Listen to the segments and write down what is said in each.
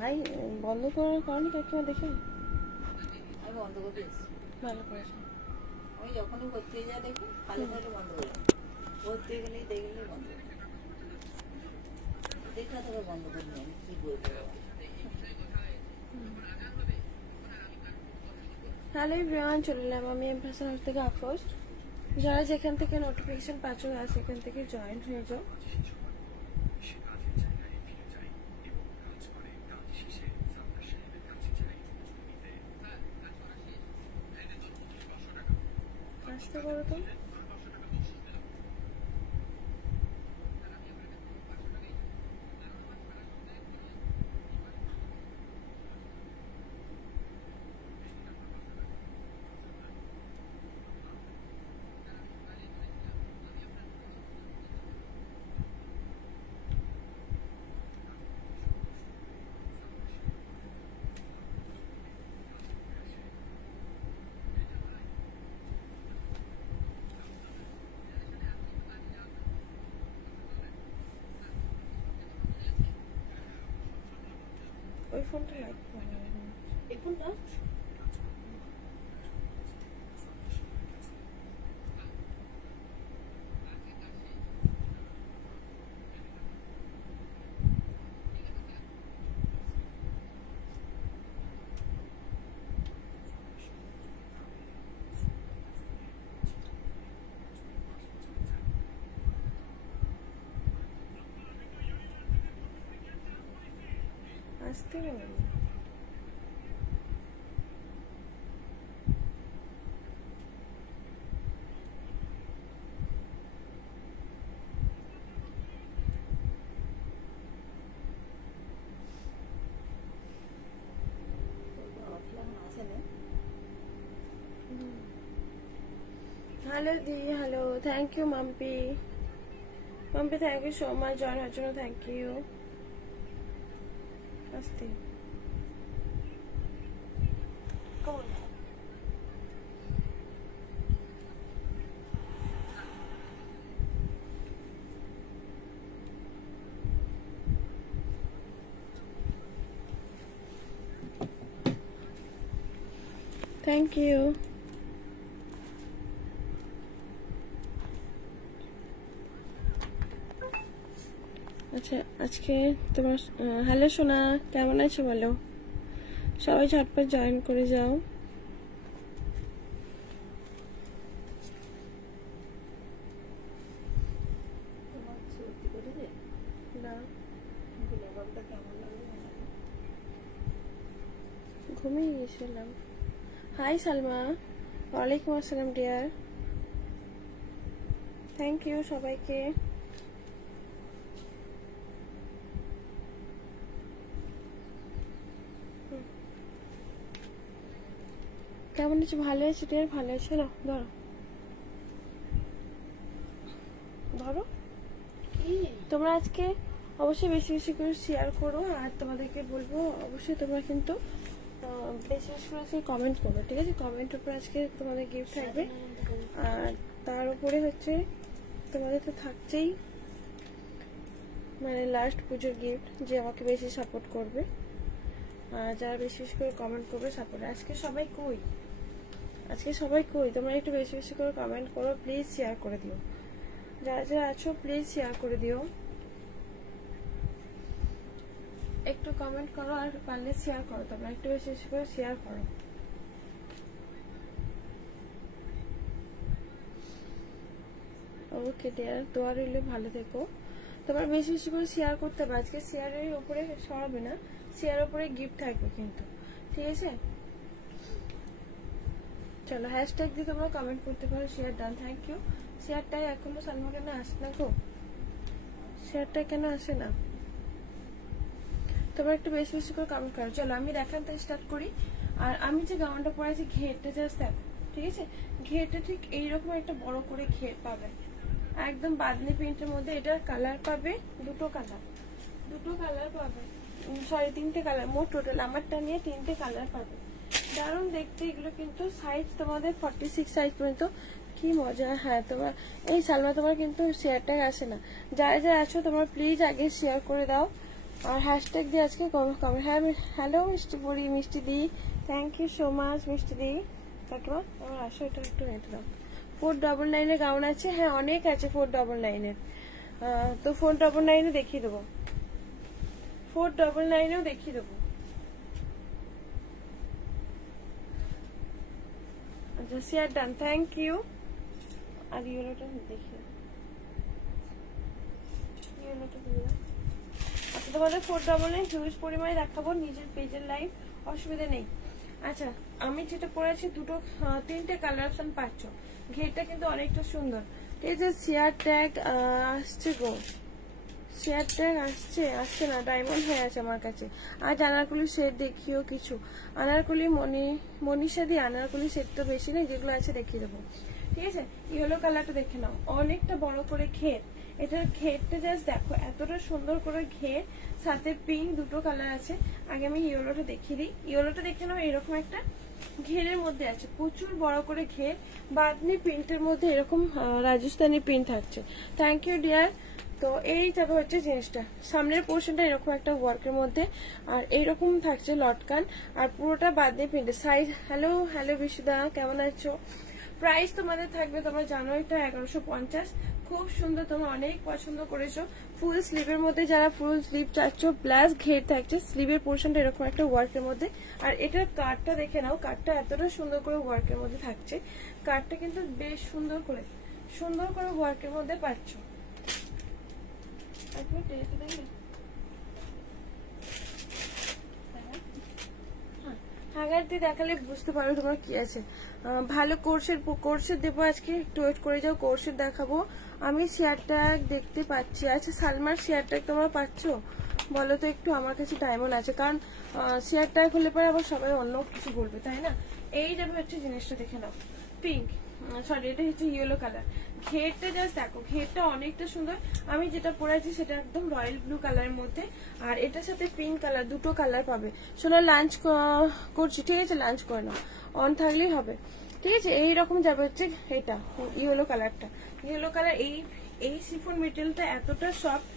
High বন্ধ করার কারণে কাকিমা দেখেন আমি বন্ধ করে দিয়েছি। ভালো করেছে। আমি যখনই ভর্তি হয়ে যায় দেখি খালি খালি বন্ধ করে দিই। ভর্তি হয়ে গেলেই দেখলেই বন্ধ করে দিই। দেখা তবে বন্ধ করে নিই আমি কি বলবো। হ্যালো এভরিওয়ান, চলে এলাম আমি এমফাসন হাউস থেকে আফরোজ। যারা যেখান থেকে নোটিফিকেশন পাচ্ছ সেখান থেকে জয়েন হয়ে যাও। আসতে পারো তো। ওই ফোনটা লাইক এই ফোনটা আসতে পারো। হ্যালো দি, hello, thank you Mampi. Mampi thank you so much join হওয়ার জন্য, থ্যাংক ইউ। আসতে থ্যাংক ইউ। আচ্ছা আজকে তোমার হ্যালো সোনা, কেমন আছো বলো? সবাই ঝটপট জয়েন করে যাও। ঘুমিয়ে গেছিলাম। হাই সালমা, ওয়ালাইকুম আসসালাম ডিয়ার, থ্যাংক ইউ সবাইকে। কেমন আছো? ভালো আছো ডিয়ার? ভালো আছো না? ধরো ধরো। তোমরা আজকে অবশ্যই বেশি বেশি করে শেয়ার করো, আর তোমাদেরকে বলবো অবশ্যই তোমরা কিন্তু বেশি বেশি করে কমেন্ট করো, ঠিক আছে? কমেন্টের উপর আজকে তোমাদের গিফট থাকবে, আর তার উপরে হচ্ছে তোমাদের তো থাকছেই মানে লাস্ট পুজোর গিফট, যে আমাকে বেশি সাপোর্ট করবে আর যারা বেশি বেশি করে কমেন্ট করবে সাপোর্ট। আজকে সবাই কই? আজকে সবাই কই? তোমরা একটু বেশি বেশি করে কমেন্ট করো, প্লিজ শেয়ার করে দিও। যারা যারা আছো প্লিজ শেয়ার করে দিও, একটু কমেন্ট করো আর পারলে শেয়ার করো। তোমরা একটু বেশি বেশি করে শেয়ার করো। ওকে ডিয়ার, দোয়া রইলে ভালো থেকো। তোমরা বেশি বেশি করে শেয়ার করতে হবে। আজকে শেয়ারের উপরে সরাবে না, শেয়ারের উপরে গিফট থাকবে কিন্তু, ঠিক আছে? চলো হ্যাশট্যাগ দিয়ে তোমরা কমেন্ট করতে পারো শেয়ার ডান। Thank you. শেয়ারটাই এখনো সালমা কেন আসে না গো? শেয়ারটা কেন আসে না? তোমরা একটু বেশি বেশি করে কমেন্ট করো। চলো আমি দেখান থেকে স্টার্ট করি। আর আমি যে গাউনটা পরেছি ঘেরটা জাস্ট দেখো, ঠিক আছে? ঘেরটা ঠিক এইরকম একটা বড় করে ঘের পাবে, একদম বাদনি প্রিন্টের মধ্যে। এটার কালার পাবে দুটো কালার পাবে, সরি 3টে কালার, মোট টোটাল আমারটা নিয়ে 3টে কালার পাবে। দারুণ দেখতে এগুলো, কিন্তু সাইজ তোমাদের 46 সাইজ পর্যন্ত। কি মজা। হ্যাঁ তোমার এই সালমা, তোমার কিন্তু শেয়ারটাই আসে না। যারা যারা আছো তোমরা প্লিজ আগে শেয়ার করে দাও, আর হ্যাশট্যাগ দিয়ে আজকে কমেন্ট। হ্যাঁ হ্যালো মিষ্টি পড়ি, মিষ্টি দি, থ্যাংক ইউ সো মাচ মিষ্টি দি। কাকিমা আমার আসো, এটা একটু নেটে দাও। 499 এর গাউন আছে, হ্যাঁ অনেক আছে 499 এর। তো 499 দেখিয়ে দেবো, 499 দেখিয়ে দেবো। আচ্ছা শেয়ার ডান, থ্যাংক ইউ। আর ইয়েলোটা দেখিয়ে, ইয়েলোটা দিয়ে দাও। আচ্ছা তোমাদের 499 হিউজ পরিমাণে দেখাবো নিজের পেজের লাইভ, অসুবিধা নেই। আচ্ছা আমি যেটা পরেছি দুটো 3টে কালার অপশন পাচ্ছ। ঘেরটা কিন্তু অনেকটা সুন্দর। এই যে শেয়ার ট্যাগ আসছে গো, শেয়ার ট্যাগ আসছে না, ডায়মন্ড হয়ে আছে আমার কাছে। আজ আনারকলি সেট দেখিও কিছু। আনারকলি মনীষা দি আনারকলি সেট তো বেশি নেই, যেগুলো আছে দেখিয়ে দেবো। ঠিক আছে, ইয়েলো কালারটা দেখে নাও, অনেকটা বড় করে ঘের। এটার ঘেরটা জাস্ট দেখো, এতটা সুন্দর করে ঘের, সাথে পিঙ্ক দুটো কালার আছে। আগে আমি ইয়েলোটা দেখিয়ে দিই। ইয়েলোটা দেখে নাও, এরকম একটা ঘেরের মধ্যে আছে, প্রচুর বড় করে ঘের, বাদনি প্রিন্টের মধ্যে এরকম রাজস্থানি প্রিন্ট থাকছে। Thank you dear. তো এই তবে হচ্ছে জিনিসটা, সামনের পোর্শনটা এরকম একটা ওয়ার্কের মধ্যে, আর এইরকম থাকছে লটকান, আর পুরোটা বাদনি প্রিন্টের। সাইজ হ্যালো হ্যালো বিশুদা, কেমন আছো? প্রাইস তোমাদের থাকবে, তোমরা জানো এটা 1150। খুব সুন্দর, তোমরা অনেক পছন্দ করেছো। ফুল স্লিভের মধ্যে যারা ফুল স্লিভ চাচ্ছ, প্লাস ঘের থাকছে, স্লিভের পোর্শনটা এরকম একটা ওয়ার্কের মধ্যে। আর এটার কাটটা দেখে নাও, কাটটা এতটা সুন্দর করে ওয়ার্কের মধ্যে থাকছে। কাটটা কিন্তু বেশ সুন্দর করে ওয়ার্কের মধ্যে পাচ্ছ। হাগার দিয়ে দেখালে বুঝতে পারবে তোমার কি আছে। ভালো কোর্সের দেবো আজকে, একটু ওয়েট করে যাও, কোর্সের দেখাবো। আমি শেয়ার ট্যাগ দেখতে পাচ্ছি। আচ্ছা সালমার শেয়ার ট্যাগ তোমরা পাচ্ছ বলো তো একটু? আমার কাছে ডায়মন্ড আছে, কারণ শেয়ার ট্যাগ হলে পরে আবার সবাই অন্য কিছু বলবে, তাই না? এই যাবে হচ্ছে জিনিসটা, দেখে নাও, পিঙ্ক, সরি এটা হচ্ছে ইয়েলো কালার। ঘেরটা জাস্ট দেখো, ঘেরটা অনেকটা সুন্দর। আমি যেটা পরেছি সেটা একদম রয়্যাল ব্লু কালারের মধ্যে, আর এটার সাথে পিঙ্ক কালার, দুটো কালার পাবে। শোনো লাঞ্চ করছি, ঠিক আছে? লাঞ্চ করে নাও, অন থাকলেই হবে, ঠিক আছে? এইরকম যাবে হচ্ছে এটা ইয়েলো কালারটা। ইয়েলো কালার, এই সিফন মেটেরিয়ালটা এতটা সফট,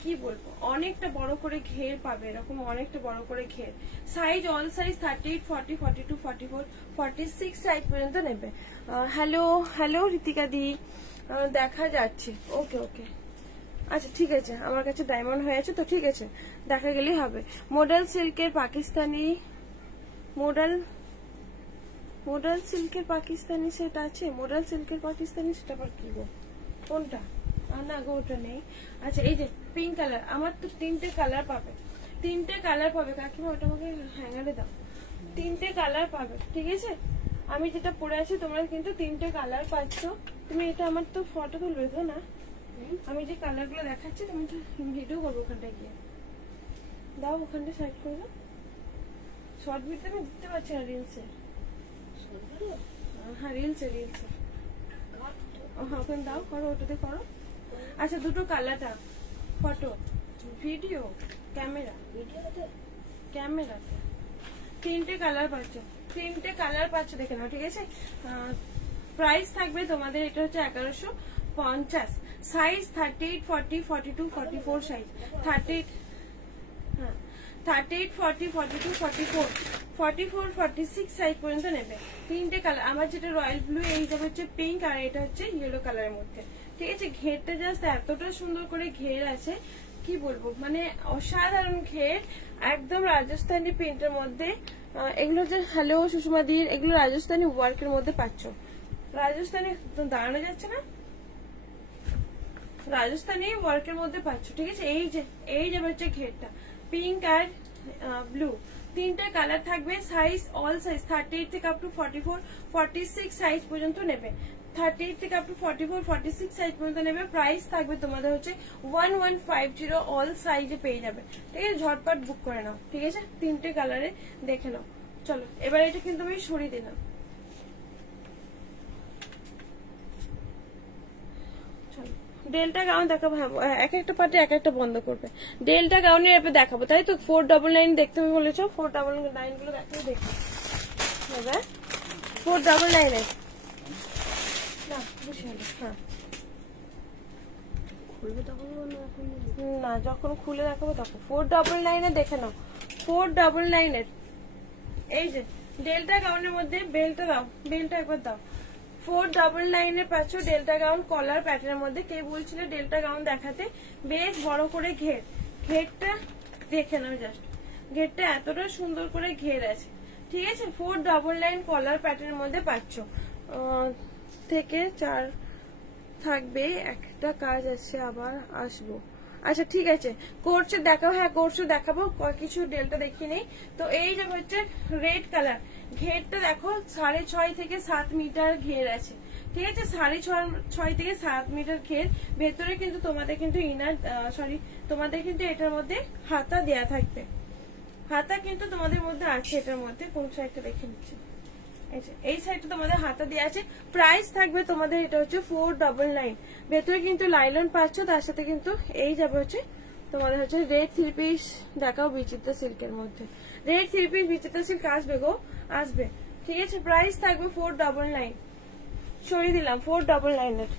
কি বলবো, অনেকটা বড় করে ঘের পাবে, এরকম অনেকটা বড় করে ঘের। সাইজ অল সাইজ 38, 40, 42, 44, 46 সাইজ পর্যন্ত নেবে। হ্যালো হ্যালো ঋতিকা দি, দেখা যাচ্ছে, ওকে ওকে, আচ্ছা ঠিক আছে, আমার কাছে ডায়মন্ড হয়ে আছে তো, ঠিক আছে, দেখা গেলেই হবে। মডেল সিল্কের পাকিস্তানি, মডেল সিল্কের পাকিস্তানি সেট আছে। মডেল সিল্কের পাকিস্তানি সেটা আবার কি গো, কোনটা? না গো ওটা নেই। আচ্ছা এই যে পিঙ্ক কালার, আমার তো 3টে কালার পাবে, 3টে কালার পাবে। কাকিমা ওটা আমাকে হ্যাঙ্গারে দাও, 3টে কালার পাবে, ঠিক আছে? আমি যেটা পরে আছি তোমরা কিন্তু 3টে কালার পাচ্ছ। তুমি এটা, আমার তো ফটো তুলবে তো না? আমি যে কালার গুলো দেখাচ্ছি তুমি তো ভিডিও করবো, ওখানটায় গিয়ে দাও, ওখানটা সাইড করে দাও। শর্ট ভিডিও আমি দিতে পারছি না, রিলসে। হ্যাঁ রিলসে ওখানে দাও, করো, ওটাতে করো। আচ্ছা দুটো কালারটা, ফটো ভিডিও ক্যামেরাতে 3টে কালার পাচ্ছ, 3টে কালার পাচ্ছ, দেখে নাও, ঠিক আছে? প্রাইস থাকবে তোমাদের, এটা হচ্ছে 1150। সাইজ 38, 40, 42, 44 সাইজ, 38, হ্যাঁ 38, 40, 42, 44, 44, 46 সাইজ পর্যন্ত নেবে। 3টে কালার, আমার যেটা রয়্যাল ব্লু, এই যাবে হচ্ছে পিঙ্ক, আর এটা হচ্ছে ইয়েলো কালারের মধ্যে, ঠিক আছে? ঘেরটা জাস্ট এতটা সুন্দর করে ঘের আছে, কি বলবো, মানে অসাধারণ ঘের, একদম রাজস্থানি প্রিন্টের মধ্যে। এগুলো যে হ্যালো সুষমা দির, এগুলো রাজস্থানি ওয়ার্কের মধ্যে পাচ্ছ। রাজস্থানি দাঁড়ানো যাচ্ছে না, রাজস্থানি ওয়ার্কের মধ্যে পাচ্ছ, ঠিক আছে? এই যাবে হচ্ছে ঘেরটা, পিঙ্ক আর ব্লু, 3টে কালার থাকবে। সাইজ অল সাইজ 38 থেকে আপ টু 44, 46 সাইজ পর্যন্ত নেবে। 38 থেকে আপ টু 44, 46 সাইজ পর্যন্ত নেবে। প্রাইস থাকবে তোমাদের হচ্ছে 1150, অল সাইজে পেয়ে যাবে, ঠিক আছে? ঝটপট বুক করে নাও, ঠিক আছে? 3টে কালারে দেখে নাও। চলো এবার এটা কিন্তু আমি সরিয়ে দিলাম। চলো ডেল্টা গাউন দেখাবো, এক একটা পার্টে এক একটা বন্ধ করবে। ডেল্টা গাউনের এবার দেখাবো, তাই তো? 499 দেখতে হবে বলেছো, 499 গুলো দেখাবো, দেখো 499 না বুঝে হ্যাঁ খুলবে তখন না না, যখন খুলে দেখাবো তখন। 499 দেখে নাও, 499। এই যে ডেল্টা গাউনের মধ্যে বেলটা দাও, বেলটা একবার দাও। 499 পাচ্ছ ডেল্টা গাউন কলার প্যাটার্নের মধ্যে। কে বলছিল ডেল্টা গাউন দেখাতে? বেশ বড় করে ঘের, ঘেরটা দেখে নাও জাস্ট, ঘেরটা এতটা সুন্দর করে ঘের আছে, ঠিক আছে। 499 কলার প্যাটার্নের মধ্যে পাচ্ছ। থেকে 4 থাকবে, একটা কাজ আছে, আবার আসবো। আচ্ছা ঠিক আছে, কোর্সে দেখাবো, হ্যাঁ কোর্সে দেখাবো, কিছু ডেলটা দেখিয়ে নেই। তো এই যে হচ্ছে রেড কালার, ঘেরটা দেখো 6.5 থেকে 7 মিটার ঘের আছে, ঠিক আছে। 6.5 থেকে 7 মিটার ঘের। ভেতরে কিন্তু তোমাদের কিন্তু ইনার তোমাদের কিন্তু এটার মধ্যে হাতা দেয়া থাকবে, হাতা কিন্তু তোমাদের মধ্যে আছে। এটার মধ্যে কোন সাইডটা দেখে নিচ্ছি, এই সাইডটা তোমাদের হাতা দেওয়া আছে। প্রাইস থাকবে তোমাদের এটা হচ্ছে 499। ভেতরে কিন্তু লাইলন পাচ্ছ, তার সাথে কিন্তু এই যাবে হচ্ছে তোমাদের হচ্ছে রেড 3 পিস। দেখাও বিচিত্র সিল্কের মধ্যে রেড 3 পিস বিচিত্র সিল্ক আসবে গো, আসবে, ঠিক আছে। প্রাইস থাকবে 499, সরিয়ে দিলাম 499 এর।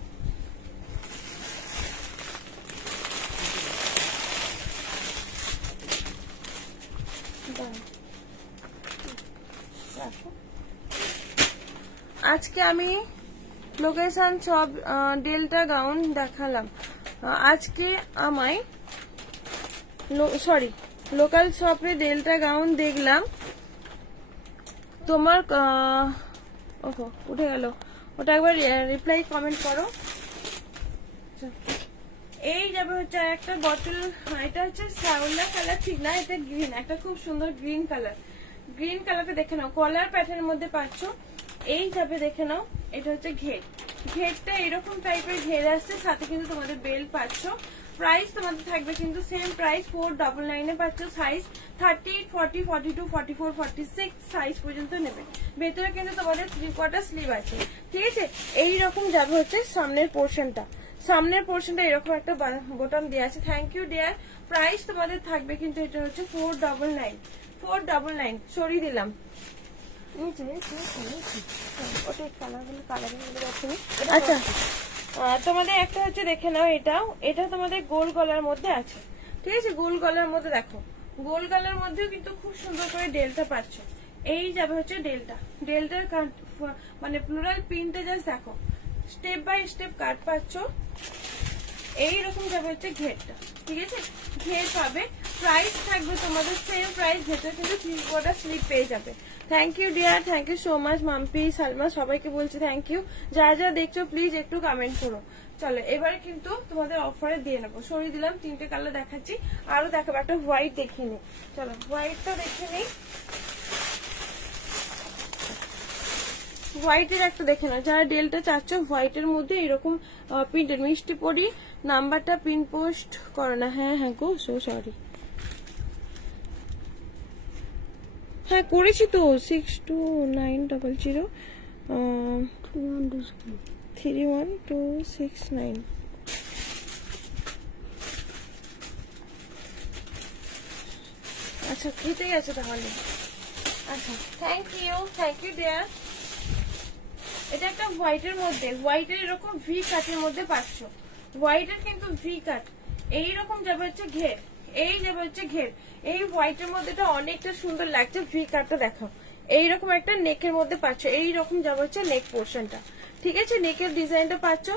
আজকে আমি লোকেশন সব ডেল্টা গাউন দেখালাম। আজকে আমায় লোকাল শপে ডেল্টা গাউন দেখলাম। তোমার ওহো উঠে গেল, ওটা একবার রিপ্লাই কমেন্ট করো। এই যাবে হচ্ছে একটা বটল, এটা হচ্ছে শ্যাওলা কালার, ঠিক না, এটা গ্রিন, একটা খুব সুন্দর গ্রিন কালার। গ্রিন কালারটা দেখে নাও, কলার প্যাটার্নের মধ্যে পাচ্ছ। এই যাবে দেখে নাও, এটা হচ্ছে ঘের, ঘেরটা এরকম টাইপের ঘের আসছে, সাথে কিন্তু তোমাদের বেল্ট পাচ্ছ। প্রাইস তোমাদের থাকবে কিন্তু সেম প্রাইস 499 পাচ্ছ। সাইজ 38, 40, 42, 44, 46 সাইজ পর্যন্ত নেবে। ভেতরে কিন্তু তোমাদের 3/4 স্লিভ আছে, ঠিক আছে। এইরকম যাবে হচ্ছে সামনের পোর্শনটা, সামনের পোর্শনটা এরকম একটা বোতাম দেওয়া আছে। Thank you deer. প্রাইস তোমাদের থাকবে কিন্তু এটা হচ্ছে 499, 499 সরিয়ে দিলাম। আচ্ছা তোমাদের একটা হচ্ছে দেখে নাও, এটা তোমাদের গোল গলার মধ্যে আছে, ঠিক আছে। গোল গলার মধ্যে দেখো, গোল গলার মধ্যেও কিন্তু খুব সুন্দর করে ডেলটা পাচ্ছ। এই যাবে হচ্ছে ডেলটা, ডেলটার মানে প্লুরাল প্রিন্টে জাস্ট দেখো, স্টেপ বাই স্টেপ কাট পাচ্ছ। এইরকম যাবে হচ্ছে ঘেরটা, ঠিক আছে, ঘের পাবে। প্রাইস থাকবে তোমাদের সেম প্রাইস, ভেতরে কিন্তু 3/4 স্লিপ পেয়ে যাবে। Thank you dear, thank you so much. Mampi, Salma, সবাইকে বলছি থ্যাংক ইউ। যারা যারা দেখছো প্লিজ একটু কমেন্ট করো। চলো এবারে কিন্তু তোমাদের অফারে দিয়ে নেবো। সরিয়ে দিলাম, 3টে কালার দেখাচ্ছি, আরো দেখাবো। একটা হোয়াইট দেখিয়ে নি, চলো হোয়াইটটা দেখে নিই। হোয়াইটের একটা দেখে নাও, যারা ডেলটা চাচ্ছ হোয়াইটের মধ্যে এরকম প্রিন্টেড। মিষ্টি পরি নাম্বারটা পিন পোস্ট করো না। হ্যাঁ হ্যাঁ গো, সো সরি, হ্যাঁ করেছি তো। 6290031269। আচ্ছা কেটেই আছে তাহলে। আচ্ছা থ্যাংক ইউ ডিয়ার। এটা একটা হোয়াইটের মধ্যে, হোয়াইটের এরকম ভি কাটের মধ্যে পাচ্ছ। হোয়াইটের কিন্তু ভি কাট, এইরকম যাবে হচ্ছে ঘের, এই যাবে হচ্ছে ঘের। এই হোয়াইটের মধ্যে অনেকটা সুন্দর লাগছে। ভি কাটটা দেখো, এইরকম একটা নেকের মধ্যে পাচ্ছ, এইরকম যাবে হচ্ছে নেক পোর্শনটা, ঠিক আছে। নেকের ডিজাইনটা পাচ্ছ।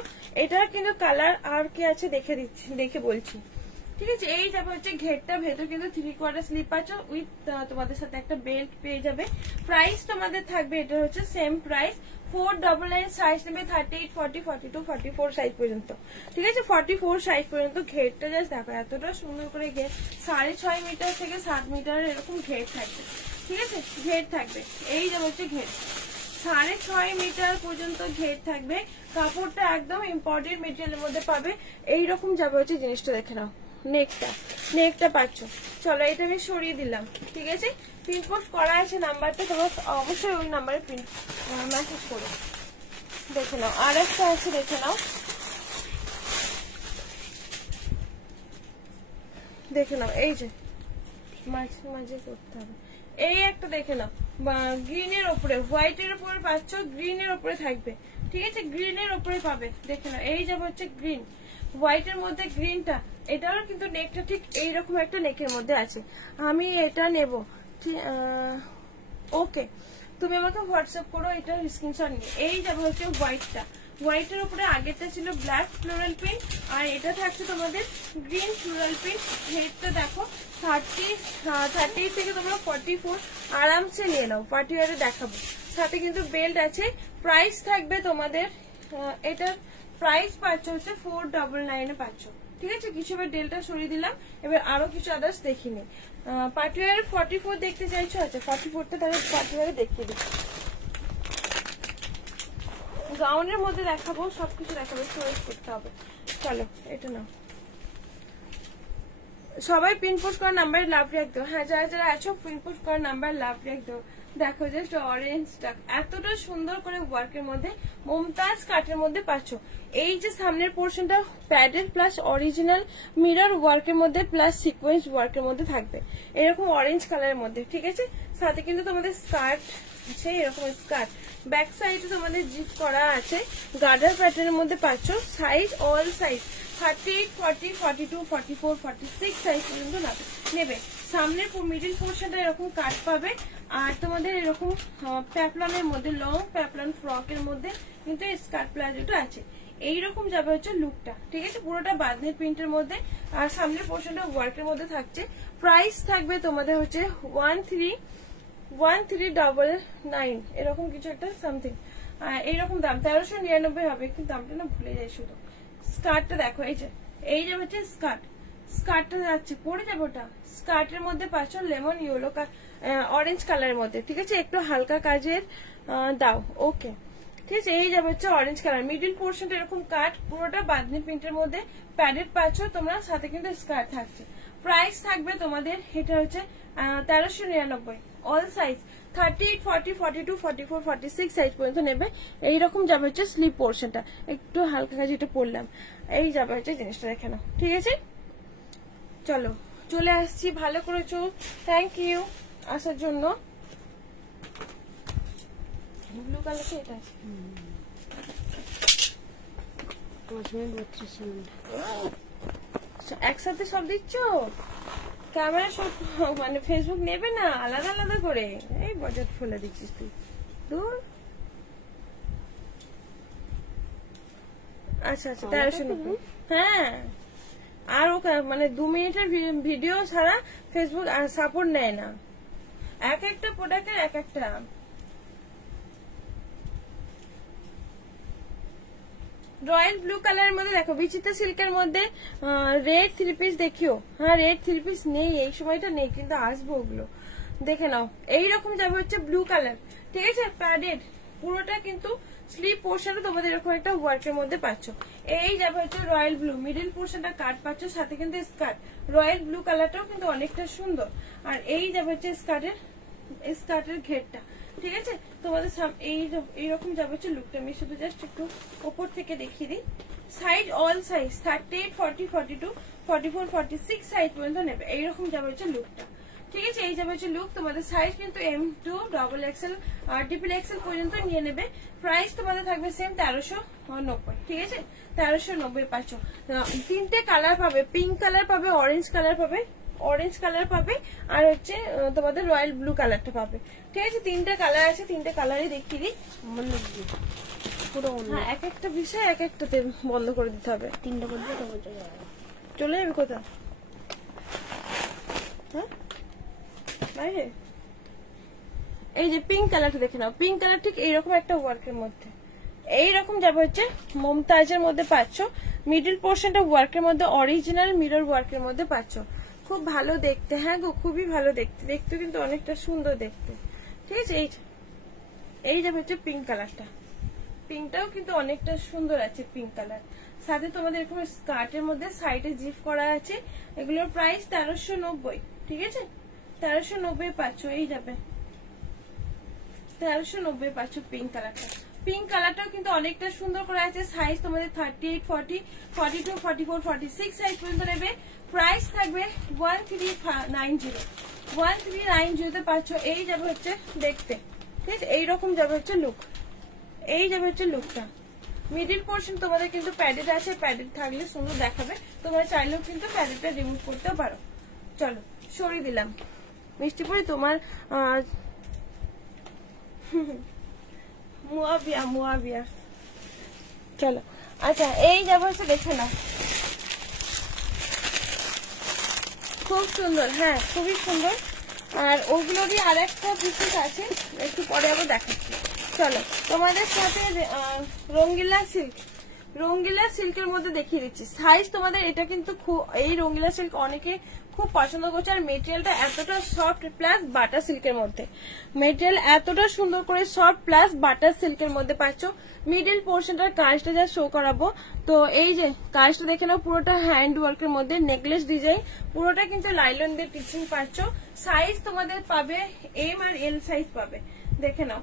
এটার কিন্তু কালার আর কি আছে দেখে দিচ্ছি, দেখে বলছি, ঠিক আছে। এই যাবে হচ্ছে ঘেরটা, ভেতর কিন্তু 3/4 স্লিপ পাচ্ছ, উইথ তোমাদের সাথে একটা বেল্ট পেয়ে যাবে। প্রাইস তোমাদের থাকবে এটা হচ্ছে সেম প্রাইস 499। সাইজ নেবে 38, 40, 42, 44 সাইজ পর্যন্ত, ঠিক আছে। 44 সাইজ পর্যন্ত। ঘেরটা জাস্ট দেখো, এতটা সুন্দর করে ঘের, 6.5 মিটার থেকে 7 মিটারের এরকম ঘের থাকবে, ঠিক আছে। ঘের থাকবে, এই যাবে হচ্ছে ঘের, 6.5 মিটার পর্যন্ত ঘের থাকবে। কাপড়টা একদম ইম্পর্টেন্ট মেটেরিয়ালের মধ্যে পাবে। এইরকম যাবে হচ্ছে জিনিসটা, দেখে নাও। নেকটা পাচ্ছ। চলো এটা আমি সরিয়ে দিলাম, ঠিক আছে। পিন পোস্ট করা আছে নাম্বারটা, তোমরা অবশ্যই ওই নাম্বারে মেসেজ করো। দেখে নাও, আর একটা আছে দেখে নাও, দেখে নাও। এই যে মাঝে মাঝে করতে হবে। এই একটা দেখে নাও, গ্রিনের ওপরে, হোয়াইটের উপরে পাচ্ছ, গ্রিনের ওপরে থাকবে, ঠিক আছে। গ্রিনের ওপরে পাবে, দেখে নাও। এই যাবে হচ্ছে গ্রিন, হোয়াইটের মধ্যে গ্রিনটা, এটারও কিন্তু নেকটা ঠিক এইরকম একটা নেকের মধ্যে আছে। আমি এটা নেব। ওকে, তুমি আমাকে হোয়াটসঅ্যাপ করো এটা স্ক্রিনশট নিয়ে। এই যাবে হচ্ছে হোয়াইটটা, হোয়াইটের উপরে আগেরটা ছিল ব্ল্যাক ফ্লোরাল প্রিন্ট, আর এটা থাকছে তোমাদের গ্রিন ফ্লোরাল প্রিন্ট। হেডটা দেখো 30 থেকে তোমরা 44 আরামসে নিয়ে নাও, পার্টি ওয়ারে দেখাবো। সাথে কিন্তু বেল্ট আছে। প্রাইস থাকবে তোমাদের, এটার প্রাইস পাচ্ছ হচ্ছে 499 পাচ্ছ, ঠিক আছে। কিছু এবার ডেলটা সরিয়ে দিলাম, এবার আরো কিছু আদার্স দেখিনি। পার্টি ওয়ার 44 দেখতে চাইছো? আচ্ছা 44টা তাহলে পার্টি ওয়ারে দেখিয়ে দিচ্ছি। গাউনের মধ্যে দেখাবো, সবকিছু দেখাবো, স্টোরেজ করতে হবে। চলো এটা নাও। সবাই পিনপোস্ট করার নাম্বারে লাভ রিয়াক্ট দাও। হ্যাঁ যারা যারা আছো পিনপোস্ট করার নাম্বার লাভ রিয়াক্ট দাও। দেখো জাস্ট অরেঞ্জটা এতটা সুন্দর করে ওয়ার্কের মধ্যে মমতাজ কাটের মধ্যে পাচ্ছ। এই যে সামনের পোর্শনটা প্যাডেড প্লাস অরিজিনাল মিরর ওয়ার্কের মধ্যে প্লাস সিকোয়েন্স ওয়ার্কের মধ্যে থাকবে, এরকম অরেঞ্জ কালারের মধ্যে, ঠিক আছে। সাথে কিন্তু তোমাদের স্কার্ট আছে, এরকম স্কার্ট। ব্যাক সাইডে তোমাদের জিপ করা আছে, গার্ডার প্যাটার্নের মধ্যে পাচ্ছ। সাইজ অল সাইজ 38, 40, 42, 44, 46 সাইজ পর্যন্ত নেবে। সামনের মিডিল পোর্শনটা এরকম কাট পাবে, আর তোমাদের এরকম প্যাপলনের মধ্যে লং প্যাপলন ফ্রকের মধ্যে কিন্তু স্কার্ট প্লাজোটা আছে। এইরকম যাবে হচ্ছে লুকটা, ঠিক আছে। পুরোটা বাঁধনের প্রিন্টের মধ্যে, আর সামনের পোর্শনটা ওয়ার্কের মধ্যে থাকছে। প্রাইস থাকবে তোমাদের হচ্ছে 1399 এরকম কিছু একটা সামথিং, এইরকম দাম 1399 হবে, কিন্তু দামটা না ভুলে যাই শুধু। স্কার্টটা দেখো, এই যে হচ্ছে স্কার্ট, স্কার্টটা যাচ্ছে পরে যাবে ওটা। স্কার্টের মধ্যে পাচ্ছ লেমন ইয়েলো অরেঞ্জ কালারের মধ্যে, ঠিক আছে। একটু হালকা কাজের দাও, ওকে, ঠিক আছে। এই যাবে হচ্ছে অরেঞ্জ কালার, মিডিল পোর্শনটা এরকম কাট, পুরোটা বাঁধনি প্রিন্টের মধ্যে প্যাডেড পাচ্ছ তোমরা, সাথে কিন্তু স্কার্ট থাকছে। প্রাইস থাকবে তোমাদের এটা হচ্ছে 1399 অল সাইজ 38, 40, 42, 44, 46 সাইজ পর্যন্ত নেবে। এইরকম যাবে হচ্ছে স্লিপ পোর্শনটা, একটু হালকা কাজে এটা পরলাম, এই যাবে হচ্ছে জিনিসটা দেখে নাও, ঠিক আছে। চলো চলে আসছি, ভালো করেছো, থ্যাংক ইউ আসার জন্য। ব্লু কালার এটা আছে, 5 মিনিট 32 মিনিট একসাথে সব দিচ্ছ? ক্যামেরা সব মানে ফেসবুক নেবে না, আলাদা আলাদা করে। এই বজাত ফেলে দিচ্ছিস তুই, দূর। আচ্ছা আচ্ছা 1390, হ্যাঁ। আর ও মানে 2 মিনিটের ভিডিও ছাড়া ফেসবুক সাপোর্ট নেয় না, এক একটা প্রোডাক্টের এক একটা। রয়্যাল ব্লু কালারের মধ্যে দেখো, বিচিত্রা সিল্কের মধ্যে রেড 3 পিস দেখিও। হ্যাঁ রেড 3 পিস নেই, এই সময়টা নেই, কিন্তু আসবো ওগুলো, দেখে নাও। এইরকম যাবে হচ্ছে ব্লু কালার, ঠিক আছে। প্যাডেড পুরোটা কিন্তু স্লিপ পোর্শনটা তোমাদের এরকম একটা ওয়ার্কের মধ্যে পাচ্ছ। এই যাবে হচ্ছে রয়্যাল ব্লু, মিডিল পোর্শনটা কাট পাচ্ছ, সাথে কিন্তু স্কার্ট। রয়্যাল ব্লু কালারটাও কিন্তু অনেকটা সুন্দর। আর এই যাবে হচ্ছে স্কার্টের ঘেরটা, ঠিক আছে। তোমাদের এইরকম যাবে হচ্ছে লুকটা। আমি শুধু জাস্ট একটু ওপর থেকে দেখিয়ে দিই। সাইজ অল সাইজ 38, 40, 42, 44, 46 সাইজ পর্যন্ত নেবে। এইরকম যাবে হচ্ছে লুকটা, ঠিক আছে। এই যাবে হচ্ছে লুক। তোমাদের সাইজ কিন্তু M2, XXL আর XXL পর্যন্ত নিয়ে নেবে। প্রাইস তোমাদের থাকবে সেম 1390, ঠিক আছে। 1390 পাচ্ছ। 3টে কালার পাবে, পিঙ্ক কালার পাবে, অরেঞ্জ কালার পাবে, আর হচ্ছে তোমাদের রয়্যাল ব্লু কালারটা পাবে, ঠিক আছে। 3টে কালার আছে, 3টে কালারই দেখিয়ে দিই। পুরো হ্যাঁ এক একটা বিষয় এক একটাতে বন্ধ করে দিতে হবে। 3টা করে চলে যাবে কোথা? হ্যাঁ বাইরে। এই যে পিঙ্ক কালারটা দেখে নাও, পিঙ্ক কালার ঠিক এইরকম একটা ওয়ার্কের মধ্যে, এইরকম যাবে হচ্ছে মমতাজের মধ্যে পাচ্ছ। মিডিল পোর্শনটা ওয়ার্কের মধ্যে অরিজিনাল মিরর ওয়ার্কের মধ্যে পাচ্ছ। খুব ভালো দেখতে, হ্যাঁ গো খুবই ভালো দেখতে, দেখতে কিন্তু অনেকটা সুন্দর দেখতে, ঠিক আছে। এই যাবে হচ্ছে পিঙ্ক কালারটা, পিঙ্কটাও কিন্তু অনেকটা সুন্দর আছে পিঙ্ক কালার। সাথে তোমাদের এরকম স্কার্টের মধ্যে সাইডে জিপ করা আছে। এগুলোর প্রাইস 1390, ঠিক আছে। 1390 পাচ্ছ। এই যাবে 1390 পাচ্ছ পিঙ্ক কালারটা। পিঙ্ক কালারটাও কিন্তু অনেকটা সুন্দর করা আছে। সাইজ তোমাদের 38, 40, 42, 44, 46 সাইজ পর্যন্ত নেবে। প্রাইস থাকবে 1390 তে পাচ্ছ। এই যাবে হচ্ছে দেখতে, ঠিক আছে। এইরকম যাবে হচ্ছে লুক, এই যাবে হচ্ছে লুকটা। মিডিল পোর্শন তোমাদের কিন্তু প্যাডেড আছে, প্যাডেড থাকলে সুন্দর দেখাবে, তোমরা চাইলেও কিন্তু প্যাডেডটা রিমুভ করতে পারো। চলো সরিয়ে দিলাম। মিষ্টি পরি তোমার মুয়াবিয়া চলো। আচ্ছা এই যাবো হচ্ছে দেখে নাও, খুব সুন্দর, হ্যাঁ খুবই সুন্দর। আর ওগুলোরই আর একটা পিসেস আছে, একটু পরে আবার দেখাচ্ছি। চলো তোমাদের সাথে রঙ্গিলা সিল্ক, রঙ্গিলা সিল্কের মধ্যে দেখিয়ে দিচ্ছি সাইজ তোমাদের। এটা কিন্তু এই রঙ্গিলা সিল্ক অনেকে খুব পছন্দ করছে, আর মেটেরিয়ালটা এতটা সফট প্লাস বাটার সিল্কের মধ্যে, মেটেরিয়াল এতটা সুন্দর করে সফট প্লাস বাটার সিল্কের মধ্যে পাচ্ছ। মিডল পোর্শনটার কাজটা যা শো করাবো, তো এই যে কাজটা দেখে নাও, পুরোটা হ্যান্ড ওয়ার্কের মধ্যে নেকলেস ডিজাইন, পুরোটা কিন্তু লাইলন দিয়ে টিচিং পাচ্ছ। সাইজ তোমাদের পাবে এম আর এল সাইজ পাবে, দেখে নাও।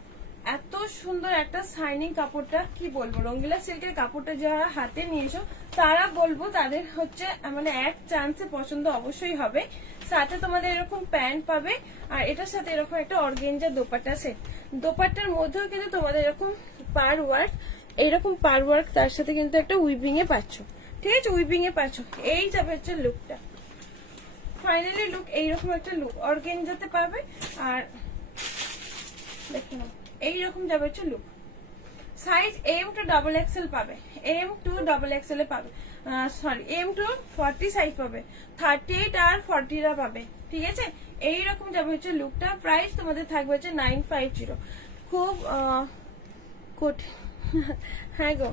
এত সুন্দর একটা শাইনিং কাপড়টা, কি বলবো, রঙ্গিলা সিল্কের কাপড়টা যারা হাতে নিয়েছো তারা বলবো তাদের হচ্ছে মানে এক চান্সে পছন্দ অবশ্যই হবে। সাথে তোমাদের এরকম প্যান্ট পাবে, আর এটার সাথে এরকম একটা অর্গেঞ্জা দোপাট্টা সেট। দোপাট্টার মধ্যেও কিন্তু তোমাদের এরকম পার ওয়ার্ক, এইরকম পার ওয়ার্ক, তার সাথে কিন্তু একটা উইভিং এ পাচ্ছ, ঠিক আছে, উইভিং এ পাচ্ছ। এই যাবে হচ্ছে লুকটা, ফাইনালি লুক এইরকম একটা লুক অর্গেঞ্জাতে পাবে। আর দেখে নাও এইরকম যাবে হচ্ছে look. Size M two double XL পাবে, এম টু ডাবল এক্সেল এ পাবে, সরি এম টু 40 সাইজ পাবে, 38 আর 40 পাবে, ঠিক আছে। এইরকম যাবে হচ্ছে লুকটা। প্রাইস তোমাদের থাকবে হচ্ছে 950, খুব কঠিন, হ্যাঁ গো,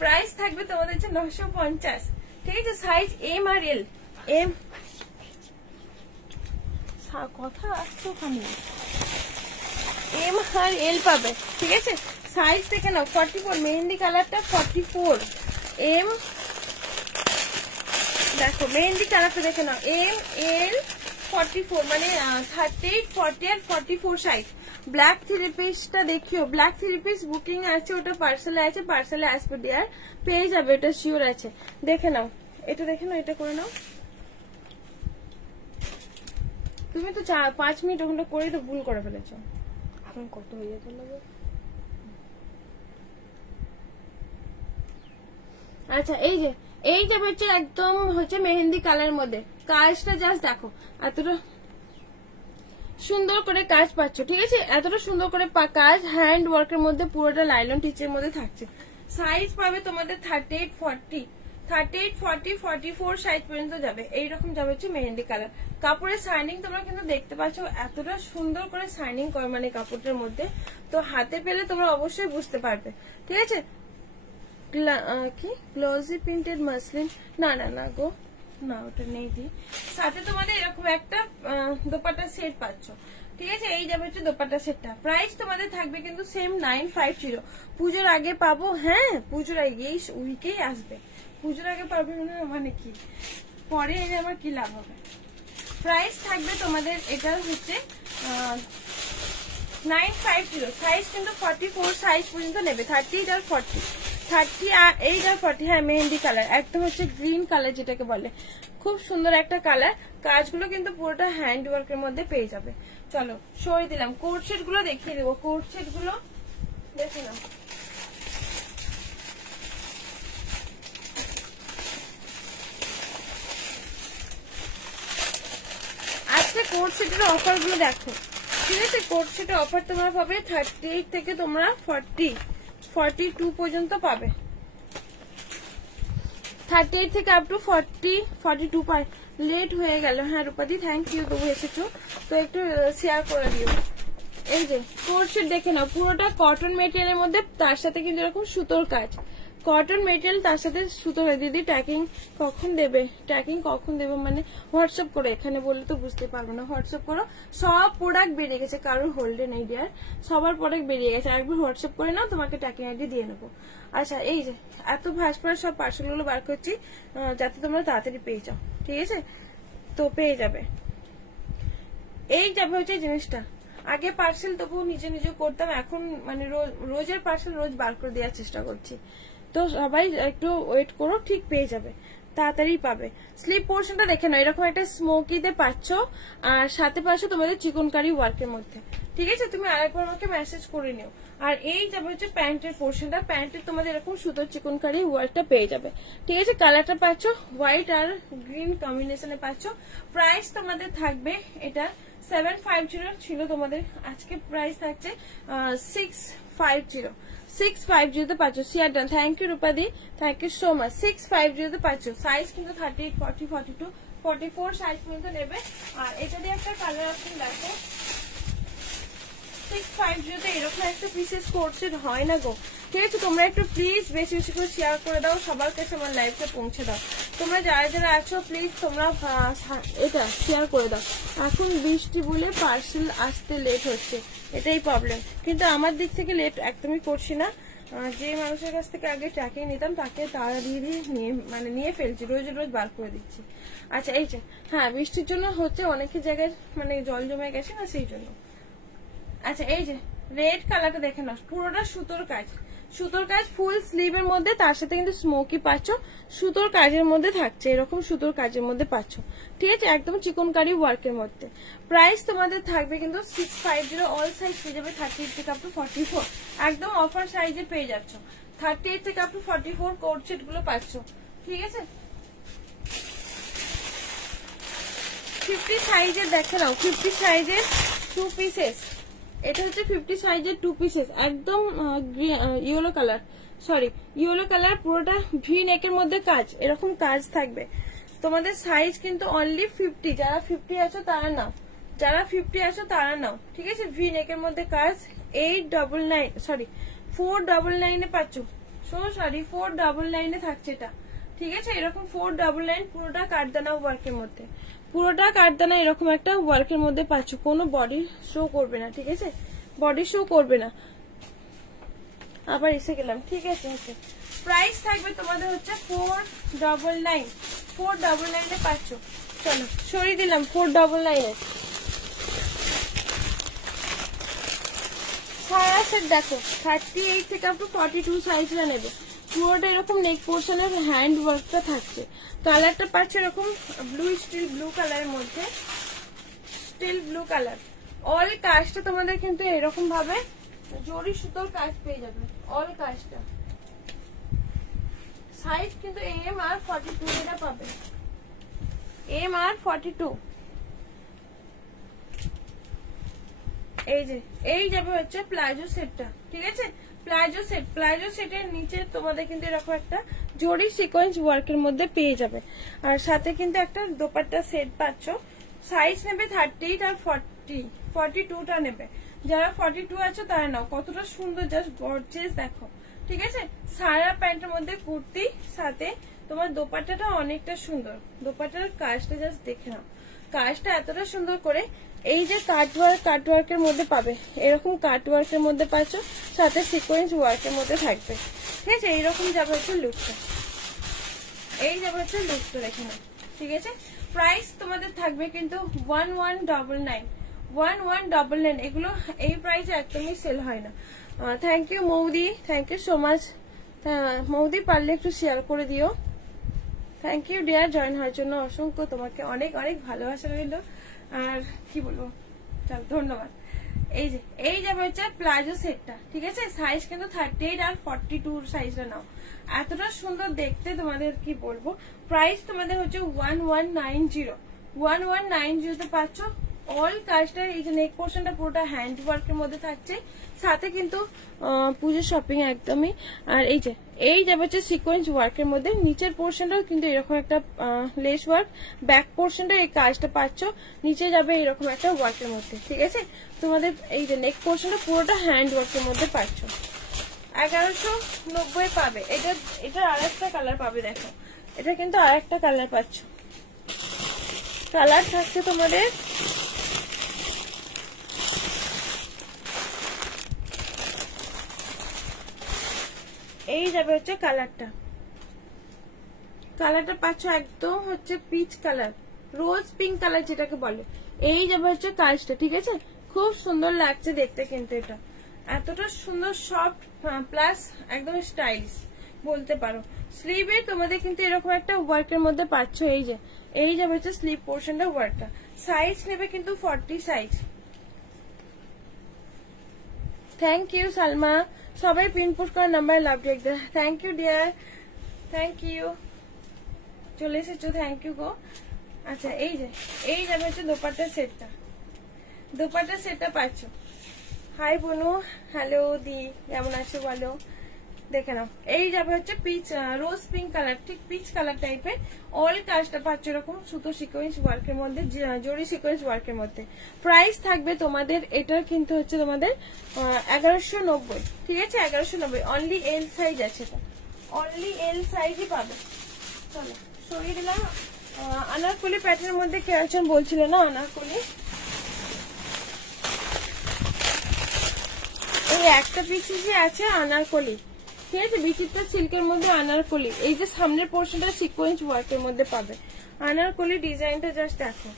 প্রাইস থাকবে তোমাদের হচ্ছে 950, ঠিক আছে। সাইজ এম আর এল, এম কথা আসছে ওখানে, এম আর এল পাবে, ঠিক আছে। সাইজ দেখে নাও 44, মেহেন্দি কালারটা 44, এম দেখো মেহেন্দি কালারটা দেখে নাও, এম এল 44 মানে 38, 40 আর 44 সাইজ। ব্ল্যাক থ্রি পিসটা দেখিও, ব্ল্যাক থ্রি পিস বুকিং আছে, ওটা পার্সেলে আছে, পার্সেলে আসবে দেয়ার, পেয়ে যাবে, এটা শিওর আছে। দেখে নাও, এটা দেখে নাও, এটা করে নাও। তুমি তো 5 মিনিট ওখানটা করে তো ভুল করে ফেলেছো, এখন কত হয়ে যেতে লাগে। আচ্ছা এই যে হচ্ছে একদম হচ্ছে মেহেন্দি কালারের মধ্যে, কাজটা জাস্ট দেখো, এতটা সুন্দর করে কাজ পাচ্ছ, ঠিক আছে, এতটা সুন্দর করে কাজ হ্যান্ড ওয়ার্কের মধ্যে, পুরোটা লাইলন টিচের মধ্যে থাকছে। সাইজ পাবে তোমাদের 38, 40, 38, 40, 44 সাইজ পর্যন্ত যাবে। এইরকম যাবে হচ্ছে মেহেন্দি কালার। কাপড়ের শাইনিং তোমরা কিন্তু দেখতে পাচ্ছ, এতটা সুন্দর করে শাইনিং করে মানে কাপড়টার মধ্যে, তো হাতে পেলে তোমরা অবশ্যই বুঝতে পারবে, ঠিক আছে। কি গ্লসি প্রিন্টেড মাসলিন, না না না গো, না ওটা নেই দি। সাথে তোমাদের এরকম একটা দোপাট্টা সেট পাচ্ছ, ঠিক আছে। এই যাবে হচ্ছে দোপাট্টা সেটটা। প্রাইস তোমাদের থাকবে কিন্তু সেম 950। পুজোর আগে পাবো, হ্যাঁ পুজোর আগে এই উইকেই আসবে, পুজোর আগে পাবে মানে কি, পরে এলে আমার কি লাভ হবে। প্রাইস থাকবে তোমাদের এটা হচ্ছে 950। সাইজ কিন্তু 44 সাইজ পর্যন্ত নেবে, 38 আর 40, 38 আর 40, হ্যাঁ মেহেন্দি কালার, একদম হচ্ছে গ্রিন কালার যেটাকে বলে, খুব সুন্দর একটা কালার। কাজগুলো কিন্তু পুরোটা হ্যান্ড ওয়ার্কের মধ্যে পেয়ে যাবে। চলো সরিয়ে দিলাম, কোট সেট গুলো দেখিয়ে দেবো, কোট সেট গুলো দেখে নাও। আজকে কোট সেটের অফার গুলো দেখো, ঠিক আছে। কোট সেটের অফার তোমরা পাবে 38 থেকে তোমরা 42 পর্যন্ত পাবে, 38 থেকে আপ টু 42 পায়। লেট হয়ে গেল, হ্যাঁ রূপাদি থ্যাংক ইউ, তবু এসেছো তো একটু শেয়ার করে দিও। এই যে কোট সেট দেখে নাও, পুরোটা কটন মেটেরিয়ালের মধ্যে, তার সাথে কিন্তু এরকম সুতোর কাজ, কটন মেটেরিয়াল তার সাথে সুতোর কাজ। দিদি ট্যাকিং কখন দেবে, ট্যাকিং কখন দেবে মানে হোয়াটসঅ্যাপ করে, এখানে বললে তো বুঝতে পারবো না, হোয়াটসঅ্যাপ করো। সব প্রোডাক্ট বেরিয়ে গেছে, কারোর হোল্ডে নেই ডিয়ার, সবার প্রোডাক্ট বেরিয়ে গেছে, একবার হোয়াটসঅ্যাপ করে নাও, তোমাকে ট্যাকিং আইডি দিয়ে নেবো। আচ্ছা এই যে এত ভাস পড়া সব পার্সেল গুলো বার করছি, যাতে তোমরা তাড়াতাড়ি পেয়ে যাও, ঠিক আছে, তো পেয়ে যাবে। এই যাবে হচ্ছে জিনিসটা, আগে পার্সেল তবু নিজে নিজে করতাম, এখন মানে রোজের পার্সেল রোজ বার করে দেওয়ার চেষ্টা করছি, তো সবাই একটু ওয়েট করো, ঠিক পেয়ে যাবে, তাড়াতাড়ি পাবে। স্লিপ পোর্শনটা দেখে নাও, এরকম একটা স্মোকিতে পাচ্ছ, আর সাথে পাচ্ছ তোমাদের চিকনকারি ওয়ার্কের মধ্যে, ঠিক আছে, তুমি আরেকবার আমাকে মেসেজ করে নিও। আর এই যাবে হচ্ছে প্যান্টের পোর্শনটা, প্যান্টের তোমাদের এরকম সুতোর চিকনকারি ওয়ার্কটা পেয়ে যাবে। ঠিক আছে, কালারটা পাচ্ছ হোয়াইট আর গ্রিন কম্বিনেশনে পাচ্ছ। প্রাইস তোমাদের থাকবে এটা 750 ছিল তোমাদের, আজকে প্রাইস থাকছে 650 তে পাচ্ছ। সিয়ার ডান, থ্যাংক ইউ রূপাদি, থ্যাংক ইউ সো মাচ। 650 তে পাচ্ছ। সাইজ কিন্তু 38, 40, 42, 44 সাইজ পর্যন্ত নেবে। আর এটা দিয়ে একটা কালার অপশন দেখো, 650 তে এরকম একটা পিসেস করছে হয় না গো। ঠিক আছে, তোমরা একটু প্লিজ বেশি বেশি করে শেয়ার করে দাও, সবার কাছে আমার লাইভটা পৌঁছে দাও। তোমরা যারা যারা আছো প্লিজ তোমরা এটা শেয়ার করে দাও। এখন বৃষ্টি বলে পার্সেল আসতে লেট হচ্ছে, এটাই প্রবলেম। কিন্তু আমার দিক থেকে লেট একদমই করছি না, যে মানুষের কাছ থেকে আগে ট্র্যাকিং নিতাম তাকে তাড়াতাড়ি নিয়ে ফেলছি, রোজ রোজ বার করে দিচ্ছি। আচ্ছা এই যে হ্যাঁ, বৃষ্টির জন্য হচ্ছে অনেকের জায়গায় জল জমে গেছে না, সেই জন্য। আচ্ছা এই যে রেড কালারটা দেখে নাও, পুরোটা সুতোর কাজ, সুতোর কাজ ফুল স্লিভের মধ্যে, তার সাথে কিন্তু স্মোকি পাচ্ছ, সুতোর কাজের মধ্যে থাকছে, এরকম সুতোর কাজের মধ্যে পাচ্ছ। ঠিক আছে, একদম চিকনকারি ওয়ার্কের মধ্যে। প্রাইস তোমাদের থাকবে কিন্তু 650, অল সাইজ পেয়ে যাবে 38 থেকে আপ টু 44, একদম অফার সাইজে পেয়ে যাচ্ছ। 38 থেকে আপ টু 44 কোড সেট গুলো পাচ্ছ। ঠিক আছে, 50 সাইজের দেখে নাও, 50 সাইজের 2 পিসেস, এটা হচ্ছে 50 সাইজের 2 পিসেস, একদম yellow colour, sorry yellow colour, পুরোটা ভি নেকের মধ্যে কাজ, এরকম কাজ থাকবে। তোমাদের সাইজ কিন্তু অনলি 50, যারা 50 আছো তারা নাও, যারা 50 আছো তারা নাও। ঠিক আছে, ভি নেকের মধ্যে কাজ, 499 পাচ্ছ, সরি 499 থাকছে এটা। ঠিক আছে, এরকম 499 পুরোটা কাঠদানা ওয়ার্কের মধ্যে, পুরোটা কাঠদানা এরকম একটা ওয়ার্কের মধ্যে পাচ্ছ, কোনো বডি শো করবে না। ঠিক আছে, বডি শো করবে না। আবার এসে গেলাম। ঠিক আছে, প্রাইস থাকবে তোমাদের হচ্ছে 499 পাচ্ছ। চলো সরিয়ে দিলাম 499। সারা সেট দেখো 38 থেকে আপ টু 42 সাইজটা নেবে, পুরোটা এরকম নেক পোর্শনের হ্যান্ড ওয়ার্কটা থাকছে। কালারটা পাচ্ছে এরকম ব্লু, স্টিল ব্লু কালারের মধ্যে, স্টিল ব্লু কালার। অল কাজটা তোমাদের কিন্তু এরকম ভাবে জরি সুতোর কাজ পেয়ে যাবে, অল কাজটা। সাইজ কিন্তু এম আর 42 এটা পাবে, এম আর 42। এই যে এই যাবে হচ্ছে প্লাজো সেটটা। ঠিক আছে, প্লাজো সেটের নিচে তোমাদের কিন্তু এরকম একটা জরি সিকোয়েন্স ওয়ার্কের মধ্যে পেয়ে যাবে, আর সাথে কিন্তু একটা দোপাট্টা সেট পাচ্ছ। সাইজ নেবে 38 আর 42টা নেবে, যারা 42 আছো তারা নাও। কতটা সুন্দর, জাস্ট গর্জিয়াস দেখো। ঠিক আছে, সারা প্যান্টের মধ্যে কুর্তি, সাথে তোমার দোপাট্টাটা অনেকটা সুন্দর, দোপাট্টার কাজটা জাস্ট দেখে নাও, কাজটা এতটা সুন্দর করে। এই যে কাটওয়ার্কের মধ্যে পাবে, এরকম কাটওয়ার্কের মধ্যে পাচ্ছ, সাথে সিকোয়েন্স ওয়ার্কের মধ্যে থাকবে। ঠিক আছে, এইরকম যাবে হচ্ছে লুকটা, এই যাবে হচ্ছে লুকটা দেখে নাও। ঠিক আছে, প্রাইস তোমাদের থাকবে কিন্তু 1199, এগুলো এই প্রাইসে একদমই সেল হয় না। থ্যাংক ইউ মৌদি, থ্যাংক ইউ সো মাচ। মৌদি পারলে একটু শেয়ার করে দিও। থ্যাংক ইউ ডিয়ার, জয়েন হওয়ার জন্য অসংখ্য, তোমাকে অনেক অনেক ভালোবাসা রইল। আর কি বলবো, চল ধন্যবাদ। এই যে এই যাবে হচ্ছে প্লাজো সেটটা। ঠিক আছে, সাইজ কিন্তু 38 আর 42 সাইজটা নাও, এতটা সুন্দর দেখতে, তোমাদের কি বলবো। প্রাইস তোমাদের হচ্ছে 1190 তে পাচ্ছ। অল কাজটা এই যে নেক পোর্শনটা পুরোটা হ্যান্ড ওয়ার্কের মধ্যে থাকছে, সাথে কিন্তু পুজো শপিং একদমই। আর এই যে এই যাবে হচ্ছে সিকোয়েন্স ওয়ার্কের মধ্যে, নিচের পোর্শনটাও কিন্তু এরকম একটা লেস ওয়ার্ক, ব্যাক পোর্শনটা এই কাজটা পাচ্ছ, নিচে যাবে এরকম একটা ওয়ার্কের মধ্যে। ঠিক আছে, তোমাদের এই যে নেক পোর্শনটা পুরোটা হ্যান্ড ওয়ার্কের মধ্যে পাচ্ছ। 1190 পাবে। এটা আরেকটা কালার পাবে, দেখো এটা কিন্তু আরেকটা কালার পাচ্ছ। কালার থাকছে তোমাদের এই যাবে হচ্ছে কালারটা পাচ্ছ একদম হচ্ছে পিচ কালার, রোজ পিঙ্ক কালার যেটাকে বলে। এই যাবে হচ্ছে কাজটা। ঠিক আছে, খুব সুন্দর লাগছে দেখতে, কিন্তু এটা এতটা সুন্দর সফট প্লাস একদম স্টাইলিশ বলতে পারো। স্লিভে তোমাদের কিন্তু এরকম একটা ওয়ার্কের মধ্যে পাচ্ছ। এই যে এই যাবে হচ্ছে স্লিভ পোর্শনটা ওয়ার্কটা। সাইজ নেবে কিন্তু 40 সাইজ, থ্যাংক ইউ সালমা, সবাই পিনপুট করার নাম্বার লাভ রেখ দে। Thank you dear, thank you, চলে এসেছো, থ্যাংক ইউ গো। আচ্ছা এই যাবে হচ্ছে দোপাট্টার সেটটা, দোপাট্টার সেটটা পাচ্ছ। হাই বনু, হ্যালো দি, কেমন আছো বলো, দেখে নাও। এই যাবে হচ্ছে পিচ রোজ পিঙ্ক কালার, ঠিক পিচ কালার টাইপের, অল কাজটা পাচ্ছ এরকম সুতো সিকোয়েন্স ওয়ার্কের মধ্যে, জরি সিকোয়েন্স ওয়ার্কের মধ্যে। প্রাইস থাকবে তোমাদের এটার কিন্তু হচ্ছে তোমাদের 1190, ঠিক আছে 1190। অনলি এল সাইজ আছে, এটা অনলি এল সাইজই পাবে। চলো সরিয়ে দিলাম। আনারকলি প্যাটার্নের মধ্যে কে আছেন বলছিল না, আনারকলি এই একটা পিসই আছে আনারকলি, ঠিক আছে বিচিত্র সিল্কের মধ্যে আনারকলি। এই যে সামনের পোর্শনটা সিকোয়েন্স ওয়ার্কের মধ্যে পাবে। আনারকলি ডিজাইনটা জাস্ট দেখো,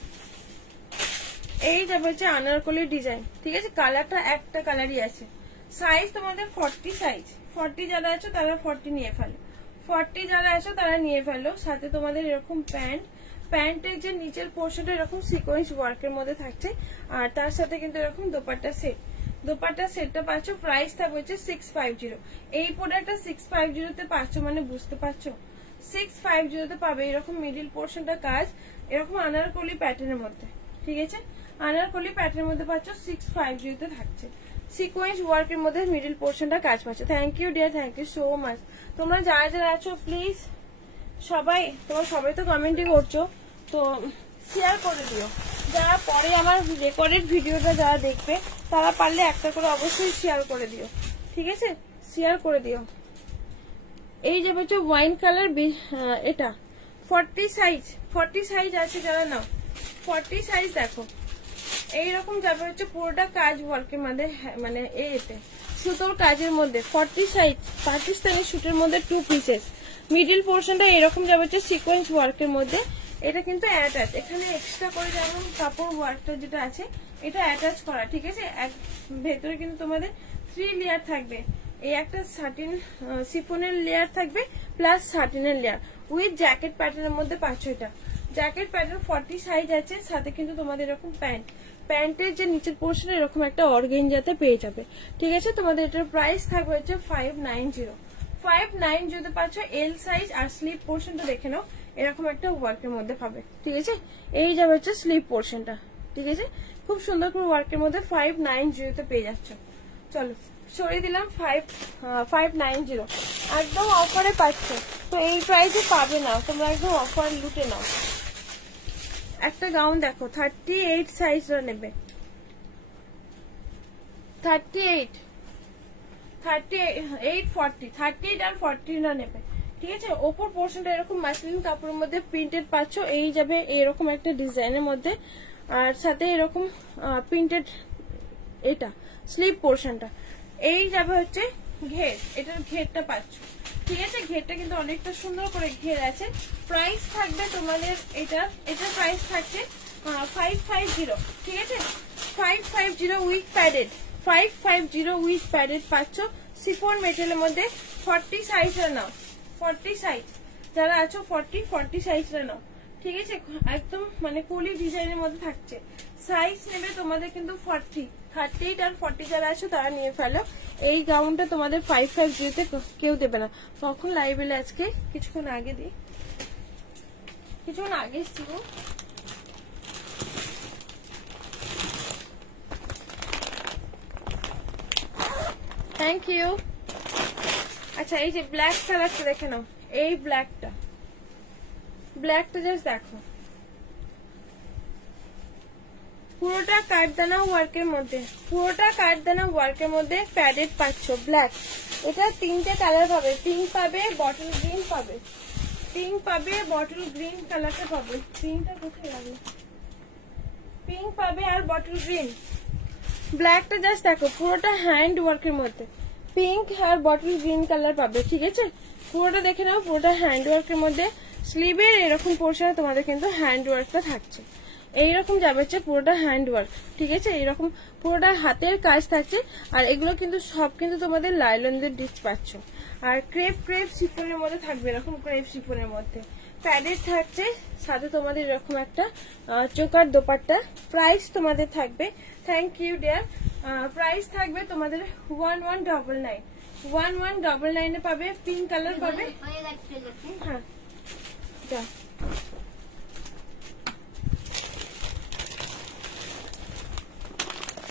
এই যাবে হচ্ছে আনারকলি ডিজাইন, ঠিক আছে। কালারটা একটা কালারই আছে। সাইজ তোমাদের 40 সাইজ, 40 যারা আছো তারা 40 নিয়ে ফেলো, 40 যারা আছো তারা নিয়ে ফেলো। সাথে তোমাদের এরকম প্যান্টের যে নিচের পোর্শনটা এরকম সিকোয়েন্স ওয়ার্কের মধ্যে থাকছে, আর তার সাথে কিন্তু এরকম দোপাট্টা সেট, দোপাট্টা সেটটা পাচ্ছ। প্রাইস থাকবে হচ্ছে 650। এই প্রোডাক্টটা 650 তে পাচ্ছ, মানে বুঝতে পারছো 650 তে পাবে এরকম মিডিল পোর্শনটা কাজ, এরকম আনারকলি প্যাটার্নের মধ্যে, ঠিক আছে আনারকলি প্যাটার্নের মধ্যে পাচ্ছ, 650 তে থাকছে। সিকোয়েন্স ওয়ার্কের মধ্যে মিডিল পোর্শনটা কাজ পাচ্ছ। Thank you dear, thank you so much. তোমরা যারা যারা আছো প্লিজ সবাই, তোমরা সবাই তো কমেন্টই করছো, তো শেয়ার করে দিও। যারা পরে আমার রেকর্ডেড ভিডিওটা যারা দেখবে তারা পারলে একটা করে অবশ্যই শেয়ার করে দিও, ঠিক আছে শেয়ার করে দিও। এই যে বলছো ওয়াইন কালার, এটা 40 সাইজ, 40 সাইজ আছে যারা নাও, 40 সাইজ দেখো। এইরকম যাবে হচ্ছে পুরোটা কাজ ওয়ার্কের মধ্যে, মানে এতে সুতোর কাজের মধ্যে 40 সাইজ, পাকিস্তানি শুটের মধ্যে 2 পিসেস। মিডিল পোর্শনটা এরকম যাবে হচ্ছে সিকোয়েন্স ওয়ার্কের মধ্যে। এটা কিন্তু অ্যাটাচ, এখানে এক্সট্রা করে যেমন কাপড় ওয়ার্কটা যেটা আছে এটা অ্যাটাচ করা, ঠিক আছে। ভেতরে কিন্তু তোমাদের 3 লেয়ার থাকবে, এই একটা সাটিন সিফনের লেয়ার থাকবে প্লাস সাটিনের লেয়ার উইথ জ্যাকেট প্যাটার্নের মধ্যে পাচ্ছ। এটা জ্যাকেট প্যাটার্ন 40 সাইজ আছে, সাথে কিন্তু তোমাদের এরকম প্যান্টের যে নিচের পোর্শন এরকম একটা অর্গেঞ্জাতে পেয়ে যাবে, ঠিক আছে। তোমাদের এটার প্রাইস থাকবে হচ্ছে 590, 590 তে পাচ্ছ এল সাইজ। আর স্লিপ পোর্শনটা দেখে নাও, এরকম একটা ওয়ার্কের মধ্যে পাবে, ঠিক আছে। এই যাবে হচ্ছে স্লিপ পোর্শনটা, ঠিক আছে খুব সুন্দর করে ওয়ার্কের মধ্যে 590 তে পেয়ে যাচ্ছ। চলো সরিয়ে দিলাম 590, একদম অফারে পাচ্ছ। তো এই প্রাইসে পাবে না, তোমরা একদম অফার লুটে নাও। একটা গাউন দেখো 38 সাইজটা নেবে, 38, 40, 38 আর 40 না নেবে, ঠিক আছে। ওপর পোর্শনটা এরকম মাসলিন কাপড়ের মধ্যে প্রিন্টেড পাচ্ছ। এই যাবে এরকম একটা ডিজাইনের মধ্যে, আর সাথে এরকম প্রিন্টেড এটা স্লিপ পোর্শনটা। এই যাবে হচ্ছে ঘের, এটার ঘেরটা পাচ্ছ, ঠিক আছে। ঘেরটা কিন্তু অনেকটা সুন্দর করে ঘের আছে। প্রাইস থাকবে তোমাদের এটার প্রাইস থাকছে 550, ঠিক আছে 550 উইথ প্যাডেড, 550 উইথ প্যাডেড পাচ্ছ সিফন মেটেরিয়ালের মধ্যে। 40 সাইজটা নাও, 40 সাইজ যারা আছো 40 সাইজটা নাও, ঠিক আছে। একদম মানে কুলি ডিজাইনের মধ্যে থাকছে। সাইজ নেবে তোমাদের কিন্তু 40, 38 আর 40 যারা আছো তারা নিয়ে ফেলো। এই গাউনটা তোমাদের 550 তে কেউ দেবে না। তখন লাইভ এলে আজকে কিছুক্ষণ আগে দিই, কিছুক্ষণ আগে ছিল। Thank you. আচ্ছা এই যে ব্ল্যাক কালারটা দেখে নাও, এই ব্ল্যাকটা জাস্ট দেখো, পুরোটা কাঠদানা ওয়ার্কের মধ্যে, পুরোটা কাঠদানা ওয়ার্কের মধ্যে প্যাডেড পাচ্ছ ব্ল্যাক। এটা 3টে কালার পাবে, পিঙ্ক পাবে, বটল গ্রিন পাবে, পিঙ্ক পাবে, বটল গ্রিন কালারটা পাবে। পিঙ্কটা কোথায় যাবে? পিঙ্ক পাবে আর বটল গ্রিন। ব্ল্যাকটা জাস্ট দেখো, পুরোটা হ্যান্ড ওয়ার্কের মধ্যে পিঙ্ক আর বটল গ্রিন কালার পাবে, ঠিক আছে। পুরোটা দেখে নাও, পুরোটা হ্যান্ড ওয়ার্কের মধ্যে। স্লিভের এরকম পোর্শনে তোমাদের কিন্তু হ্যান্ড ওয়ার্কটা থাকছে, এইরকম যাবে হচ্ছে পুরোটা হ্যান্ড ওয়ার্ক, ঠিক আছে। এরকম পুরোটা হাতের কাজ থাকছে। আর এগুলো কিন্তু সব কিন্তু তোমাদের লাইলনদের ডিচ পাচ্ছ। আর ক্রেপ শিফনের মধ্যে থাকবে, এরকম ক্রেপ শিফনের মধ্যে প্যাডেড থাকছে। সাথে তোমাদের এরকম একটা চোকার দোপাট্টা। প্রাইস তোমাদের থাকবে, থ্যাংক ইউ ডিয়ার, প্রাইস থাকবে তোমাদের 1199 1199 এ পাবে, পিঙ্ক কালার পাবে। হ্যাঁ যা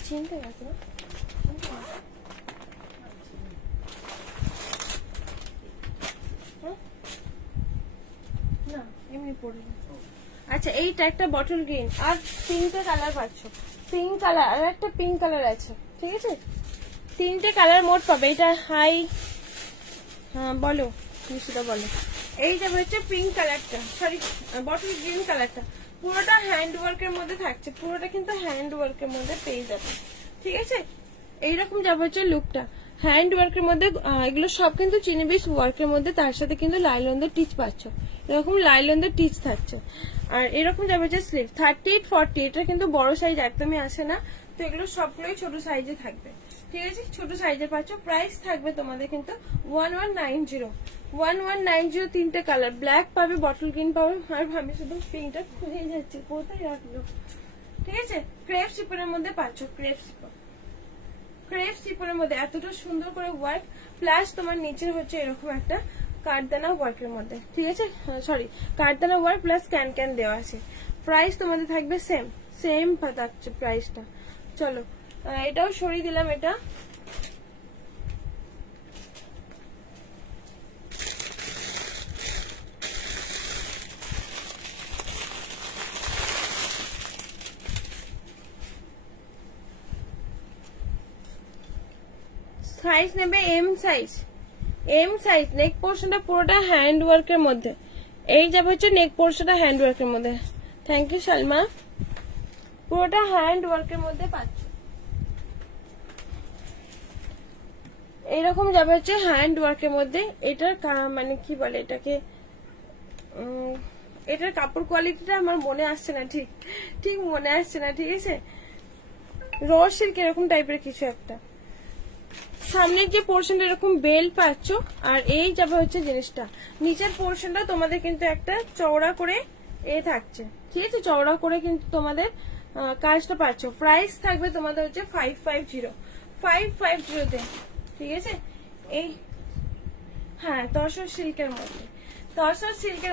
চিনতে গেছো না, এমনি পড়বে। আচ্ছা এইটা একটা বটল গ্রিন, আর তিনটে কালার পাচ্ছ, পিঙ্ক কালার আর একটা পিঙ্ক কালার আছে, ঠিক আছে? তিনটে কালার মোট পাবে। এটা হাই, হ্যাঁ বলো নিশ্চিত বলো। এইটা হচ্ছে পিঙ্ক কালারটা, সরি বটল গ্রিন কালারটা, পুরোটা হ্যান্ড ওয়ার্কের মধ্যে থাকছে, পুরোটা কিন্তু হ্যান্ড ওয়ার্কের মধ্যে পেয়ে যাবে, ঠিক আছে? এইরকম যাবে হচ্ছে লুকটা হ্যান্ড ওয়ার্কের মধ্যে। এগুলো সব কিন্তু চিনিবিস ওয়ার্কের মধ্যে, তার সাথে কিন্তু লাইলনদের টিচ পাচ্ছ, এরকম লাইলনদের টিচ থাকছে। আর এরকম যাবে হচ্ছে স্লিভ 38-40, এটা কিন্তু বড় সাইজ একদমই আসে না, তো এগুলো সবগুলোই ছোট সাইজে থাকবে, ঠিক আছে? ছোট সাইজের পাচ্ছ। প্রাইস থাকবে তোমাদের কিন্তু 1190 তিনটে কালার, ব্ল্যাক পাবে, বটল গ্রিন পাবে, আর আমি শুধু পিঙ্কটা খুঁজে যাচ্ছি কোথায় রাখলো, ঠিক আছে? ক্রেপ সিপনের মধ্যে পাচ্ছ, ক্রেপ সিপনের মধ্যে এতটা সুন্দর করে ওয়ার্ক, প্লাস তোমার নিচে হচ্ছে এরকম একটা কাঠদানা ওয়ার্কের মধ্যে, ঠিক আছে? সরি, কাঠদানা ওয়ার্ক প্লাস ক্যান দেওয়া আছে। প্রাইস তোমাদের থাকবে সেম থাকছে প্রাইসটা। চলো এটাও সরিয়ে দিলাম। এটা সাইজ নেবে এম সাইজ, নেক পোর্শনটা পুরোটা হ্যান্ড ওয়ার্কের মধ্যে, এই যাবে হচ্ছে নেক পোর্শনটা হ্যান্ড ওয়ার্কের মধ্যে। Thank you Salma. পুরোটা হ্যান্ড ওয়ার্কের মধ্যে পাচ্ছ, এইরকম যাবে হচ্ছে হ্যান্ড ওয়ার্কের মধ্যে। এটার মানে কি বলে এটাকে, এটার কাপড় কোয়ালিটিটা আমার মনে আসছে না, ঠিক মনে আসছে না, ঠিক আছে? র সিল্ক এরকম টাইপের কিছু একটা। সামনের যে পোর্শনটা এরকম বেল পাচ্ছ, আর এই যাবে হচ্ছে জিনিসটা, নিচের পোর্শনটা তোমাদের কিন্তু একটা চওড়া করে থাকছে, ঠিক আছে? চওড়া করে কিন্তু তোমাদের কাজটা পাচ্ছ। প্রাইস থাকবে তোমাদের হচ্ছে 550 ঠিক আছে? এই হ্যাঁ তসর সিল্কের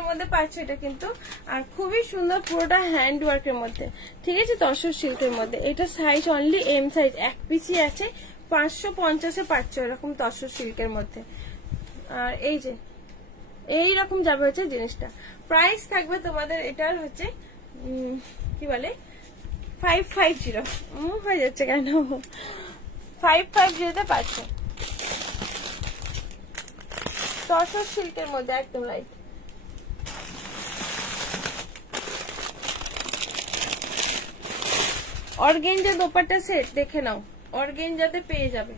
মধ্যে পাচ্ছ এটা কিন্তু, আর খুবই সুন্দর, পুরোটা হ্যান্ড ওয়ার্কের মধ্যে, ঠিক আছে? তসর সিল্কের মধ্যে। এটা সাইজ অনলি এম সাইজ, এক পিসই আছে, 550-এ পাচ্ছ এরকম তসর সিল্কের মধ্যে। আর এই যে এইরকম যাবে হচ্ছে জিনিসটা। প্রাইস থাকবে তোমাদের এটার হচ্ছে কি বলে 550 হয়ে যাচ্ছে কেন, 550-তে পাচ্ছ তসর সিল্কের মধ্যে, একদম লাইট। অর্গেঞ্জা দোপাট্টা সেট দেখে নাও, অর্গেঞ্জাতে পেয়ে যাবে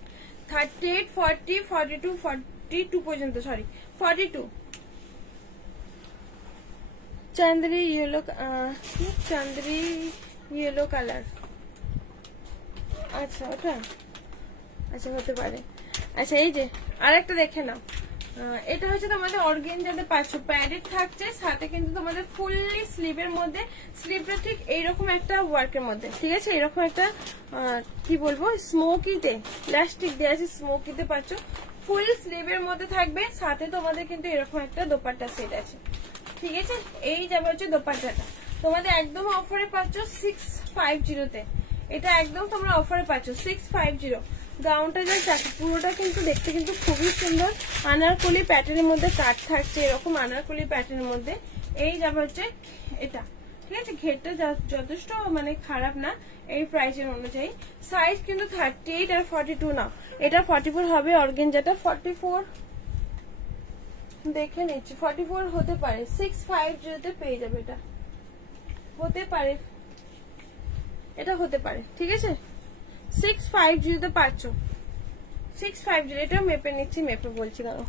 38, 40, 42, 42 পর্যন্ত, সরি 42। চান্দ্রি ইয়েলো কালার, আচ্ছা ওটা, আচ্ছা হতে পারে। আচ্ছা এই যে আরেকটা দেখে নাও, এটা হচ্ছে তোমাদের অর্গেঞ্জাতে পাচ্ছ, প্যাডেড থাকছে, সাথে কিন্তু তোমাদের ফুললি স্লিভের মধ্যে, স্লিভটা ঠিক এইরকম একটা ওয়ার্কের মধ্যে, ঠিক আছে? এরকম একটা কি বলবো স্মোকিতে প্লাস্টিক দেওয়া আছে, স্মোকিতে পাচ্ছ, ফুল স্লিভের মধ্যে থাকবে, সাথে তোমাদের কিন্তু এরকম একটা দোপাট্টা সেট আছে, ঠিক আছে? এই যাবে হচ্ছে দোপাট্টাটা তোমাদের একদম অফারে পাচ্ছ 650-তে, এটা একদম তোমরা অফারে পাচ্ছ 650। গাউনটা যা পুরোটা কিন্তু দেখতে কিন্তু খুবই সুন্দর, আনারকলি প্যাটার্নের মধ্যে কাট থাকছে, এরকম আনারকলি প্যাটার্নের মধ্যে। এই যাবে হচ্ছে এটা, ঠিক আছে? ঘেরটা যথেষ্ট মানে খারাপ না এই প্রাইসের অনুযায়ী। সাইজ কিন্তু 38 আর 42 না, এটা 44 হবে। অর্গেঞ্জাটা 44 দেখে নিচ্ছি, 44 হতে পারে, 650-তে পেয়ে যাবে, এটা হতে পারে, এটা হতে পারে, ঠিক আছে? 650-তে পাচ্ছ, 650। এটা মেপে নিচ্ছি, মেপে বলছি কেন,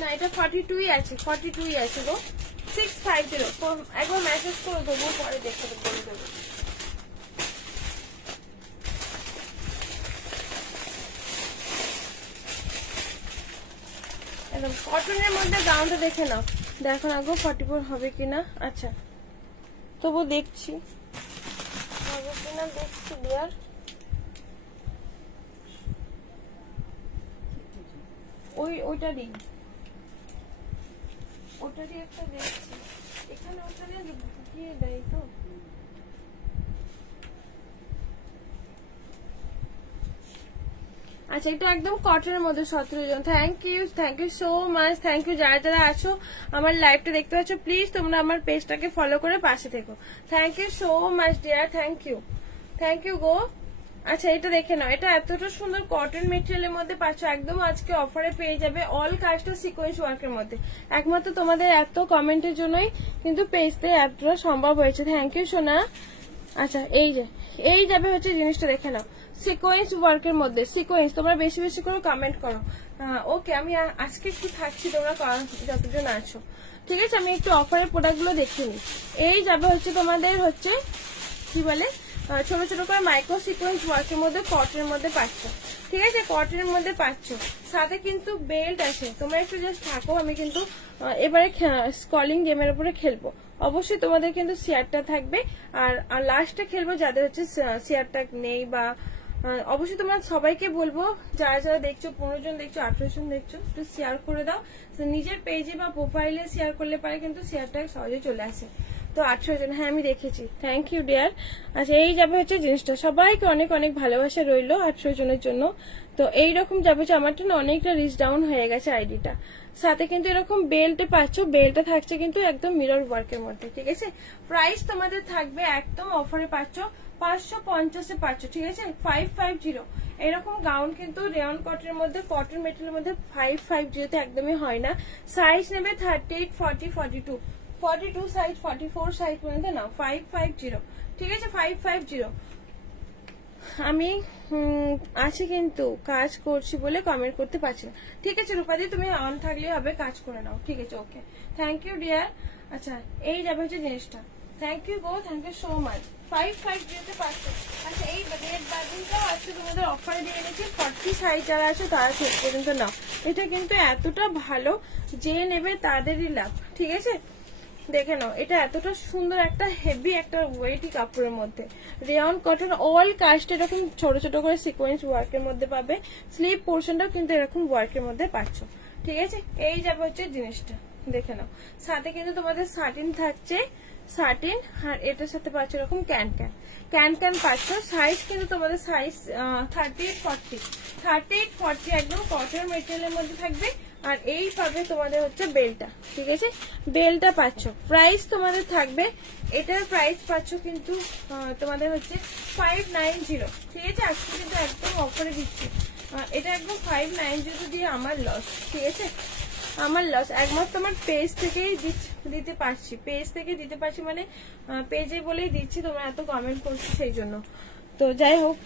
না এটা 42-ই আছে, 42-ই আছে গো, 650। একবার মেসেজ করে দেবো, পরে দেখতে বলে দেবো। একদম কটনের মধ্যে গাউনটা দেখে নাও, দেখো না গো 44 হবে কিনা। আচ্ছা তবু দেখছি হবে কিনা, দেখছি ডিয়ার। ওইটারই একটা দেখছি এখানে, ওখানে ঢুকিয়ে দেয় তো। আচ্ছা এটা একদম কটনের মধ্যে 17 জন। Thank you so much, thank you. যারা যারা আছো আমার লাইভটা দেখতে পাচ্ছ প্লিজ তোমরা আমার পেজটাকে ফলো করে পাশে থেকো। Thank you so much dear, thank you গো। আচ্ছা এটা দেখে নাও, এটা এতটা সুন্দর কটন মেটেরিয়ালের মধ্যে পাচ্ছ, একদম আজকে অফারে পেয়ে যাবে। অল কাজটা সিকোয়েন্স ওয়ার্কের মধ্যে, একমাত্র তোমাদের এত কমেন্টের জন্যই কিন্তু পেজতে এতটা সম্ভব হয়েছে। থ্যাংক ইউ সোনা। আচ্ছা এই যাবে হচ্ছে জিনিসটা দেখে নাও, সিকোয়েন্স ওয়ার্কের মধ্যে। সিকোয়েন্স তোমরা বেশি বেশি করে কমেন্ট করো। ওকে আমি আজকে একটু থাকছি, তোমরা যতজন আছো ঠিক আছে। আমি একটু অফারের প্রোডাক্ট গুলো দেখে নিই। এই যাবে হচ্ছে তোমাদের হচ্ছে কি বলে ছোট ছোট করে মাইক্রো সিকোয়েন্স ওয়ার্কের মধ্যে কটনের মধ্যে পাচ্ছ, ঠিক আছে। কটনের মধ্যে পাচ্ছ, সাথে কিন্তু বেল্ট আছে। তোমরা একটু জাস্ট থাকো, আমি কিন্তু এবারে স্কলিং গেমের উপরে খেলবো। অবশ্যই তোমাদের কিন্তু শেয়ারটা থাকবে, আর লাস্টে খেলবো যাদের হচ্ছে শেয়ারটা নেই, বা অবশ্যই তোমরা সবাইকে বলবো যারা যারা দেখছো, 15 জন দেখছো, 18 জন দেখছো, একটু শেয়ার করে দাও। নিজের পেজে বা প্রোফাইলে শেয়ার করলে পারে কিন্তু শেয়ারটা সহজে চলে আসে। তো 18 জন, হ্যাঁ আমি দেখেছি, থ্যাংক ইউ ডিয়ার। আচ্ছা এই যাবে হচ্ছে জিনিসটা, সবাইকে অনেক অনেক ভালোবাসা রইলো 18 জনের জন্য। তো এইরকম যাবে হচ্ছে, আমারটা না অনেকটা রিচ ডাউন হয়ে গেছে আইডিটা। সাথে কিন্তু এরকম বেল্টে পাচ্ছ, বেল্টটা থাকছে কিন্তু একদম মিরর ওয়ার্কের মধ্যে, ঠিক আছে। প্রাইস তোমাদের থাকবে একদম অফারে পাচ্ছ 550 পাচ্ছ, ঠিক আছে। 550 এরকম গাউন কিন্তু রেয়ন কটনের মধ্যে, কটন মেটেরিয়ালের মধ্যে 550 একদমই হয় না। সাইজ নেবে 38, 40, 42 সাইজ, 44 সাইজ পর্যন্ত নাও। 550, ঠিক আছে। 550 আমি আছে কিন্তু কাজ করছি বলে কমেন্ট করতে পারছি না, ঠিক আছে। রূপাদি তুমি অন থাকলে হবে, কাজ করে নাও, ঠিক আছে। Okay thank you dear. আচ্ছা এই যাবে হচ্ছে জিনিসটা, থ্যাংক ইউ গো, থ্যাংক ইউ সো মাচ। 550 পাচ্ছ। আচ্ছা এই রেড বাজিংটাও আজকে তোমাদের অফারে দিয়ে নিচ্ছি, 40 সাইজ যারা আছে তারা শেষ পর্যন্ত নাও। এটা কিন্তু এতটা ভালো, যে নেবে তাদেরই লাভ, ঠিক আছে। দেখে নাও, এটা এতটা সুন্দর একটা হেভি একটা ওয়েটি কাপড়ের মধ্যে, রেয়ন কটন, অল কাস্ট এরকম ছোট ছোট করে সিকোয়েন্স ওয়ার্কের মধ্যে পাবে। স্লিভ পোর্শনটাও কিন্তু এরকম ওয়ার্কের মধ্যে পাচ্ছ, ঠিক আছে। এই যাবে হচ্ছে জিনিসটা, দেখে নাও। সাথে কিন্তু তোমাদের সাটিন থাকছে, সাটিন, আর এটার সাথে পাচ্ছ এরকম ক্যান পাচ্ছ। সাইজ কিন্তু তোমাদের সাইজ 38, 40 একদম কটন মেটেরিয়ালের মধ্যে থাকবে। আর এই পাবে তোমাদের হচ্ছে বেলটা, ঠিক আছে। বেলটা পাচ্ছ, প্রাইস তোমাদের থাকবে, এটার প্রাইস পাচ্ছ কিন্তু তোমাদের হচ্ছে 590, ঠিক আছে। আজকে কিন্তু একদম অফারে দিচ্ছি, এটা একদম 590 দিয়ে আমার লস, ঠিক আছে। আমার লস একমাত্র আমার পেজ থেকেই দিতে পারছি, মানে পেজে বলেই দিচ্ছি, তোমরা এত কমেন্ট করছো সেই জন্য। তো যাই হোক,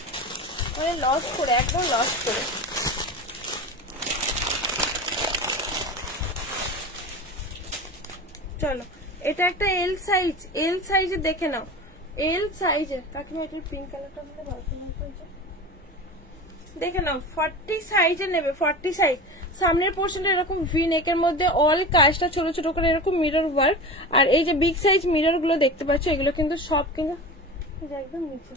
মানে লস করে, একদম লস করে। চলো এটা একটা এল সাইজে দেখে নাও, এল সাইজে। কাকিমা এটার পিঙ্ক কালারটা মধ্যে ভালো হয়েছে, দেখে নাও। 40 সাইজে নেবে, 40 সাইজ। সামনের পোর্শনটা এরকম ভি নেকের মধ্যে, অল কাজটা ছোট ছোট করে এরকম মিরর ওয়ার্ক। আর এই যে বিগ সাইজ মিরর গুলো দেখতে পাচ্ছ, এগুলো কিন্তু সব কিন্তু একদম নিচে,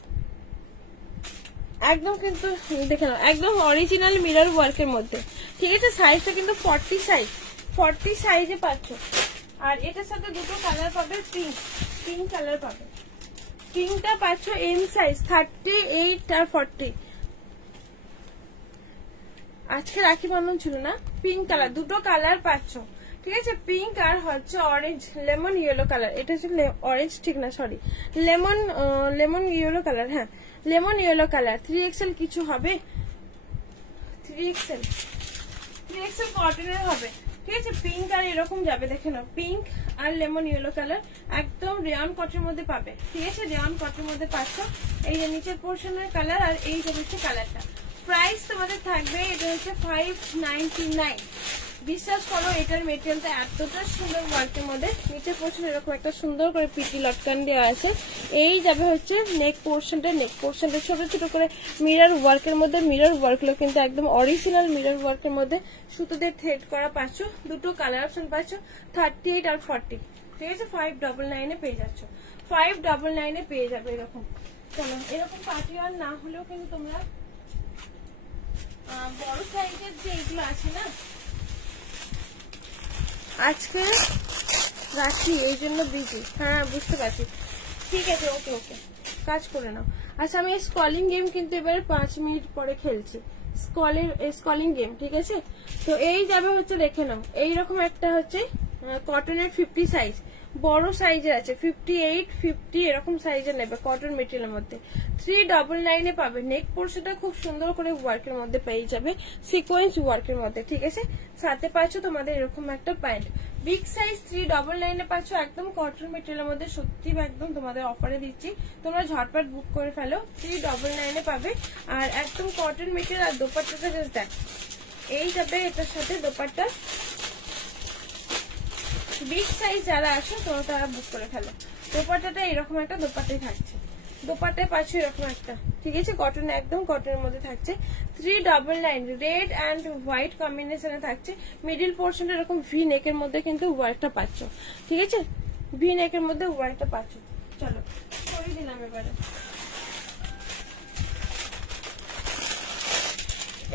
একদম কিন্তু দেখে নাও, একদম অরিজিনাল মিরর ওয়ার্কের মধ্যে, ঠিক আছে। সাইজটা কিন্তু 40 সাইজে পাচ্ছ। আর এটার সাথে দুটো কালার পাবে, পিঙ্ক কালার পাবে। পিঙ্কটা পাচ্ছ এম সাইজ, 38 আর 40। আজকে রাখি বন্ধন ছিল না, পিঙ্ক কালার, দুটো কালার পাচ্ছ, ঠিক আছে। পিঙ্ক আর হচ্ছে অরেঞ্জ, লেমন ইয়েলো কালার। এটা হচ্ছে অরেঞ্জ, ঠিক না, সরি, লেমন ইয়েলো কালার, হ্যাঁ লেমন ইয়েলো কালার। 3XL কিছু হবে, 3XL কটনের হবে, ঠিক আছে। পিঙ্ক আর এরকম যাবে, দেখে নাও, পিঙ্ক আর লেমন ইয়েলো কালার, একদম রেয়ন কটনের মধ্যে পাবে, ঠিক আছে। রেয়ন কটনের মধ্যে পাচ্ছ। এই যে নিচের পোর্শনের কালার, আর এই যে হচ্ছে কালারটা। প্রাইস তোমাদের থাকবে, এটা হচ্ছে 599, বিশ্বাস করো এটার মেটেরিয়ালটা এতটা সুন্দর ওয়ার্কের মধ্যে। নিচের পোর্শন এরকম একটা সুন্দর করে পিটি লটকান দেওয়া আছে। এই যাবে হচ্ছে নেক পোর্শনটা ছোট ছোট করে মিরর ওয়ার্কের মধ্যে। মিরর ওয়ার্কগুলো কিন্তু একদম অরিজিনাল মিরর ওয়ার্কের মধ্যে সুতো দিয়ে থ্রেড করা পাচ্ছ। দুটো কালার অপশন পাচ্ছ 38 আর 40, ঠিক আছে। 599 এ পেয়ে যাচ্ছ, 599 এ পেয়ে যাবে এরকম। চলো এরকম পার্টি ওয়ার না হলেও কিন্তু তোমরা বড় সাইজের যে এগুলো আছে না, আজকে রাখি এই জন্য বিজি। হ্যাঁ বুঝতে পারছি, ঠিক আছে, ওকে ওকে কাজ করে নাও। আচ্ছা আমি স্কলিং গেম কিন্তু এবারে 5 মিনিট পরে খেলছি, স্কলিং গেম, ঠিক আছে। তো এই যাবে হচ্ছে দেখে নাও, এইরকম একটা হচ্ছে কটনের 50 সাইজ, বড় সাইজের আছে 58, 50 এরকম সাইজের নেবে কটন মেটেরিয়ালের মধ্যে। 399 এ পাবে। নেক পোর্শনটা খুব সুন্দর করে ওয়ার্কের মধ্যে পেয়ে যাবে, সিকোয়েন্স ওয়ার্কের মধ্যে, ঠিক আছে। সাথে পাচ্ছ তোমাদের এরকম একটা প্যান্ট, বিগ সাইজ 399 এ পাচ্ছ, একদম কটন মেটেরিয়ালের মধ্যে। সত্যি একদম তোমাদের অফারে দিচ্ছি, তোমরা ঝটপট বুক করে ফেলো। 399 এ পাবে আর একদম কটন মেটেরিয়াল। আর দোপাট্টাটা জাস্ট দেখ, এই যাবে এটার সাথে দোপাট্টা। বিগ সাইজ যারা আসো তোমরা তারা বুক করে ফেলো। দোপাট্টাটা এরকম একটা দোপাট্টাই থাকছে, দোপাট্টায় পাচ্ছ এরকম একটা, ঠিক আছে। কটন, একদম কটনের মধ্যে থাকছে। 399 রেড অ্যান্ড হোয়াইট কম্বিনেশনে থাকছে। মিডিল পোর্শনটা এরকম ভি নেকের মধ্যে কিন্তু ওয়ার্কটা পাচ্ছ, ঠিক আছে। ভি নেকের মধ্যে ওয়ার্কটা পাচ্ছ। চলো করে দিলাম এবারে।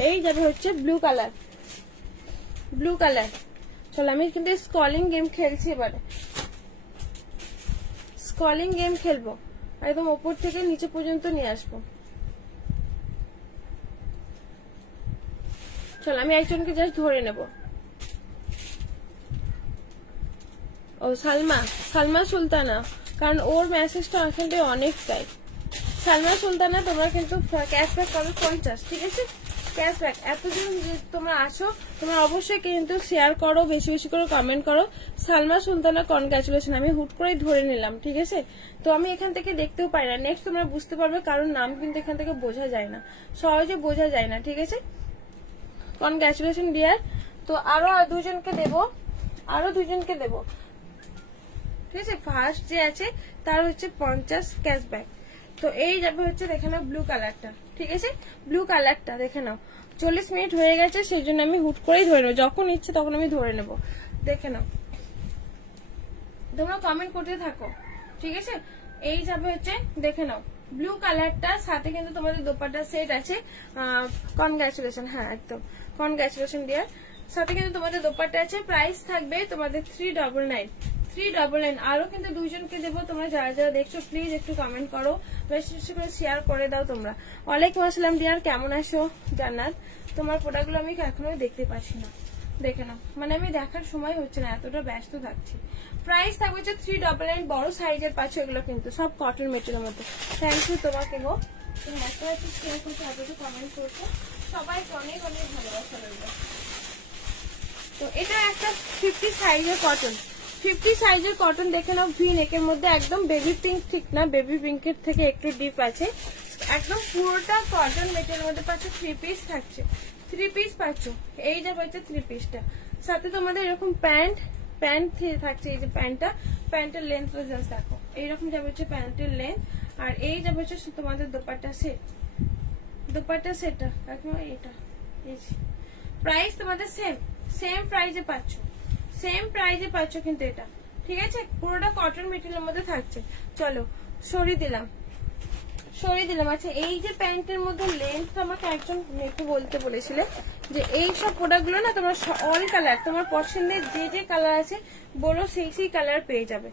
এই যাবে হচ্ছে ব্লু কালার, ব্লু কালার। চলো আমি কিন্তু স্কলিং গেম খেলছি এবারে, স্কলিং গেম খেলবো, একদম ওপর থেকে নিচে পর্যন্ত নিয়ে আসবো। চলো আমি একজনকে জাস্ট ধরে নেব। ও সালমা, সালমা সুলতানা, কারণ ওর মেসেজটা এখান থেকে অনেকটাই। সালমা সুলতানা তোমরা কিন্তু ক্যাশব্যাক পাবে 50, ঠিক আছে। ক্যাশব্যাক এতদিন যে তোমরা আসো, তোমরা অবশ্যই কিন্তু শেয়ার করো, বেশি বেশি করে কমেন্ট করো। সালমা সুলতানা কনগ্রাচুলেশন, আমি হুট করেই ধরে নিলাম, ঠিক আছে। তো আমি এখান থেকে দেখতেও পাই না, নেক্সট তোমরা বুঝতে পারবে, কারণ নাম কিন্তু এখান থেকে বোঝা যায় না, সহজে বোঝা যায় না, ঠিক আছে। Congratulation dear. তো আরো দুজনকে দেবো, আরো দুজনকে দেবো, ঠিক আছে। ফার্স্ট যে আছে তার হচ্ছে 50 ক্যাশব্যাক। তো এই যাবে হচ্ছে দেখে নাও ব্লু কালারটা, ঠিক আছে। ব্লু কালারটা দেখে নাও, 40 মিনিট হয়ে গেছে, সেই জন্য আমি হুট করেই ধরে নেবো, যখন ইচ্ছে তখন আমি ধরে নেবো। দেখে নাও, তোমরা কমেন্ট করতে থাকো, ঠিক আছে। এই যাবে হচ্ছে দেখে নাও ব্লু কালারটা, সাথে কিন্তু তোমাদের দোপাট্টা সেট আছে। কনগ্রাচুলেশন, হ্যাঁ একদম কনগ্রাচুলেশন ডিয়ার। সাথে কিন্তু তোমাদের দোপাট্টা আছে। প্রাইস থাকবে তোমাদের 399, 399। আরো কিন্তু দুইজনকে দেবো, তোমরা যারা যারা দেখছো প্লিজ একটু কমেন্ট করো, বেশি বেশি করে শেয়ার করে দাও তোমরা। ওয়ালাইকুম আসসালাম ডিয়ার, কেমন আছো জান্নাত? তোমার প্রোডাক্টগুলো আমি এখনো দেখতে পাচ্ছি না, দেখে নাও, মানে আমি দেখার সময় হচ্ছে না, এতটা ব্যস্ত থাকছি। প্রাইস থাকবে হচ্ছে 399, বড় সাইজের পাচ্ছ, এগুলো কিন্তু সব কটন মেটেরিয়ালের মধ্যে। থ্যাংক ইউ তোমাকে গো, তুমি এত এত শেয়ার করছো, এত কমেন্ট করছো, সবাইকে অনেক অনেক ভালোবাসা রইল। তো এটা একটা 50 সাইজের কটন, 50 সাইজের কটন দেখে নাও। ভি নেকের মধ্যে একদম বেবি পিঙ্ক, ঠিক না, বেবি পিঙ্কের থেকে একটু ডিপ আছে, একদম পুরোটা কটন মেটেরিয়ালের মধ্যে পাচ্ছ। 3 পিস থাকছে, 3 পিস পাচ্ছ। এই যা হচ্ছে 3 পিসটা, সাথে তোমাদের এরকম প্যান্ট থাকছে। এই যে প্যান্টটা, প্যান্টের লেন্থটা জাস্ট দেখো, এইরকম যাবে হচ্ছে প্যান্টের লেন্থ। আর এই যাবে হচ্ছে তোমাদের দোপাট্টা সেট, দোপাট্টা সেটটা একদম এটা। প্রাইস তোমাদের সেম প্রাইজে পাচ্ছ, সেম প্রাইজে পাচ্ছ কিন্তু এটা, ঠিক আছে। পুরোটা কটন মেটেরিয়ালের মধ্যে থাকছে। চলো সরিয়ে দিলাম, সরিয়ে দিলাম। আচ্ছা এই যে প্যান্টের মধ্যে লেন্থ আমাকে একজন একটু বলতে বলেছিলে যে এই সব প্রোডাক্ট গুলো না তোমার অল কালার, তোমার পছন্দের যে যে কালার আছে বলো, সেই সেই কালার পেয়ে যাবে।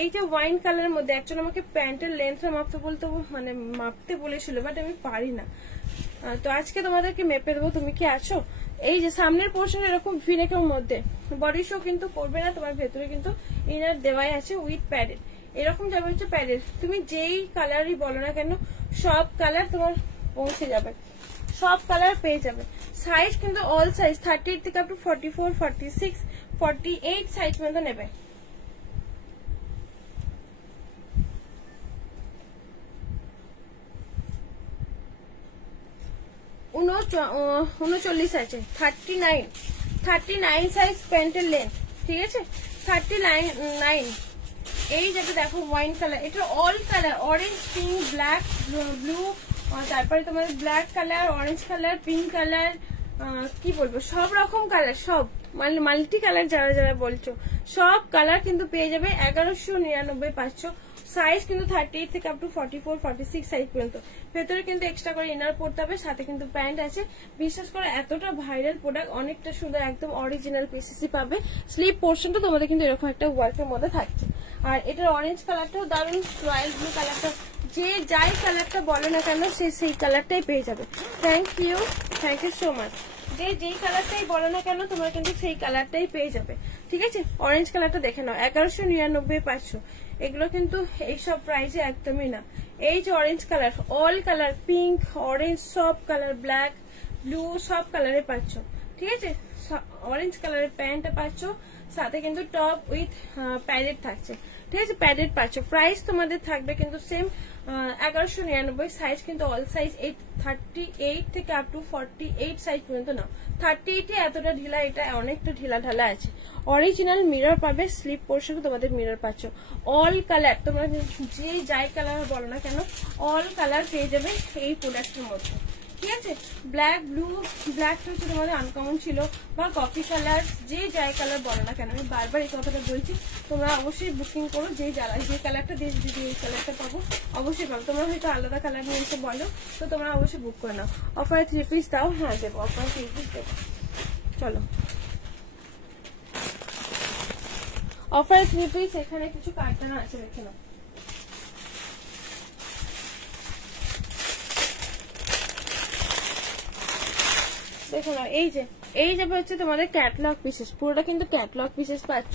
এই যে ওয়াইন কালারের মধ্যে একজন আমাকে প্যান্টের লেন্থটা মাপতে বলেছিল, বাট আমি পারি না। তো আজকে তোমাদেরকে মেপে দেবো, তুমি কি আছো? এই যে সামনের পোর্শন এরকম ভিনেকের মধ্যে, বডি শো কিন্তু করবে না, তোমার ভেতরে কিন্তু ইনার দেওয়াই আছে উইথ প্যাডেড। এরকম যাবে হচ্ছে প্যাডেড, তুমি যেই কালারই বলো না কেন সব কালার তোমার পৌঁছে যাবে, সব কালার পেয়ে যাবে। সাইজ কিন্তু অল সাইজ 38 থেকে আপ টু 44, 46, 48 সাইজ পর্যন্ত নেবে। উনচল্লিশ আছে, 39 সাইজ প্যান্টের লেন্থ, ঠিক আছে 39। এই যেটা দেখো ওয়াইন কালার, এটা all colour, orange, pink, black, blue, তারপরে তোমার black colour, orange colour, pink colour, কি বলবো সব রকম কালার, সব মাল্টি কালার যারা যারা বলছো সব কালার কিন্তু পেয়ে যাবে 1199 500। সাইজ কিন্তু 38 থেকে আপ টু 44 46 সাইজ পর্যন্ত। ভেতরে কিন্তু এক্সট্রা করে ইনার পড়তে হবে, সাথে কিন্তু প্যান্ট আছে। বিশ্বাস করে এতটা ভাইরাল প্রোডাক্ট, অনেকটা সুন্দর, একদম অরিজিনাল পিসিসি পাবে। স্লিপ পোর্শনটা তোমাদের কিন্তু এরকম একটা ওয়ার্কের মধ্যে থাকছে। আর এটার অরেঞ্জ কালারটাও দারুণ, রয়্যাল ব্লু কালারটা, যে যাই কালারটা বলো না কেন সেই কালারটাই পেয়ে যাবে। Thank you so much. যে যেই কালারটাই বলো না কেন তোমরা কিন্তু সেই কালারটাই পেয়ে যাবে, ঠিক আছে। অরেঞ্জ কালারটা দেখে নাও 1199 500। এগুলো কিন্তু এইসব প্রাইসে একদমই না। এই যে orange colour, all colour, pink, orange, সব কালার, ব্ল্যাক, ব্লু, সব কালারে পাচ্ছ, ঠিক আছে। অরেঞ্জ কালারের প্যান্টটা পাচ্ছ, সাথে কিন্তু টপ উইথ প্যাডেড থাকছে, ঠিক আছে। প্যাডেড পাচ্ছ। প্রাইস তোমাদের থাকবে কিন্তু সেম 1199। সাইজ কিন্তু অল সাইজ 38 থেকে আপ টু 48 সাইজ পর্যন্ত নাও। 38 এ এতটা ঢিলা, এটা অনেকটা ঢিলা ঢালা আছে। অরিজিনাল মিরর পাবে, স্লিপ পোর্শনে তোমাদের মিরর পাচ্ছ। অল কালার, তোমরা যে যাই কালার বলো না কেন অল কালার পেয়ে যাবে এই প্রোডাক্টের মধ্যে, ঠিক আছে। ব্ল্যাক, ব্লু, ব্ল্যাকটা হচ্ছে তোমাদের আনকমন ছিল, বা কফি কালার, যে যাই কালার বলো না কেন। আমি বারবার এই কথাটা বলছি, তোমরা অবশ্যই বুকিং করো। যে কালারটা দিদি এই কালারটা পাবো অবশ্যই পাবো। তোমরা হয়তো আলাদা কালার নিয়ে এসে বলো, তো তোমরা অবশ্যই বুক করে নাও। অফারে 3 পিস দাও, হ্যাঁ দেবো, অফারে 3 পিস দেবো। চলো অফারে 3 পিস। এখানে কিছু কার্টনা আছে, দেখে নাও। দেখো না, এই যাবে হচ্ছে তোমাদের ক্যাটলগ পিসেস। পুরোটা কিন্তু ক্যাটলগ পিসেস পাচ্ছ।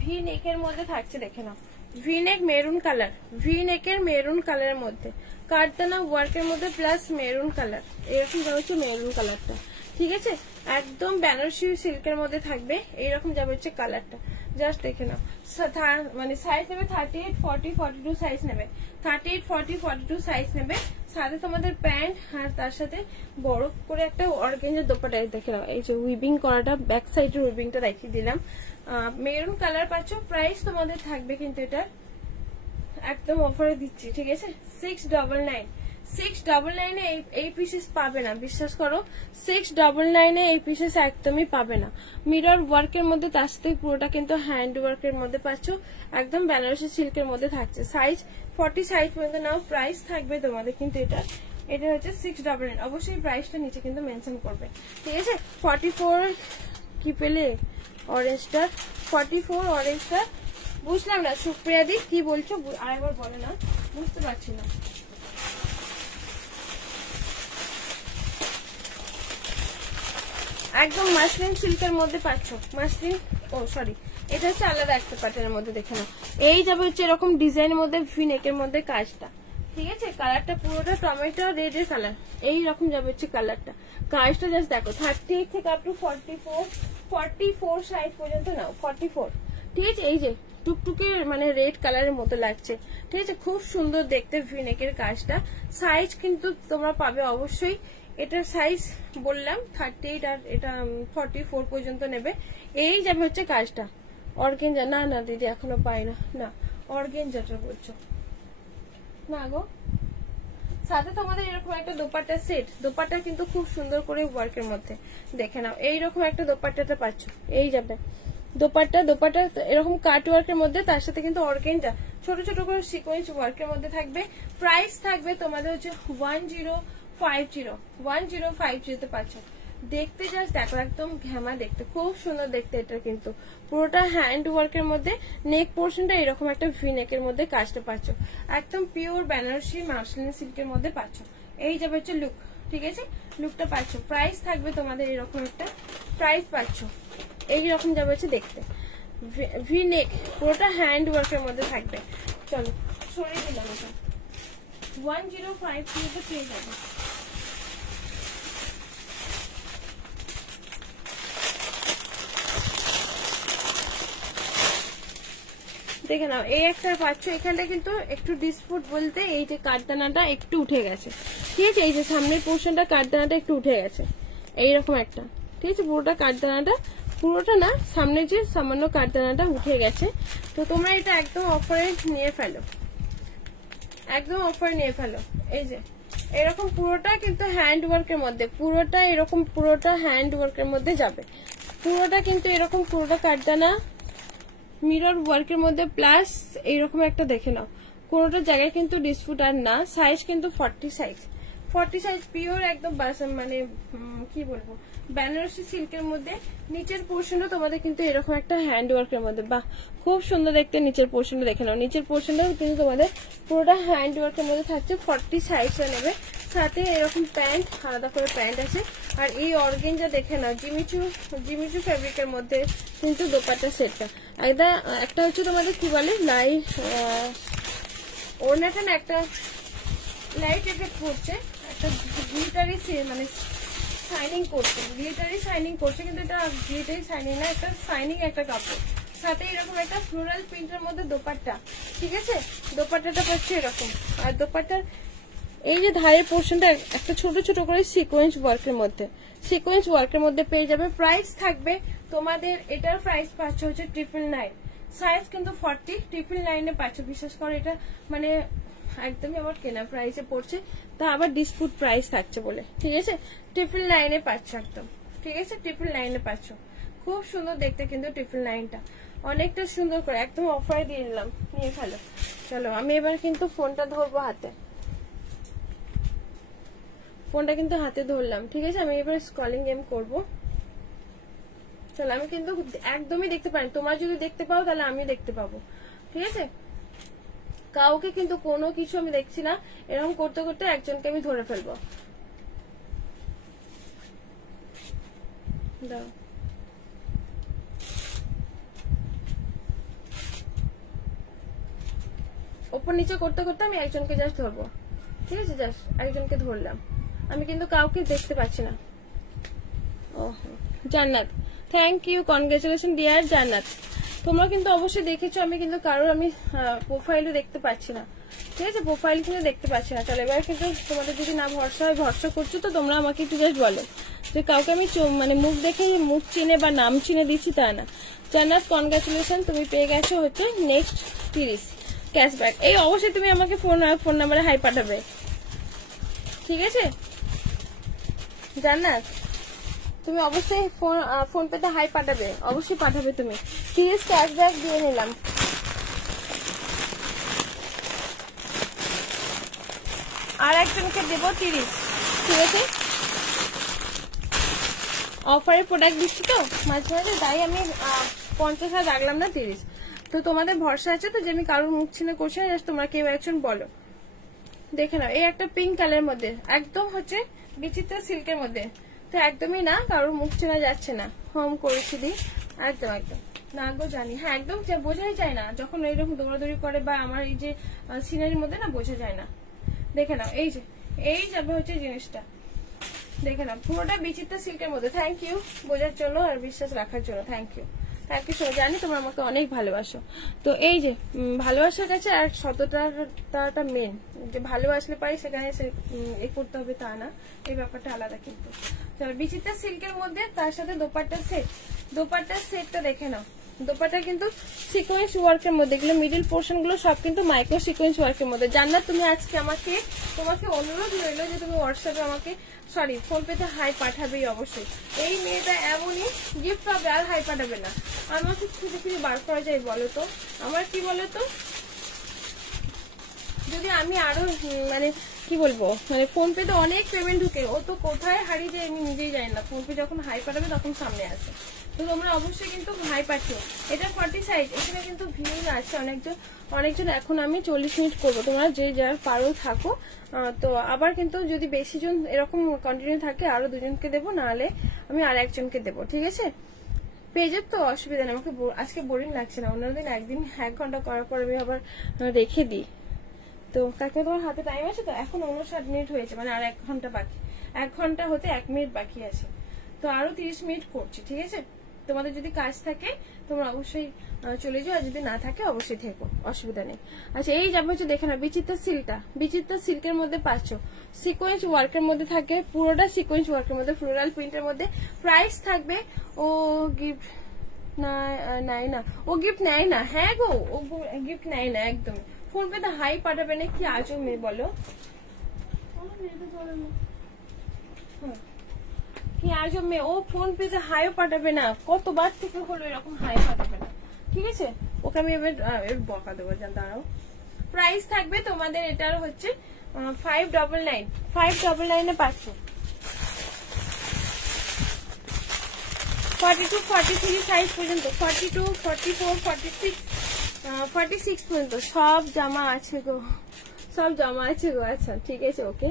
ভি নেকের মধ্যে থাকছে, দেখে নাও। V neck maroon colour, V নেকের মেরুন কালারের মধ্যে কাটদানা ওয়ার্কের মধ্যে প্লাস মেরুন কালার, এরকম হচ্ছে মেরুন কালারটা, ঠিক আছে। একদম বেনারসি সিল্কের মধ্যে থাকবে, এইরকম যাবে হচ্ছে কালারটা। জাস্ট দেখে নাও। মানে সাইজ নেবে 38 40 42 সাইজ নেবে, 38 40 42 সাইজ নেবে। সাথে তোমাদের প্যান্ট, আর তার সাথে বড় করে একটা অর্গানজার দোপাটা দেখে নাও। এই যে উইভিং করাটা, ব্যাক সাইডের উইভিংটা দেখিয়ে দিলাম। মেরুন কালার পাচ্ছ। প্রাইস তোমাদের থাকবে কিন্তু এটা একদম অফারে দিচ্ছি, ঠিক আছে 699। 699 এ এই পিসেস পাবে না, বিশ্বাস করো। 699 এ এই পিসেস একদমই পাবে না। মিরর ওয়ার্কের মধ্যে, তার সাথে পুরোটা কিন্তু হ্যান্ড ওয়ার্কের মধ্যে পাচ্ছ। একদম বেনারসি সিল্কের মধ্যে থাকছে। সাইজ 40 সাইজ পর্যন্ত নাও। প্রাইস থাকবে তোমাদের কিন্তু এটা হচ্ছে 699। অবশ্যই প্রাইসটা নিচে কিন্তু মেনশন করবে, ঠিক আছে। 44 কি পেলে অরেঞ্জটা, 44 অরেঞ্জটা বুঝলাম না সুপ্রিয়া দি কি বলছো, আরেকবার বলে না, বুঝতে পারছি না। একদম মাসলিন সিল্কের মধ্যে পাচ্ছ। মাসলিন, ও সরি, এটা হচ্ছে আলাদা একটা প্যাটার্নের মধ্যে, দেখে নাও। এই যাবে হচ্ছে এরকম ডিজাইনের মধ্যে, ভি নেকের মধ্যে কাজটা, ঠিক আছে। কালারটা পুরোটা টমেটো রেড এর কালার, এইরকম যাবে হচ্ছে কালারটা। কাজটা জাস্ট দেখো, 38 থেকে আপ টু 44 সাইজ পর্যন্ত নাও। 44, ঠিক আছে। এই যে টুকটুকে মানে রেড কালারের মতো লাগছে, ঠিক আছে। খুব সুন্দর দেখতে ভি নেকের কাজটা। সাইজ কিন্তু তোমরা পাবে অবশ্যই। এটার সাইজ বললাম 38, আর এটা 44 পর্যন্ত নেবে। এই যাবে হচ্ছে কাজটা। অর্গেঞ্জা, না না দিদি এখনো পাই না, না অর্গেঞ্জাটা বলছো না গো। সাথে তোমাদের এরকম একটা দোপাট্টা সেট, দোপাট্টা কিন্তু খুব সুন্দর করে ওয়ার্কের মধ্যে, দেখে নাও। এইরকম একটা দোপাট্টাটা পাচ্ছ। এই যাবে দোপাট্টা এরকম কাট ওয়ার্কের মধ্যে, তার সাথে কিন্তু অর্গেঞ্জা ছোট ছোট করে সিকোয়েন্স ওয়ার্কের মধ্যে থাকবে। প্রাইস থাকবে তোমাদের হচ্ছে 1050 তে পাচ্ছ। দেখতে জাস্ট দেখো, একদম ঘ্যামা দেখতে, খুব সুন্দর দেখতে। এটা কিন্তু পুরোটা হ্যান্ড ওয়ার্কের মধ্যে, নেক পোর্শনটা এরকম একটা ভি নেকের মধ্যে কাজটা পাচ্ছ। একদম পিওর বেনারসি মাসলিন সিল্কের মধ্যে পাচ্ছ। এই যাবে হচ্ছে লুক, ঠিক আছে। লুকটা পাচ্ছ। প্রাইস থাকবে তোমাদের এরকম একটা প্রাইস পাচ্ছ। এইরকম যাবে হচ্ছে দেখতে, ভি নেক, পুরোটা হ্যান্ড ওয়ার্কের মধ্যে থাকবে। চলো সরিয়ে দিলাম, এটা 1050 তে পেয়ে যাবে। দেখে নাও, এই একটা পাচ্ছ। এখানটা কিন্তু একটু ডিসপুট বলতে এই যে কাটদানাটা একটু উঠে গেছে, ঠিক আছে। এই যে সামনের পোর্শনটা কাটদানাটা একটু উঠে গেছে, এইরকম একটা, ঠিক আছে। পুরোটা কাটদানাটা পুরোটা না, সামনে যে সামান্য কাটদানাটা উঠে গেছে। তো তোমরা এটা একদম অফারে নিয়ে ফেলো, একদম অফার নিয়ে ফেলো। এই যে এরকম পুরোটা কিন্তু হ্যান্ড ওয়ার্কের মধ্যে, পুরোটা এরকম পুরোটা হ্যান্ড ওয়ার্কের মধ্যে যাবে, পুরোটা কিন্তু এরকম পুরোটা কাটদানা মিরর ওয়ার্কের মধ্যে প্লাস এইরকম একটা দেখে নাও, কোনোটা জায়গায় কিন্তু ডিসপুট আর না। সাইজ কিন্তু 40 সাইজ, 40 সাইজ পিওর একদম মানে কি বলবো বেনারসি সিল্কের মধ্যে। নিচের পোর্শনটা তোমাদের কিন্তু এরকম একটা হ্যান্ড ওয়ার্কের মধ্যে, বাহ খুব সুন্দর দেখতে। নিচের পোর্শনটা দেখে নাও, নিচের পোর্শনটা কিন্তু তোমাদের পুরোটা হ্যান্ড ওয়ার্কের মধ্যে থাকছে। 40 সাইজটা নেবে, সাথে এরকম প্যান্ট, আলাদা করে প্যান্ট আছে। আর এই অর্গেঞ্জা দেখে নাও, জিমিচু ফেব্রিকের মধ্যে কিন্তু দোপাট্টা সেটটা একটা হচ্ছে তোমাদের কি বলে লাইট ওড়নাটা না একটা লাইট এফেক্ট করছে, একটা গ্লিটারি মানে শাইনিং করছে, গ্লিটারি শাইনিং করছে, কিন্তু এটা গ্লিটারি শাইনিং না, একটা শাইনিং একটা কাপড়। সাথে এরকম একটা ফ্লোরাল প্রিন্টের মধ্যে দোপাট্টা, ঠিক আছে। দোপাট্টাটা পাচ্ছে এরকম, আর দোপাট্টার এই যে ধারের পোর্শনটা একটা ছোট ছোট করে সিকোয়েন্স ওয়ার্কের মধ্যে, সিকোয়েন্স ওয়ার্কের মধ্যে পেয়ে যাবে। প্রাইস থাকবে তোমাদের, এটার প্রাইস পাচ্ছ হচ্ছে 999, সাইজ কিন্তু 40, 999 পাচ্ছ। বিশেষ করে এটা মানে একদমই আমার কেনা প্রাইসে পড়ছে, তা আবার ডিসপুট প্রাইস থাকছে বলে, ঠিক আছে। 999 পাচ্ছ একদম, ঠিক আছে, 999 পাচ্ছ। খুব সুন্দর দেখতে কিন্তু 999টা, অনেকটা সুন্দর করে একদম অফারে দিয়ে দিলাম, নিয়ে ফেলো। চলো আমি এবার কিন্তু ফোনটা ধরবো হাতে, ফোনটা কিন্তু হাতে ধরলাম, ঠিক আছে। আমি এবার স্ক্রলিং গেম করবো। চলো আমি কিন্তু একদমই দেখতে পারি, তোমরা যদি দেখতে পাও তাহলে আমিও দেখতে পাবো, ঠিক আছে। কাউকে কিন্তু কোনো কিছু আমি দেখছি না, এরকম করতে করতে একজনকে আমি ধরে ফেলবো। দাও ওপর নিচে করতে করতে আমি একজনকে জাস্ট ধরবো, ঠিক আছে, জাস্ট একজনকে ধরলাম, আমি কিন্তু কাউকে দেখতে পাচ্ছি না। ওহো জান্নাত, থ্যাংক ইউ, কনগ্রেচুলেশন ডিয়ার জান্নাত। তোমরা কিন্তু অবশ্যই দেখেছো, আমি কিন্তু কারোর আমি প্রোফাইলও দেখতে পাচ্ছি না, ঠিক আছে, প্রোফাইল কিন্তু দেখতে পাচ্ছি না। চলো এবার কিন্তু তোমাদের যদি না ভরসা হয়, ভরসা করছো তো তোমরা আমাকে একটু জাস্ট বলো যে কাউকে আমি মানে মুখ দেখে মুখ চিনে বা নাম চিনে দিচ্ছি তা না। জান্নাত কনগ্রেচুলেশন, তুমি পেয়ে গেছো হচ্ছে নেক্সট 30 ক্যাশব্যাক। এই অবশ্যই তুমি আমাকে ফোন নাম্বারে হাই পাঠাবে, ঠিক আছে জান্নাত, তুমি অবশ্যই ফোন পেতে হাই পাঠাবে, অবশ্যই পাঠাবে তুমি। 30 ক্যাশব্যাক দিয়ে নিলাম। আর একজনকে দেবো 30, ঠিক আছে। অফারে প্রোডাক্ট দিচ্ছি তো মাঝে মাঝে, তাই আমি 50 আর রাখলাম না, 30। তো তোমাদের ভরসা আছে তো যে আমি কারোর মুখ চিনে করছি না, তোমরা কেউ একজন বলো। দেখে নাও, এই একটা পিঙ্ক কালারের মধ্যে একদম হচ্ছে বিচিত্রা সিল্কের মধ্যে, তো একদমই না কারোর মুখ চেনা যাচ্ছে না, হোম করেছি দি একদম একদম না গো জানি, হ্যাঁ একদম বোঝাই যায় না যখন এইরকম দৌড়াদৌড়ি করে বা আমার এই যে সিনারির মধ্যে না বোঝা যায় না। দেখে নাও এই যাবে হচ্ছে জিনিসটা, দেখে নাও পুরোটা বিচিত্রা সিল্কের মধ্যে। থ্যাংক ইউ বোঝার জন্য আর বিশ্বাস রাখার জন্য, থ্যাংক ইউ থ্যাংক ইউ। জানি তোমরা আমাকে অনেক ভালোবাসো, তো এই যে ভালোবাসার কাছে আর সততাটা মেন, যে ভালোবাসলে পারি সেখানে এ করতে হবে তা না, এই ব্যাপারটা আলাদা। কিন্তু বিচিত্রা সিল্কের মধ্যে তার সাথে দোপাট্টার সেটটা দেখে নাও। দোপাট্টা কিন্তু সিকোয়েন্স ওয়ার্কের মধ্যে, এগুলো মিডিল পোর্শন গুলো সব কিন্তু মাইক্রো সিকোয়েন্স ওয়ার্কের মধ্যে। জান্নাত তুমি আজকে তোমাকে অনুরোধ রইলো যে তুমি হোয়াটসঅ্যাপে আমাকে ফোন পেতে হাই পাঠাবেই অবশ্যই। এই মেয়েটা এমনই গিফট পাবে আর হাই পাঠাবে না, আমাকে খুঁজে খুঁজে বার করা যায় বলো তো, আমার কি বলো তো, যদি আমি আরো মানে কি বলবো মানে ফোন পেতে অনেক পেমেন্ট ঢুকে, ও তো কোথায় হারিয়ে যায় আমি নিজেই জানি না। ফোন পে যখন হাই পাঠাবে তখন সামনে আসে, তো তোমরা অবশ্যই কিন্তু হাই পাঠিও। এটা 40 সাইজ, এখানে কিন্তু ভিউজ আছে অনেকজন। এখন আমি 40 মিনিট করবো, তোমরা যে যার পারো থাকো। তো আবার কিন্তু যদি বেশি জন এরকম কন্টিনিউ থাকে আরো দুজনকে দেবো, নাহলে আমি আর একজনকে দেবো, ঠিক আছে। পেয়ে যাবে তো, অসুবিধা নেই। আমাকে আজকে বোরিং লাগছে না, অন্যদিন একদিন 1 ঘন্টা করার পর আমি আবার রেখে দিই। তো কাকে তোমার হাতে টাইম আছে তো, এখন 59 মিনিট হয়েছে, মানে আর 1 ঘন্টা বাকি, 1 ঘন্টা হতে 1 মিনিট বাকি আছে, তো আরো 30 মিনিট করছি, ঠিক আছে। তোমাদের যদি কাজ থাকে তোমরা অবশ্যই চলে যাও, আর যদি না থাকে অবশ্যই থেকো, অসুবিধা নেই। আচ্ছা এই যাবে হচ্ছে দেখে না বিচিত্রা সিল্কটা, বিচিত্রা সিল্কের মধ্যে পাচ্ছ সিকোয়েন্স ওয়ার্কের মধ্যে থাকে, পুরোটা সিকোয়েন্স ওয়ার্কের মধ্যে ফ্লোরাল প্রিন্টের মধ্যে। প্রাইস থাকবে ও গিফট নাই না, ও গিফট নেয় না। হ্যাঁ গো, ও গিফট নেয় না একদম। ফোন পেতে হাই পাঠাবে না, কি আজও মেয়ে বলো, কি আজও মেয়ে, ও ফোন পেতে হাইও পাঠাবে না, কতবার থেকে হলো এরকম হাই পাঠাবে না, ঠিক আছে? ওকে আমি এবার বকা দেবো, জান দাঁড়াও। প্রাইস থাকবে তোমাদের এটার হচ্ছে 599, 599 পাচ্ছ। 42, 43 সাইজ পর্যন্ত, 42, 44, 46, 46 পর্যন্ত সব জামা আছে গো, সব জামা আছে গো। আচ্ছা ঠিক আছে, ওকে।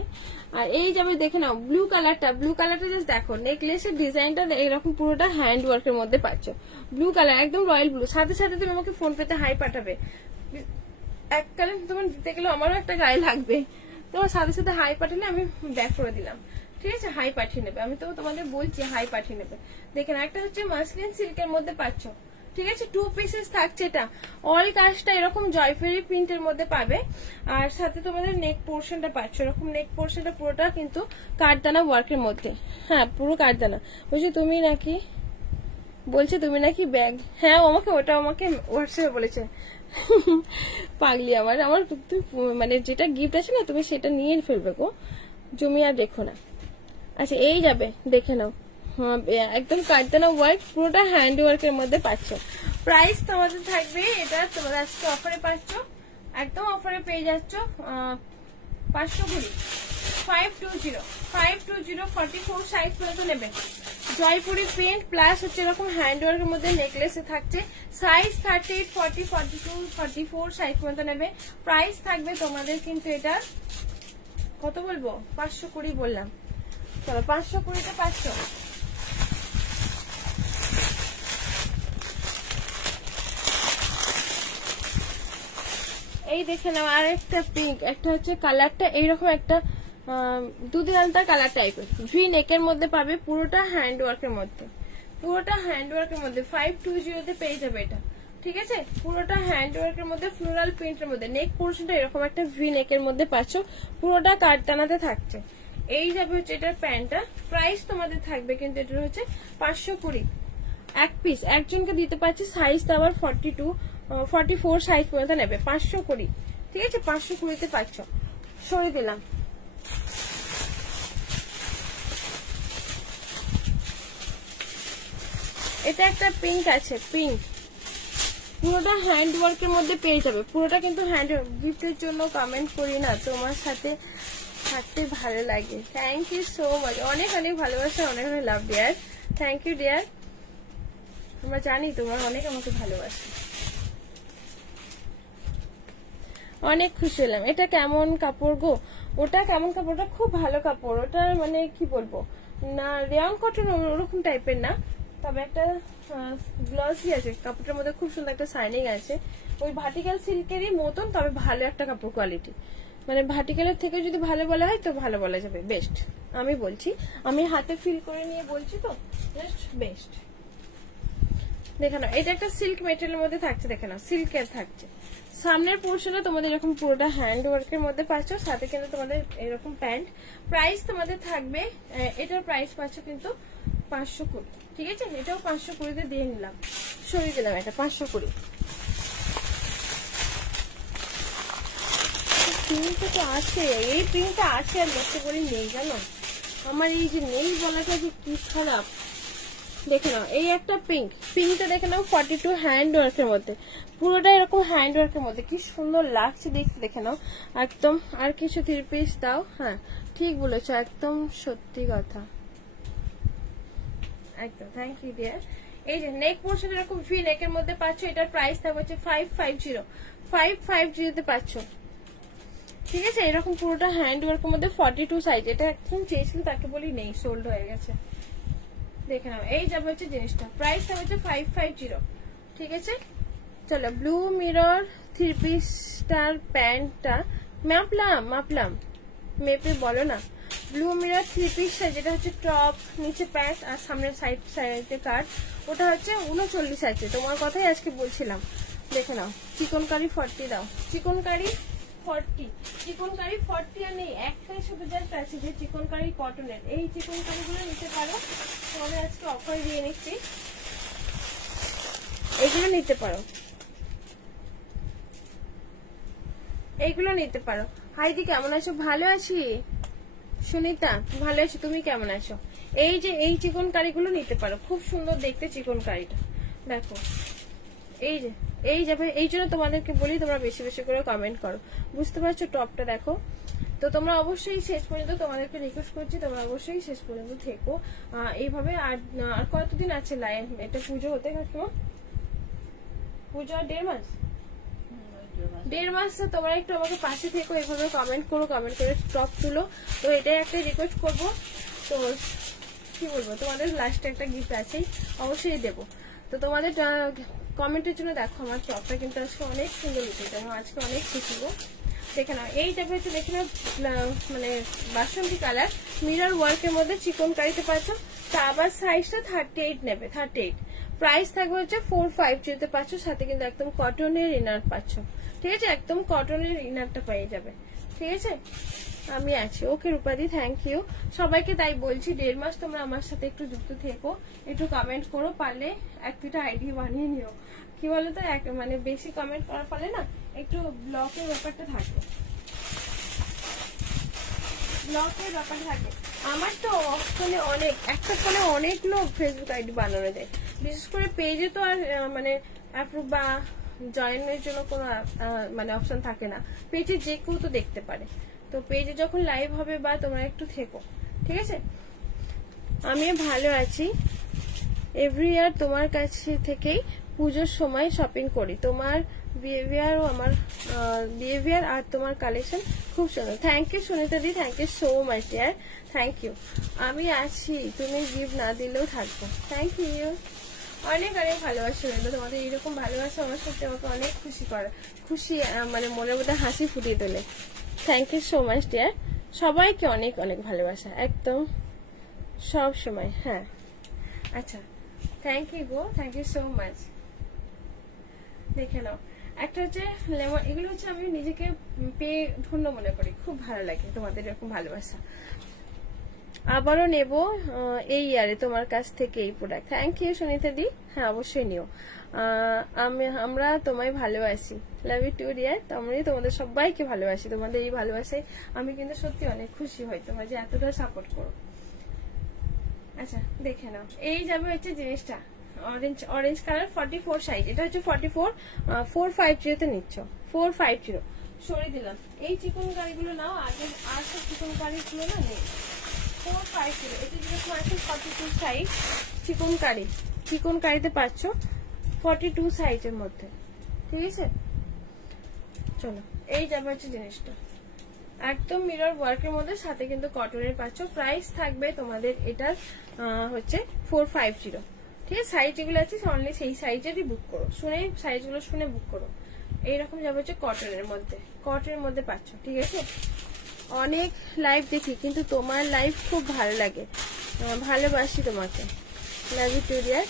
আর এই যাবে দেখে নাও ব্লু কালারটা, ব্লু কালারটা জাস্ট দেখো, নেকলেসের ডিজাইনটা এরকম পুরোটা হ্যান্ড ওয়ার্কের মধ্যে পাচ্ছ। ব্লু কালার একদম রয়্যাল ব্লু, সাথে সাথে তুমি আমাকে ফোন পেতে হাই পাঠাবে। এক কালার তোমার দিতে গেলে আমারও একটা গায়ে লাগবে, তোমার সাথে সাথে হাই পাঠালে আমি ব্যাক করে দিলাম, ঠিক আছে? হাই পাঠিয়ে নেবে, আমি তো তোমাদের বলছি হাই পাঠিয়ে নেবে। দেখেন একটা হচ্ছে মাসলিন সিল্কের মধ্যে পাচ্ছ, ঠিক আছে? 2 পিসেস থাকছে এটা, অল কাজটা এরকম জয়ফেরি প্রিন্টের মধ্যে পাবে। আর সাথে তোমাদের নেক পোর্শনটা পাচ্ছ, এরকম নেক পোর্শনটা পুরোটা কিন্তু কাঠদানা ওয়ার্কের মধ্যে, হ্যাঁ পুরো কাঠদানা। বলছি তুমি নাকি, বলছে তুমি নাকি ব্যাগ, হ্যাঁ আমাকে ওটা আমাকে হোয়াটসঅ্যাপে বলেছে পাগলি আমার, আমার মানে যেটা গিফট আছে না তুমি সেটা নিয়ে ফেলবে গো, জমি আর দেখো না। আচ্ছা এই যাবে দেখে নাও, একদম কাঠদানা ওয়ার্ক, পুরোটা হ্যান্ড ওয়ার্কের মধ্যে পাচ্ছ। প্রাইস তোমাদের থাকবে এটা, তোমাদের আজকে অফারে পাচ্ছ, একদম অফারে পেয়ে যাচ্ছ 520, 520, 520, 44 সাইজ পর্যন্ত নেবে। জয়পুরি প্রিন্ট প্লাস হচ্ছে এরকম হ্যান্ড ওয়ার্কের মধ্যে নেকলেসে থাকছে, সাইজ 38, 40, 42, 44 সাইজ পর্যন্ত নেবে। প্রাইস থাকবে তোমাদের কিন্তু এটা কত বলবো, 520 বললাম, চলো 520তে পাচ্ছ। এই দেখে নাও আর একটা পিঙ্ক, একটা হচ্ছে কালারটা এইরকম একটা দুধি আলতা কালার টাইপের, ভি নেকের মধ্যে পাবে, পুরোটা হ্যান্ড ওয়ার্কের মধ্যে, পুরোটা হ্যান্ড ওয়ার্কের মধ্যে 520তে পেয়ে যাবে এটা, ঠিক আছে? পুরোটা হ্যান্ড ওয়ার্কের মধ্যে ফ্লোরাল প্রিন্টের মধ্যে, নেক পোর্শনটা এরকম একটা ভি নেকের মধ্যে পাচ্ছ, পুরোটা কাঠদানাতে থাকছে। এই যাবে হচ্ছে এটার প্যান্টটা, প্রাইস তোমাদের থাকবে কিন্তু এটা হচ্ছে 520, এক পিস একজনকে দিতে পারছি, সাইজটা আবার 42, 44 সাইজ পর্যন্ত নেবে, 520, ঠিক আছে? 520তে পাচ্ছ, সরিয়ে দিলাম। এটা একটা পিঙ্ক আছে, পিঙ্ক পুরোটা হ্যান্ড ওয়ার্কের মধ্যে পেয়ে যাবে, পুরোটা কিন্তু হ্যান্ড। গিফটের জন্য কমেন্ট করি না, তোমার সাথে থাকতে ভালো লাগে, থ্যাংক ইউ সো মাচ, অনেক অনেক ভালোবাসা, অনেক অনেক লাভ ডিয়ার, থ্যাংক ইউ ডিয়ার, আমরা জানি তোমার অনেক আমাকে ভালোবাসা, অনেক খুশি হলাম। এটা কেমন কাপড় গো, ওটা কেমন কাপড়, ওটা খুব ভালো কাপড়, ওটা মানে কি বলবো না, রেয়ন কটন ওরকম টাইপের না, তবে একটা গ্লসি আছে কাপড়টার মধ্যে, খুব সুন্দর একটা শাইনিং আছে, ওই ভার্টিক্যাল সিল্কেরই মতন, তবে ভালো একটা কাপড় কোয়ালিটি, মানে ভার্টিক্যালের থেকে যদি ভালো বলা হয় তো ভালো বলা যাবে, বেস্ট আমি বলছি, আমি হাতে ফিল করে নিয়ে বলছি তো, জাস্ট বেস্ট। দেখে নাও এটা একটা সিল্ক মেটেরিয়ালের মধ্যে থাকছে, দেখে নাও সিল্কের থাকছে, সামনের পোর্শনে তোমাদের এরকম পুরোটা হ্যান্ড ওয়ার্কের মধ্যে পাচ্ছ, সাথে কিন্তু তোমাদের এরকম প্যান্ট। প্রাইস তোমাদের থাকবে, এটার প্রাইস পাচ্ছ কিন্তু 520, ঠিক আছে? এটাও 520তে দিয়ে নিলাম, সরিয়ে দিলাম, এটা 520। পিঙ্কটা তো আছে, এই পিঙ্কটা আছে আর লক্ষ্য করে নেই, জানো আমার এই যে নেই বলাটা যে কি খারাপ। দেখে নাও এই একটা পিঙ্ক, পিঙ্কটা দেখে নাও 42 হ্যান্ড ওয়ার্কের মধ্যে, পুরোটা এরকম হ্যান্ড ওয়ার্কের মধ্যে, কি সুন্দর লাগছে দেখতে, দেখে নাও একদম। আর কিছু 3 পিস দাও, হ্যাঁ ঠিক বলেছো, একদম সত্যি কথা, একদম, থ্যাংক ইউ ডিয়ার। এই যে নেক পোর্শন এরকম ভি নেকের মধ্যে পাচ্ছ, এটার প্রাইস থাকবে হচ্ছে 550, 550তে পাচ্ছ, ঠিক আছে? এরকম পুরোটা হ্যান্ড ওয়ার্কের মধ্যে 42 সাইজ, এটা একদম চেয়েছিল তাকে বলি নেই, সোল্ড হয়ে গেছে, দেখে নাও। এই যাবে হচ্ছে জিনিসটা, প্রাইস হচ্ছে 550, ঠিক আছে? চলো ব্লু মিরর 3 পিসটার প্যান্টটা মাপলাম, মেপে বলো না, ব্লু মিরর 3 পিস যেটা হচ্ছে টপ, নিচে প্যান্ট আর সামনের সাইডে কাট, ওটা হচ্ছে 39 আছে। তোমার কথাই আজকে বলছিলাম। দেখে নাও, চিকনকারি 40 দাও, চিকনকারি 40, চিকনকারি 40 আর নেই, একটাই শুধু জাস্ট আছে যে চিকনকারি কটনের। এই চিকনকারি গুলো নিতে পারো, তোমাদের আজকে অফার দিয়ে নিচ্ছি, এইগুলো নিতে পারো, এইগুলো নিতে পারো। হাইদি কেমন আছো? ভালো আছি। সুনিতা ভালো আছো, তুমি কেমন আছো? এই যে এই চিকনকারি গুলো নিতে পারো, খুব সুন্দর দেখতে চিকনকারিটা। দেখো এই যে এই যাবে, এই জন্য তোমাদেরকে বলি তোমরা বেশি বেশি করে কমেন্ট করো। বুঝতে পারছো? টপটা দেখো। তো তোমরা অবশ্যই শেষ পর্যন্ত, তোমাদেরকে রিকোয়েস্ট করছি তোমরা অবশ্যই শেষ পর্যন্ত থেকো এইভাবে। আর কতদিন আছে লাইন? এটা পুজো হতে কাকিমা, পুজো আর 1.5 মাস, 1.5 মাস। তোমরা একটু আমাকে পাশে থেকো, এইভাবে কমেন্ট করো, কমেন্ট করে টপ তুলো। তো এটাই একটা রিকোয়েস্ট করবো। তো কি বলবো, তোমাদের লাস্টে একটা গিফট আছেই, অবশ্যই দেবো। তো তোমাদের কমেন্টের জন্য দেখো আমার টপটা কিন্তু আজকে অনেক সুন্দর উঠেছে, আমি আজকে অনেক খুশি গো। দেখে নাও, এই টাইপের হচ্ছে দেখে নাও, মানে বাসন্তী কালার মিরর ওয়ার্কের মধ্যে চিকনকারিতে পাচ্ছ। তা আবার সাইজটা 38 নেবে, 38। প্রাইস থাকবে হচ্ছে 450 পাচ্ছ, সাথে কিন্তু একদম কটনের ইনার পাচ্ছ। ঠিক আছে, একদম কটনের ইনারটা পেয়ে যাবে। ঠিক আছে, আমি আছি। ওকে রূপাদি, থ্যাংক ইউ সবাইকে। তাই বলছি 1.5 মাস তোমরা আমার সাথে একটু যুক্ত থেকো, একটু কমেন্ট করো, পারলে 1-2টা আইডি বানিয়ে নিও। কি বলতো, মানে বেশি কমেন্ট করার ফলে না একটু ব্লকের ব্যাপারটা থাকে, ব্লকের ব্যাপার থাকে। আমার তো ফোনে অনেক, একটা ফোনে অনেকগুলো ফেসবুক আইডি বানানো যায়, বিশেষ করে পেজে তো আর মানে অ্যাপ্রুভ বা জয়েনের জন্য কোনো মানে অপশন থাকে না। পেজে যে কেউ তো দেখতে পারে। তো পেজে যখন লাইভ হবে বা তোমরা একটু থেকো, ঠিক আছে? আমি ভালো আছি। এভরি ইয়ার তোমার কাছে থেকেই পুজোর সময় শপিং করি, তোমার বিহেভিয়ার ও আমার বিহেভিয়ার আর তোমার কালেকশন খুব সুন্দর। থ্যাংক ইউ সুনিতা দি, thank you so much dear, thank you. আমি আছি, তুমি গিফট না দিলেও থাকবো। থ্যাংক ইউ, অনেক অনেক ভালোবাসা রইলো তোমাদের। এইরকম ভালোবাসা আমার সত্যি আমাকে অনেক খুশি করে, খুশি মানে মনের মধ্যে হাসি ফুটিয়ে তোলে। Thank you so much dear, সবাইকে অনেক অনেক ভালোবাসা একদম সব সময়। হ্যাঁ আচ্ছা, থ্যাংক ইউ গো, থ্যাংক ইউ সো মাচ। দেখে নাও, একটা হচ্ছে লেমন, এগুলো হচ্ছে আমি নিজেকে পেয়ে ধন্য মনে করি, খুব ভালো লাগে তোমাদের এরকম ভালোবাসা। আবারও নেব এই ইয়ারে তোমার কাছ থেকে এই প্রোডাক্ট। থ্যাংক ইউ সুনিতা দি, হ্যাঁ অবশ্যই নিও। আমরা তোমায় ভালোবাসি, লাভ ইউ টু ডিয়ার। আমি তোমাদের সবাইকে ভালোবাসি, তোমাদের এই ভালোবাসায় আমি কিন্তু সত্যি অনেক খুশি হই, তোমরা যে এতটা সাপোর্ট করো। আচ্ছা দেখে নাও, এই যাবে হচ্ছে জিনিসটা অরেঞ্জ কালার 44 সাইজ, এটা হচ্ছে 44, 450 তে নিচ্ছ, 450 সরিয়ে দিলাম। এই চিকন কারিগুলো নাও, আগে আর সব চিকন কারিগুলো না নেই। 450, এটা যেরকম আছে 42 সাইজ চিকন কারি, চিকন কারিতে পাচ্ছ 42 সাইজের মধ্যে। ঠিক আছে, চলো এই যাবে হচ্ছে জিনিসটা একদম মিরর ওয়ার্কের মধ্যে, সাথে কিন্তু কটনের পাচ্ছ। প্রাইস থাকবে তোমাদের এটার হচ্ছে 450। ঠিক আছে, সাইজ যেগুলো আছে অনলি সেই সাইজেরই বুক করো, শুনে সাইজগুলো শুনে বুক করো। এইরকম যাবে হচ্ছে কটনের মধ্যে, কটনের মধ্যে পাচ্ছ। ঠিক আছে, অনেক লাইভ দেখি কিন্তু তোমার লাইভ খুব ভালো লাগে, ভালোবাসি তোমাকে, love you too dear.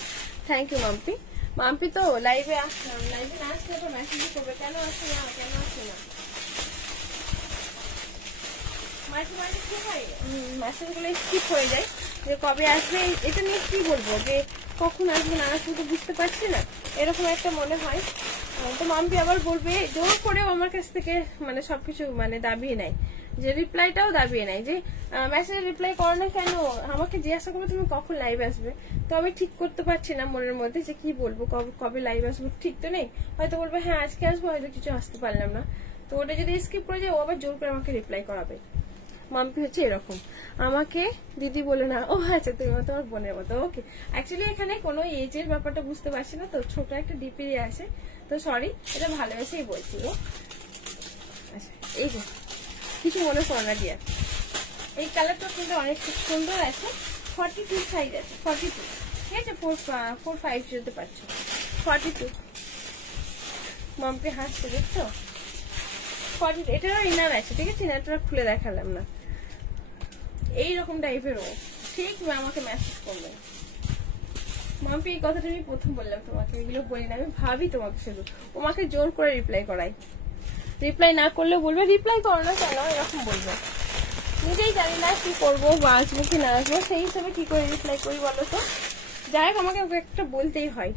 Thank you Mampi. Mampi তো লাইভে না আসলে তো মেসেজ করবে, কেন আসে না, কেন আসে না। মাঝে মাঝে কি হয়, মেসেজগুলো স্কিপ হয়ে যায় যে কবে আসবে, এটা নিয়ে কি বলবো, যে কখন আসবে না আসবে তো বুঝতে পারছি না, এরকম একটা মনে হয়। তো মাম্পি আবার বলবে, জোর করেও আমার কাছ থেকে মানে সবকিছু মানে দাবিয়ে নেয়, যে রিপ্লাইটাও দাবিয়ে নেয়, যে মেসেজে রিপ্লাই করো না কেন, আমাকে জিজ্ঞাসা করবে তুমি কখন লাইভ আসবে। তো আমি ঠিক করতে পারছি না মনের মধ্যে যে কি বলবো, কবে লাইভ আসবো ঠিক তো নেই। হয়তো বলবে হ্যাঁ আজকে আসবো, হয়তো কিছু আসতে পারলাম না। তো ওটা যদি স্কিপ করে যায়, ও আবার জোর করে আমাকে রিপ্লাই করাবে। মাম্পি হচ্ছে এরকম, আমাকে দিদি বলে না। ও আচ্ছা, তুমি তোমার বোনের মতো। ওকে, অ্যাকচুয়ালি এখানে কোনো এজের ব্যাপারটা বুঝতে পারছি না, তো ছোট একটা ডিপি আছে, তো সরি, এটা ভালোবেসেই বলছিল। আচ্ছা এই যে কিছু মনে করো না ডিয়ার, এই কালারটা কিন্তু অনেক সুন্দর আছে, 42 সাইজ আছে, 42। ঠিক আছে, 450 যেতে পারছো, 42। মাম্পি হাসছে দেখছো, 42। এটারও ইনার আছে, ঠিক আছে, ইনারটা খুলে দেখালাম না। এইরকম টাইপের ও ঠিক আমাকে মেসেজ করবে। মাম্পি এই কথাটা আমি প্রথম বললাম তোমাকে, এগুলো বলি না, আমি ভাবি তোমাকে শুধু, তোমাকে জোর করে রিপ্লাই করাই। রিপ্লাই না করলে বলবে রিপ্লাই করো না কেন, এরকম বলবে। নিজেই জানি না কি করবো, বা আসবো কি না আসবো, সেই হিসাবে কি করে রিপ্লাই করি বলো তো। যাই হোক আমাকে একটা বলতেই হয়।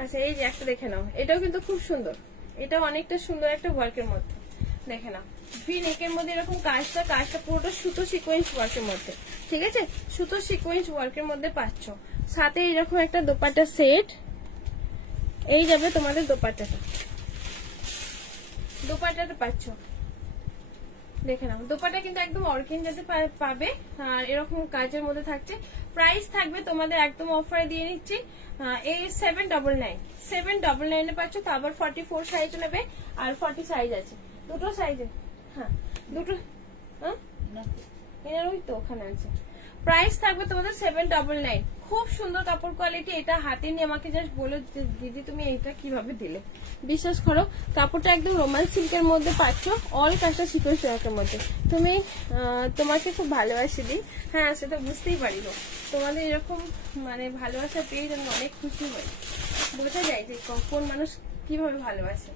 আচ্ছা এই যে একটা দেখে নাও, এটাও কিন্তু খুব সুন্দর, এটা অনেকটা সুন্দর একটা ওয়ার্কের মধ্যে। দেখে নাও ভি নেকের মধ্যে এরকম কাজটা পুরোটা সুতো সিকোয়েন্স ওয়ার্কের মধ্যে, ঠিক আছে, সুতো সিকোয়েন্স ওয়ার্কের মধ্যে পাচ্ছ। সাথে এরকম একটা দোপাট্টা সেট, এই যাবে তোমাদের দোপাট্টাটা পাচ্ছ। দেখে নাও দোপাট্টা কিন্তু একদম অর্গানজাতে পাবে, আর এরকম কাজের মধ্যে থাকছে। প্রাইস থাকবে তোমাদের একদম অফারে দিয়ে নিচ্ছি এই 799 পাচ্ছ। তো আবার 44 সাইজ নেবে আর 40 সাইজ আছে, দুটো সাইজে। হ্যাঁ দুটো, হ্যাঁ এনার ওই তো ওখানে আছে। প্রাইস থাকবে তোমাদের 799। খুব সুন্দর কাপড় কোয়ালিটি। এটা হাতে নিয়ে আমাকে জাস্ট বলে দিদি তুমি এটা কিভাবে দিলে, বিশ্বাস করো কাপড়টা একদম রোমান সিল্কের মধ্যে পাচ্ছ, অল কাজটা সিকোয়েন্স ওয়ার্কের মধ্যে। তুমি তোমাকে খুব ভালোবাসি দি, হ্যাঁ সেটা বুঝতেই পারি গো, তোমাদের এরকম মানে ভালোবাসা পেয়ে আমি অনেক খুশি হই। বোঝা যায় যে কোন মানুষ কিভাবে ভালোবাসে,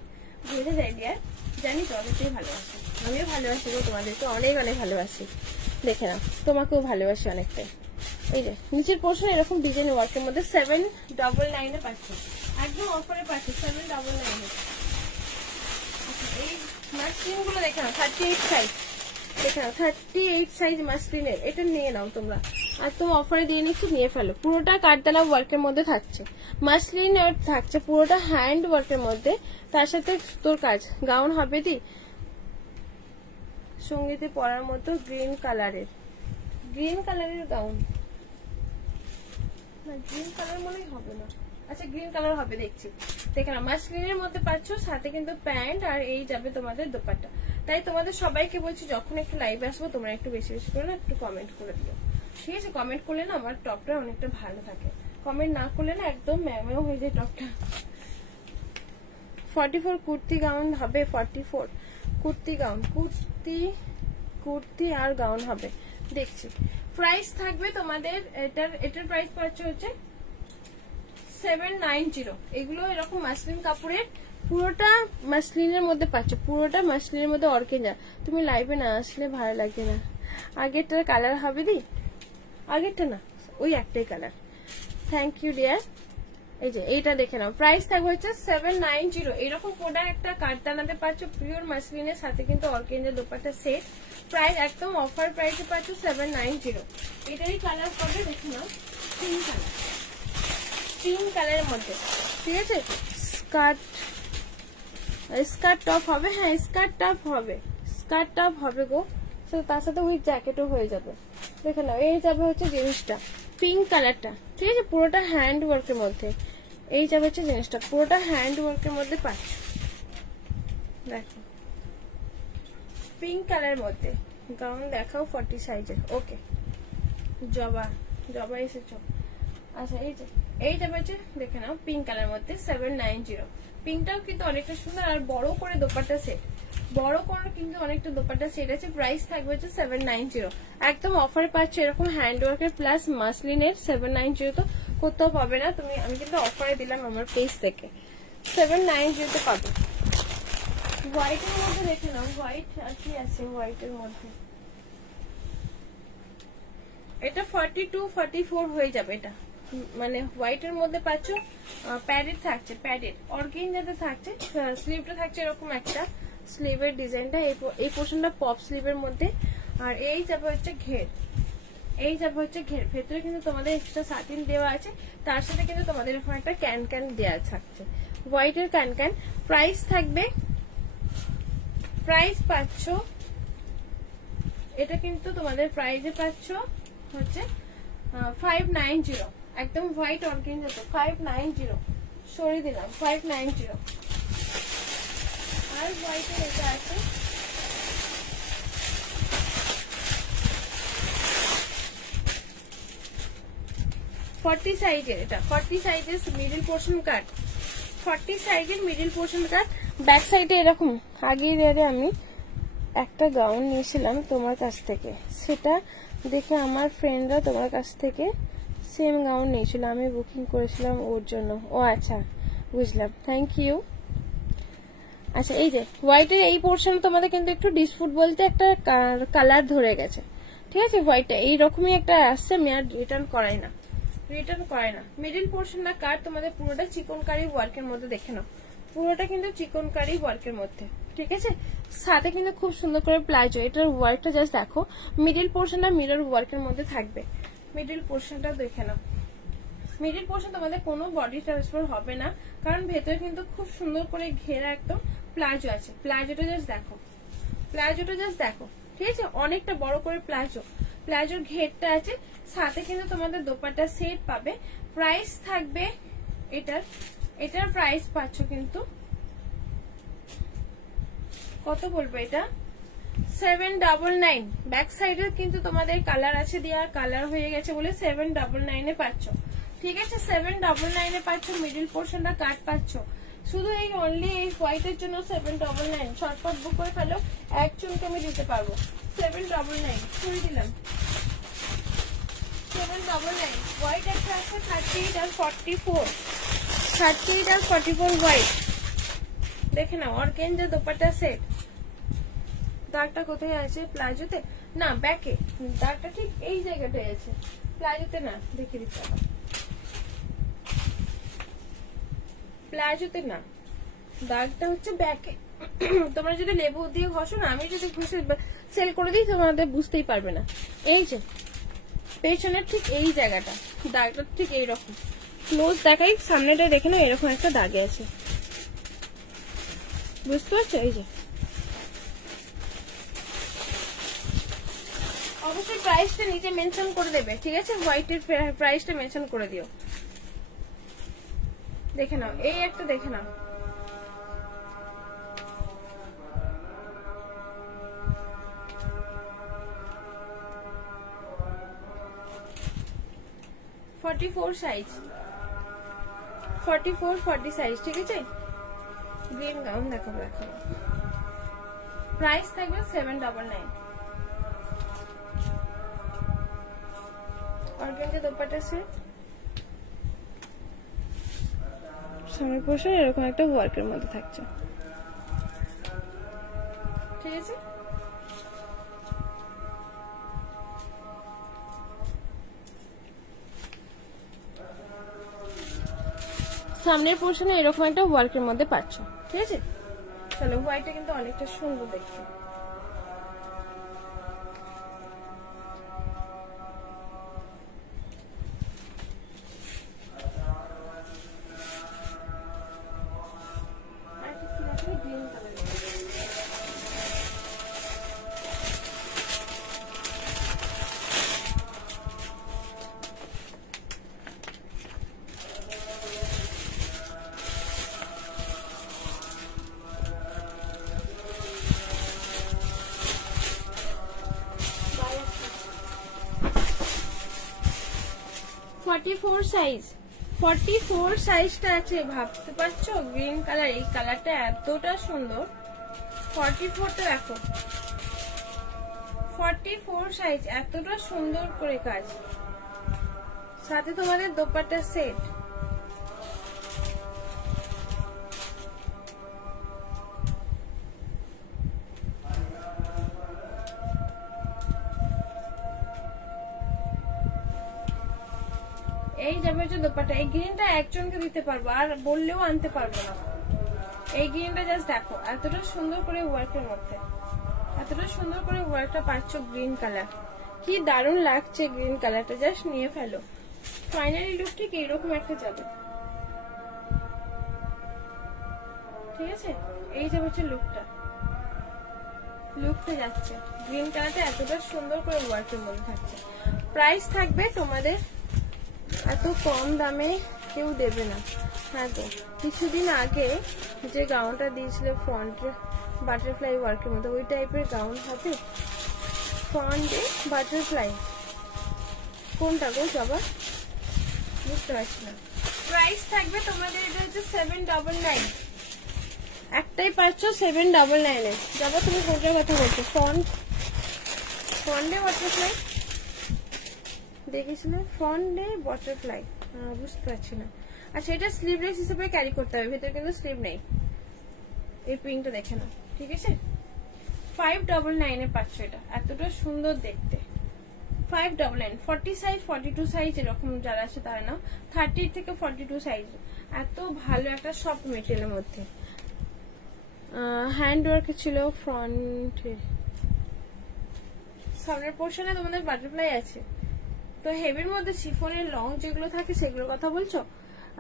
বোঝা যায় ডিয়ার, জানি তো অনেকটাই ভালোবাসি। আমিও ভালোবাসি গো তোমাদেরকে, অনেক অনেক ভালোবাসি। দেখে নাও তোমাকেও ভালোবাসি অনেকটাই। এই যে নিচের পোর্শন এরকম ডিজাইন ওয়ার্কের মধ্যে 799 এ পাচ্ছি, একদম অফারে পাচ্ছি 799 এ। এই মাসলিন গুলো দেখে নাও 38 সাইজ, দেখে নাও 38 সাইজ মাসলিনের, এটা নিয়ে নাও তোমরা, আর তুমি অফারে দিয়ে নিচ্ছি, নিয়ে ফেলো। পুরোটা কাঠদানা ওয়ার্কের মধ্যে থাকছে, মাসলিন থাকছে পুরোটা হ্যান্ড ওয়ার্কের মধ্যে, তার সাথে তোর কাজ গাউন হবে দি সঙ্গীতে পরার মতো গ্রিন কালারের গাউন, না গ্রিন কালার মনেই হবে না, আচ্ছা গ্রিন কালার হবে দেখছি। দেখে না মাসলিনের মধ্যে পাচ্ছ, সাথে কিন্তু প্যান্ট আর এই যাবে তোমাদের দোপাট্টা। তাই তোমাদের সবাইকে বলছি যখন একটু লাইভে আসবো তোমরা একটু বেশি বেশি করে না একটু কমেন্ট করে দিও, ঠিক আছে। কমেন্ট করলে না আমার টপটা অনেকটা ভালো থাকে, কমেন্ট না করলে না একদম ম্যামেও হয়ে যায় টপটা। 44 কুর্তি গাউন হবে, 44 কুর্তি গাউন, কুর্তি আর গাউন হবে দেখছি। প্রাইস থাকবে তোমাদের এটার প্রাইস পাচ্ছ হচ্ছে 790। এগুলো এরকম মাসলিন কাপড়ের, পুরোটা মাসলিনের মধ্যে পাচ্ছ, পুরোটা মাসলিনের মধ্যে অর্কেঞ্জা। তুমি লাইভে না আসলে ভালো লাগে না। আগেরটার কালার হবে দি, আগেরটা না ওই একটাই কালার। Thank you deer. এই যে এইটা দেখে নাও, প্রাইস থাকবে হচ্ছে 790। এরকম প্রোডাক্ট একটা কাঠদানাতে পাচ্ছ, পিওর মাসলিনের সাথে কিন্তু অর্কেঞ্জা দোপাট্টা সেট। প্রাইস একদম অফার প্রাইসে পাচ্ছ 790। এটারই কালার হবে দেখে নাও, পিঙ্ক কালারের মধ্যে, ঠিক আছে। স্কার্ট টপ হবে, হ্যাঁ স্কার্ট টপ হবে গো, তার সাথে উইথ জ্যাকেটও হয়ে যাবে। দেখে নাও এই যাবে হচ্ছে জিনিসটা পিঙ্ক কালারটা, ঠিক আছে, পুরোটা হ্যান্ড ওয়ার্কের মধ্যে। এই যাবে হচ্ছে জিনিসটা পুরোটা হ্যান্ড ওয়ার্কের মধ্যে পাচ্ছ, দেখো পিঙ্ক কালারের মধ্যে। গাউন দেখাও 40 সাইজের, ওকে। জবা এসেছো, আচ্ছা এই যাবে হচ্ছে দেখে নাও পিঙ্ক কালারের মধ্যে 790। পিঙ্কটাও কিন্তু অনেকটা সুন্দর, আর বড় করে দোপাট্টা সেট, বড় করে কিন্তু অনেকটা দোপাট্টা সেট আছে। প্রাইস থাকবে হচ্ছে 790, একদম অফারে পাচ্ছ এরকম হ্যান্ড ওয়ার্কের প্লাস মাসলিনের 790 তো কোথাও পাবে না তুমি, আমি কিন্তু অফারে দিলাম আমার পেজ থেকে, 790 তে পাবে। হোয়াইটের মধ্যে দেখে নাও, হোয়াইট আর কি আছে হোয়াইটের মধ্যে, এটা 42-44 হয়ে যাবে। এটা মানে হোয়াইটের মধ্যে পাচ্ছ, প্যাডেড থাকছে, প্যাডেড অর্গানজাতে থাকছে, স্লিভটা থাকছে এরকম একটা স্লিভের ডিজাইনটা, এই পোর্শনটা পপ স্লিভের মধ্যে। আর এই যাবে হচ্ছে ঘের, ভেতরে কিন্তু তোমাদের এক্সট্রা সাটিন দেওয়া আছে, তার সাথে কিন্তু তোমাদের এরকম একটা ক্যান দেওয়া থাকছে, হোয়াইটের ক্যান। প্রাইস থাকবে, প্রাইস পাচ্ছ এটা কিন্তু তোমাদের প্রাইসে পাচ্ছ হচ্ছে 590, একদম হোয়াইট অর্গানজা তো 590 সরিয়ে দিলাম 590। আর হোয়াইটের এটা আছে ফর্টি সাইজের, এটা 40 সাইজের মিডিল পোর্শন কাট, 40 সাইজের মিডিল পোর্শন কাট। ব্যাক সাইডে এরকম আগিয়ে দিয়ে আমি একটা গাউন নিয়েছিলাম তোমার কাছ থেকে, সেটা দেখে আমার ফ্রেন্ডরা তোমার কাছ থেকে সেম গাউন নিয়েছিল, আমি বুকিং করেছিলাম ওর জন্য। ও আচ্ছা, বুঝলাম, থ্যাংক ইউ। আচ্ছা, এই যে হোয়াইটের এই পোর্শন তোমাদের কিন্তু একটু ডিসপুট বলতে একটা কালার ধরে গেছে, ঠিক আছে। হোয়াইটটা এইরকমই একটা আসছে, আমি আর রিটার্ন করাই না। মিডিল পোর্শনটা কাট, তোমাদের পুরোটা চিকনকারি ওয়ার্কের মধ্যে দেখে নাও, পুরোটা কিন্তু চিকনকারি ওয়ার্কের মধ্যে, ঠিক আছে। সাথে কিন্তু খুব সুন্দর করে প্লাজো, এটার ওয়ার্কটা জাস্ট দেখো। মিডিল পোর্শনটা মিরর ওয়ার্কের মধ্যে থাকবে, মিডিল পোর্শনটা দেখে নাও। মিডিল পোর্শন তোমাদের কোনো বডি ট্রান্সফার হবে না, কারণ ভেতরে কিন্তু খুব সুন্দর করে ঘেরা একদম প্লাজো আছে। প্লাজোটা জাস্ট দেখো, ঠিক আছে, অনেকটা বড় করে প্লাজোর ঘেরটা আছে। সাথে কিন্তু তোমাদের দোপাট্টা সেট পাবে। প্রাইস থাকবে এটার প্রাইস পাচ্ছ কিন্তু কত বলবো, এটা 799। ব্যাক সাইডে কিন্তু তোমাদের কালার আছে দেওয়ার, কালার হয়ে গেছে বলে 799 পাচ্ছ, ঠিক আছে। 799 পাচ্ছ, মিডিল পোর্শনটা কাট পাচ্ছ। শুধু এই অনলি এই হোয়াইটের জন্য 799। শর্টকাট বুক করে ফেলো, এক চুনকে আমি দিতে পারবো। 799 করে দিলাম, 799। হোয়াইট একটা আছে 38 আর 44, 38 আর 44 হোয়াইট, দেখে নাও। Organza dupatta set. দাগটা কোথায় আছে? প্লাজোতে না, ব্যাকে। দাগটা ঠিক এই জায়গাটায় আছে, প্লাজোতে না, দেখে দিতে হবে। প্লাজোতে না, দাগটা হচ্ছে ব্যাকে। তোমরা যদি লেবু দিয়ে ঘষো না, আমি যদি ঘষে সেল করে দিই তোমাদের বুঝতেই পারবে না। এই যে পেছনের ঠিক এই জায়গাটা, দাগটা ঠিক এইরকম। ক্লোজ দেখাই, সামনেটা দেখে না, এরকম একটা দাগে আছে, বুঝতে পারছো? এই যে অবশ্যই প্রাইসটা নিচে মেনশন করে দেবে, ঠিক আছে। হোয়াইটের প্রাইসটা মেনশন করে দিও। দেখে নাও, এই একটা দেখে নাও, সাইজ 44 40 সাইজ, ঠিক আছে। গ্রিন গাউন দেখাবো। প্রাইস থাকবে 799। অর্গানজা দোপাট্টা সেট, সামনের পোর্শন এরকম একটা ওয়ার্কের মধ্যে থাকছে, ঠিক আছে। সামনের পোর্শনে এরকম একটা ওয়ার্কের মধ্যে পাচ্ছ, ঠিক আছে। চলো, হোয়াইটটা কিন্তু অনেকটা সুন্দর দেখতে। গ্রিন কালার, 44 সাইজ, 44 সাইজটা আছে, ভাবতে পারছো? গ্রিন কালার, এই কালারটা এতটা সুন্দর। 44টা দেখো, 44 সাইজ, এতটা সুন্দর করে কাজ। সাথে তোমাদের দোপাট্টা সেট, এই যাবে হচ্ছে দোপাট্টা। এই গ্রিনটা একজনকে দিতে পারবো, আর বললেও আনতে পারবো না। এই গ্রিনটা জাস্ট দেখো, এতটা সুন্দর করে ওয়ার্কের মধ্যে, এতটা সুন্দর করে ওয়ার্কটা পাচ্ছ। গ্রিন কালার কি দারুণ লাগছে, গ্রিন কালারটা জাস্ট নিয়ে ফেলো। ফাইনালি লুক ঠিক এইরকম একটা যাবে, ঠিক আছে। এই যে হচ্ছে লুকটা যাচ্ছে। গ্রিন কালারটা এতটা সুন্দর করে ওয়ার্কের মধ্যে থাকছে। প্রাইস থাকবে তোমাদের, এত কম দামে কেউ দেবে না। হ্যাঁ তো, কিছুদিন আগে যে গাউনটা দিয়েছিল ফ্রন্টে বাটারফ্লাই ওয়ার্কের মধ্যে, ওই টাইপের গাউন হবে ফ্রন্টে বাটারফ্লাই। কোনটা গো বাবা, বুঝতে পারছি না। প্রাইস থাকবে তোমাদের, এটা হচ্ছে 799। একটাই পাচ্ছ 799 এ। যাবো তুমি কোনটার কথা বলছো? ফন্ডে বাটারফ্লাই দেখেছিল, ফন্ডে বাটারফ্লাই বুঝতে পারছি না। আচ্ছা এটা স্লিভলেস হিসেবে ক্যারি করতে হবে, ভেতরে কিন্তু স্লিভ নেই। এই প্রিন্টটা দেখে নাও, ঠিক আছে? 599 এ পাচ্ছ এটা, এতটা সুন্দর দেখতে। 599, 40 সাইজ 42 সাইজ এরকম যারা আছে তারা নাও, 30 থেকে 42 সাইজ। এত ভালো একটা সফট মেটেরিয়ালের মধ্যে হ্যান্ড ওয়ার্ক ছিল ফ্রন্টে, সামনের পোর্শনে তোমাদের বাটারফ্লাই আছে। তো হেভির মধ্যে শিফনের লং যেগুলো থাকে সেগুলোর কথা বলছো?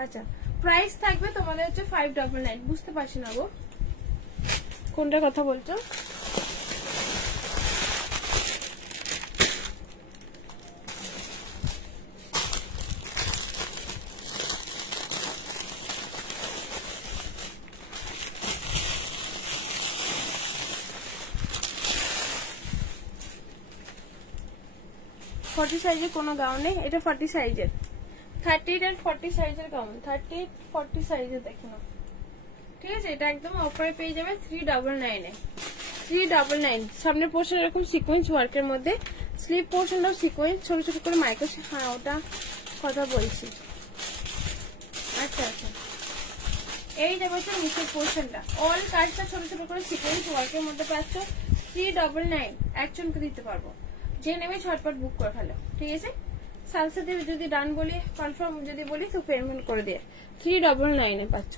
আচ্ছা প্রাইস থাকবে তোমাদের হচ্ছে 599। বুঝতে পারছি না গো কোনটার কথা বলছো। সাইজের কোনো গাউন নেই, এটা 40 সাইজের, 38 আর 40 সাইজের গাউন, 38 40 সাইজের দেখে নাও, ঠিক আছে? এটা একদম অফারে পেয়ে যাবে 399 এ। 399 সামনের পোর্শন এরকম সিকোয়েন্স ওয়ার্কের মধ্যে, স্লিভ পোর্শনটাও সিকোয়েন্স, ছোট ছোট করে মাইক্রো, হ্যাঁ ওটা কথা বলছি। আচ্ছা আচ্ছা এই যে বলছো নিচের পোর্শনটা অল কাজটা ছোট ছোট করে সিকোয়েন্স ওয়ার্কের মধ্যে পাচ্ছ 399। একজনকে দিতে পারবো, যে নেমে ছটপট বুক করে ফেলো, ঠিক আছে? সালসা দিয়ে যদি ডান বলি, কনফার্ম যদি বলি তো পেমেন্ট করে দিয়ে 399 এ পাচ্ছ।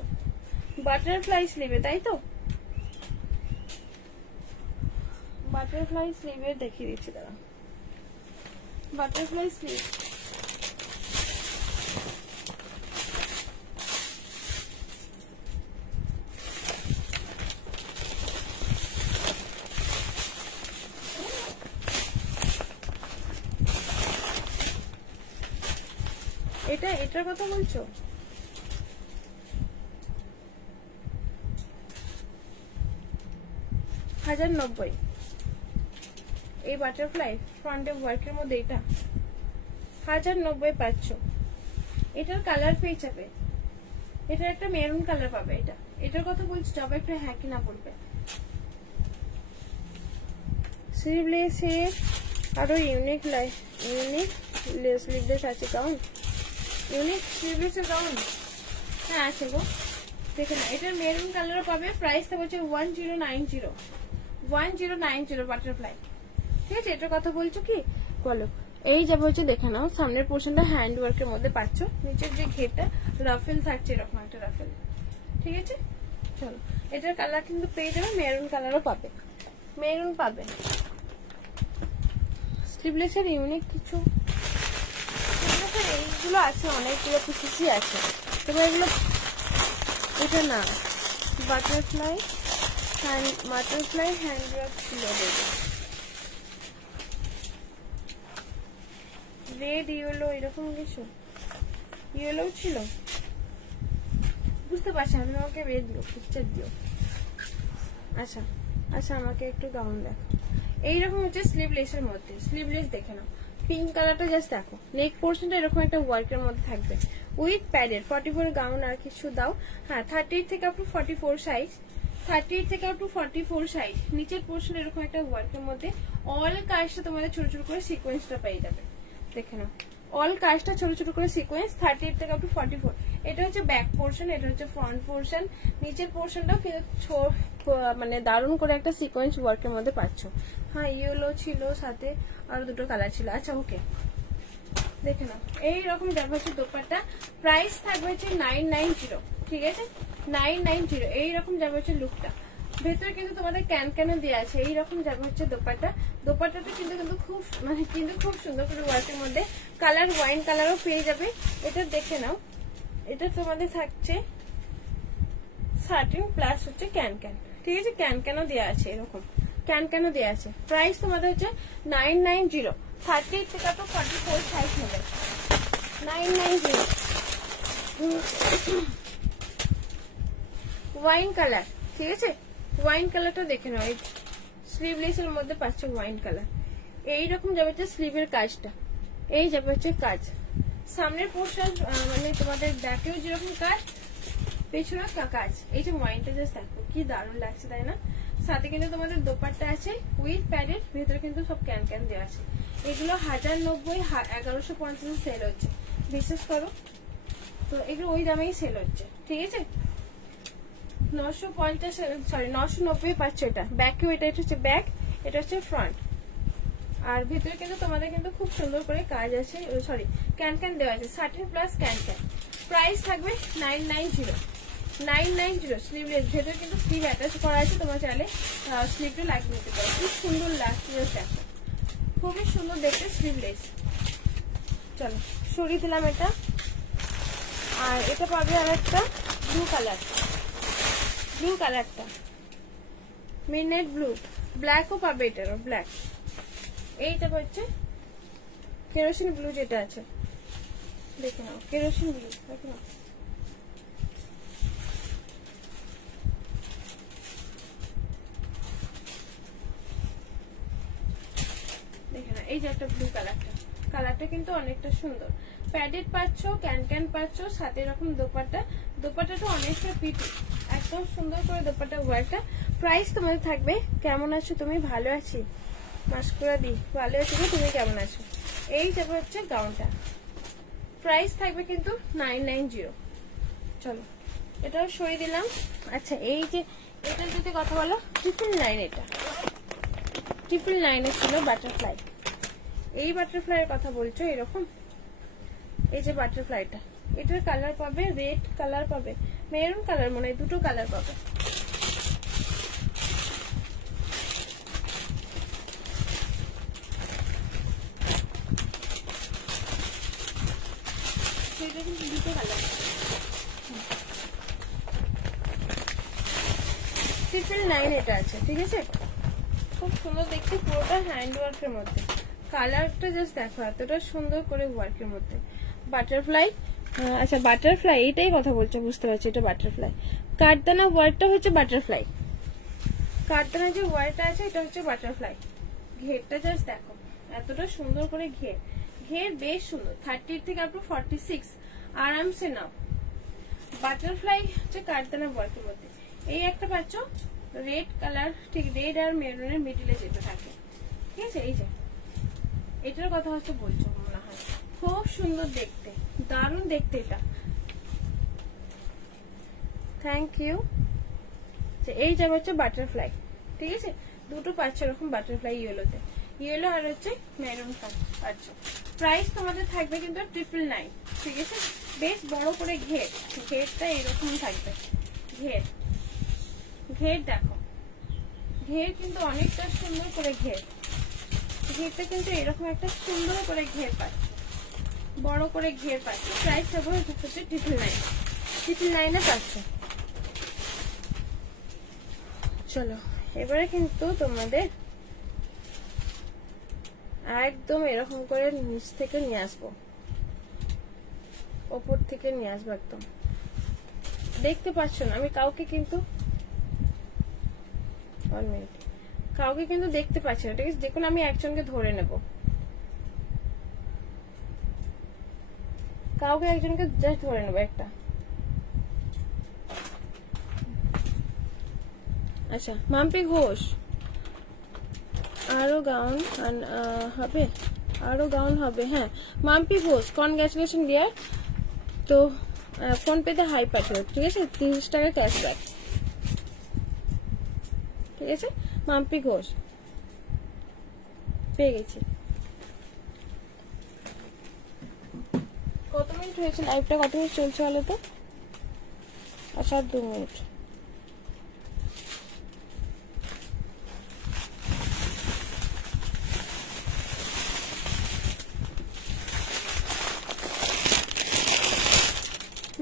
বাটারফ্লাই স্লিভে, তাই তো? বাটারফ্লাই স্লিভে দেখিয়ে দিচ্ছি দাঁড়া। বাটারফ্লাই স্লিভ এটার কথা বলছো? $1090 এই বাটারফ্লাই ফ্রন্টে ওয়ার্কের মধ্যে, এটা 1090 পাচ্ছ। এটার কালার পেয়ে যাবে, এটার একটা মেরুন কালার পাবে। এটার কথা বলছি, তবে একটা হ্যাঁ কি না বলবে। স্লিভলেসে আরো ইউনিক স্লিভলেস আছে গাউন, ইউনিক স্লিভলেসের গাউন হ্যাঁ আছে গো, দেখে না। এটার মেরুন কালারও পাবে, প্রাইসটা হচ্ছে 1090 বাটারফ্লাই, ঠিক আছে? এটার কথা বলছো কি বলো? এই যাবে হচ্ছে দেখে নাও, সামনের পোর্শনটা হ্যান্ড ওয়ার্কের মধ্যে পাচ্ছ, নিচের যে ঘেরটা রাফেল থাকছে, এরকম একটা রাফেল, ঠিক আছে? চলো এটার কালার কিন্তু পেয়ে যাবে, মেরুন কালারও পাবে, মেরুন পাবে। স্লিভলেসের ইউনিক কিছু এইগুলো আছে, অনেকগুলো পিসি আছে, তবে এগুলো এটা না। বাটারফ্লাই হ্যান্ড ওয়ার্ক ছিল, রেড ইয়েলো এরকম কিছু, ইয়েলো ছিল, বুঝতে পারছি। আমি আমাকে রেড দিও, পিকচার দিও। আচ্ছা আচ্ছা আমাকে একটু গাউন দেখো। এইরকম হচ্ছে স্লিভলেসের মধ্যে, স্লিভলেস দেখে নাও, পিঙ্ক কালারটা জাস্ট দেখো। নেক পোর্শনটা এরকম একটা ওয়ার্কের মধ্যে থাকবে উইথ প্যাডের। 44 গাউন আর কিছু দাও, হ্যাঁ 38 থেকে আপ টু 44 সাইজ, 38 থেকে আপ টু 44 সাইজ। নিচের পোর্শন এরকম একটা ওয়ার্কের মধ্যে অল কাজটা তোমাদের ছোট ছোট করে সিকোয়েন্সটা পেয়ে যাবে, দেখে নাও। অল কাজটা ছোট ছোট করে সিকোয়েন্স, 38 থেকে আপ টু 44। এটা হচ্ছে ব্যাক পোর্শন, এটা হচ্ছে ফ্রন্ট পোর্শন। নিচের পোর্শনটাও কিন্তু মানে দারুণ করে একটা সিকোয়েন্স ওয়ার্কের মধ্যে পাচ্ছ। হ্যাঁ ইয়েলো ছিল, সাথে আরো দুটো কালার ছিল। আচ্ছা ওকে দেখে নাও, এইরকম যাবে হচ্ছে দোপাট্টা। প্রাইস থাকবে হচ্ছে 990, ঠিক আছে? 990 এইরকম যাবে হচ্ছে লুকটা। ভেতরে কিন্তু তোমাদের ক্যান দেওয়া আছে, এইরকম যাবে হচ্ছে দোপাট্টা। দোপাট্টাটা কিন্তু খুব সুন্দর করে ওয়ার্কের মধ্যে, কালার ওয়াইন কালারও পেয়ে যাবে। এটা দেখে নাও, এটা তোমাদের থাকছে 13 প্লাস হচ্ছে ক্যান, ঠিক আছে? ক্যানও দেওয়া আছে, এরকম ক্যানও দেওয়া আছে। প্রাইস তোমাদের হচ্ছে 990, 38 থেকে তো 44 সাইজ হবে, 990। ওয়াইন কালার, ঠিক আছে? ওয়াইন কালারটা দেখে নাও, এই স্লিভলেসের মধ্যে পাচ্ছ ওয়াইন কালার। এইরকম যাবে হচ্ছে স্লিভের কাজটা, এই যাবে হচ্ছে কাজ। সামনের পোর্শন মানে তোমাদের ব্যাকেও যেরকম কাজ, পেছনে কাজ, এই যে ময়নটা জাস্ট দেখো কি দারুণ লাগছে তাই না। সাথে কিন্তু তোমাদের দোপাট্টা আছে উইথ প্যাডেড, ভেতরে কিন্তু সব ক্যান ক্যান দেওয়া আছে। এগুলো 1090 1150 সেল হচ্ছে, বিশ্বাস করো। তো এগুলো ওই দামেই সেল হচ্ছে, ঠিক আছে। 990 পাচ্ছ এটা। ব্যাকেও এটা হচ্ছে ব্যাক, এটা হচ্ছে ফ্রন্ট। আর ভেতরে কিন্তু তোমাদের কিন্তু খুব সুন্দর করে কাজ আছে, সরি ক্যান ক্যান দেওয়া আছে, 30 প্লাস ক্যান ক্যান। প্রাইস থাকবে 990 স্লিভলেস। ভেতরে কিন্তু স্লিভ অ্যাটাচ করা আছে, তোমরা চাইলে স্লিভটা লাগিয়ে নিতে পারো। খুব সুন্দর লাগছে দেখো, খুবই সুন্দর দেখতে স্লিভলেস। চলো সরিয়ে দিলাম এটা। আর এটা পাবে আর একটা ব্লু কালারটা মিডনাইট ব্লু, ব্ল্যাকও পাবে, এটারও ব্ল্যাক। এইটা হচ্ছে কেরোসিন ব্লু, যেটা আছে দেখে নাও, কেরোসিন ব্লু দেখে নাও। দেখে না, এই যে একটা ব্লু কালারটা কিন্তু অনেকটা সুন্দর। প্যাডেড পাচ্ছ, ক্যান ক্যান পাচ্ছ, সাথে এরকম দোপাট্টাটা অনেকটা পিটি, একদম সুন্দর করে দোপাট্টা ওয়ার্কটা। প্রাইস তোমাদের থাকবে, কেমন আছো তুমি? ভালো আছি মাস্কুরা দি, ভালো আছো তুমি, কেমন আছো? এই যাবে হচ্ছে গাউনটা, প্রাইস থাকবে কিন্তু 990। চলো এটাও সরিয়ে দিলাম। আচ্ছা এই যে এটা যদি কথা বলো, 999, এটা 999 ছিল বাটারফ্লাই। এই বাটারফ্লাইয়ের কথা বলছো এরকম, এই যে বাটারফ্লাইটা, এটার কালার পাবে রেড কালার পাবে, মেরুন কালার, মনে হয় দুটো কালার পাবে। দুটো কালার 999 এটা আছে, ঠিক আছে। খুব সুন্দর দেখতে, পুরোটা হ্যান্ড ওয়ার্কের মধ্যে। কালারটা জাস্ট দেখো, এতটা সুন্দর করে ওয়ার্কের মধ্যে। বাটারফ্লাই, আচ্ছা বাটারফ্লাই এটাই কথা বলছো, বুঝতে পারছি এটা বাটারফ্লাই। কাঠদানা ওয়ার্কটা হচ্ছে বাটারফ্লাই, কাঠদানা যে ওয়ার্কটা আছে এটা হচ্ছে বাটারফ্লাই। ঘেরটা জাস্ট দেখো, এতটা সুন্দর করে ঘের বেশ সুন্দর। 30 থেকে আপ টু 46 আরামসে নাও। বাটারফ্লাই হচ্ছে কাঠদানা ওয়ার্কের মধ্যে। এই একটা পাচ্ছ রেড কালার, ঠিক রেড আর মেরুনের মিডিলে যেতে থাকে, ঠিক আছে। এই যে এটার কথা হচ্ছে বলছো মনে হয়, খুব সুন্দর দেখতে, দারুণ দেখতে এটা। Thank you. এই যাবে হচ্ছে বাটারফ্লাই, ঠিক আছে। দুটো পাচ্ছ এরকম বাটারফ্লাই ইয়েলোতে, ইয়েলো আর হচ্ছে মেরুন কালার পাচ্ছ। প্রাইস তোমাদের থাকবে কিন্তু 999, ঠিক আছে। বেশ বড় করে ঘেরটা এরকম থাকবে। ঘের দেখো, ঘের কিন্তু অনেকটা সুন্দর করে ঘেরটা কিন্তু এরকম একটা সুন্দর করে ঘের পাচ্ছে, বড় করে ঘের পাচ্ছে। প্রাইস হবে হচ্ছে 999 পাচ্ছে। চলো এবারে কিন্তু তোমাদের একদম এরকম করে নিচ থেকে নিয়ে আসবো, ওপর থেকে নিয়ে আসবো একদম। দেখতে পাচ্ছ না, আমি কাউকে কিন্তু দেখতে পাচ্ছি না, ঠিক আছে। দেখুন আমি একজনকে ধরে নেব, কাউকে একজনকে জাস্ট ধরে নেবো একটা। আচ্ছা মাম্পি ঘোষ, আরো গাউন হবে, হ্যাঁ মাম্পি ঘোষ, কনগ্রাচুলেশন ডিয়ার। তো ফোন পেতে হাই পাঠিও, ঠিক আছে। 30 টাকা ক্যাশব্যাক, ঠিক আছে। মাম্পি ঘোষ পেয়ে গেছি। কত মিনিট হয়েছে লাইভটা, কত মিনিট চলছে বলো তো? আচ্ছা 2 মিনিট।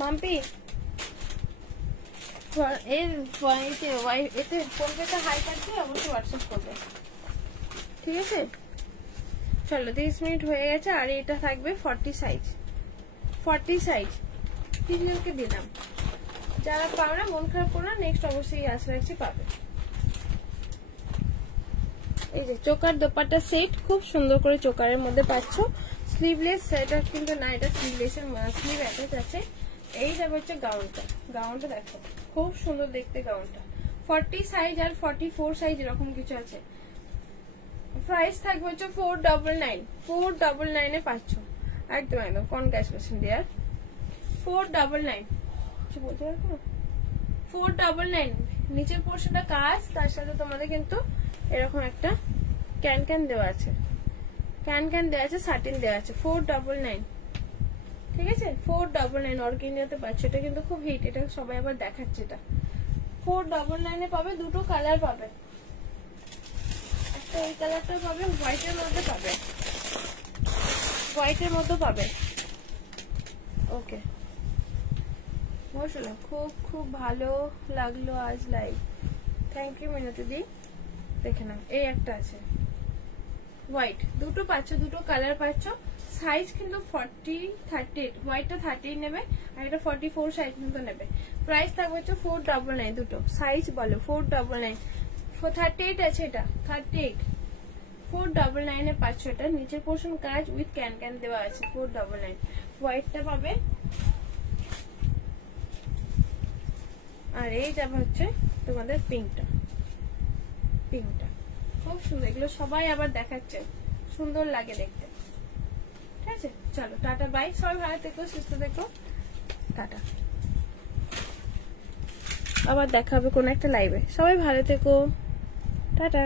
মাম্পি এতে ফোন পেতে হাই পাঠিয়ে অবশ্যই হোয়াটসঅ্যাপ করবে, ঠিক আছে। চলো 30 মিনিট হয়ে গেছে। আর এটা থাকবে 40 সাইজ, 3জনকে দিলাম। যারা পাও না মন খারাপ করো না, নেক্সট অবশ্যই আশা রাখছি পাবে। এই যে চোকার দোপাট্টা সেট, খুব সুন্দর করে চোকারের মধ্যে পাচ্ছ। স্লিভলেস, এটা কিন্তু না, এটা স্লিভলেসের স্লিভ অ্যাটাচ আছে। এই যাবে হচ্ছে গাউনটা। গাউনটা দেখো খুব সুন্দর দেখতে গাউনটা। 40 সাইজ আর 44 সাইজ এরকম কিছু আছে। প্রাইস থাকবে হচ্ছে 499। 499 এ পাচ্ছ একদম একদম কোন ক্যাশ পাচ্ছেন ডিয়ার। 499 কিছু বলতে পারবো। 499 নিচের পোর্শনটা কাজ, তার সাথে তোমাদের কিন্তু এরকম একটা ক্যান ক্যান দেওয়া আছে, ক্যান ক্যান দেওয়া আছে, সাটিন দেওয়া আছে। 499 ঠিক আছে। 499 অর্গেনিয়াতে পাচ্ছে। এটা কিন্তু খুব হিট, এটা সবাই আবার দেখাচ্ছে। এটা 499 এ পাবে। দুটো কালার পাবে, একটা এই কালারটা পাবে, হোয়াইটের মধ্যে পাবে, হোয়াইটের মধ্যে পাবে। ওকে মশলা খুব খুব ভালো লাগলো আজ লাইভ। থ্যাংক ইউ মিনতি দি। দেখে নাও এই একটা আছে হোয়াইট, দুটো পাচ্ছ, দুটো কালার পাচ্ছ। সাইজ কিন্তু 40 38, হোয়াইটটা 30 নেবে আর এটা 44 সাইজ কিন্তু নেবে। প্রাইস থাকবে হচ্ছে 499। দুটো সাইজ বলো 499। 38 আছে, এটা 38। 499 এ পাচ্ছ। এটা নিচের পোর্শন কাজ উইথ ক্যান ক্যান দেওয়া আছে। 499 হোয়াইটটা পাবে। আর এই যাবে হচ্ছে তোমাদের পিঙ্কটা। পিঙ্কটা খুব সুন্দর, এগুলো সবাই আবার দেখাচ্ছে, সুন্দর লাগে দেখতে। ঠিক আছে চলো টাটা বাই। সবাই ভালো থেকো, সুস্থ থেকো, টাটা। আবার দেখা হবে কোন একটা লাইভে। সবাই ভালো থেকো, টাটা।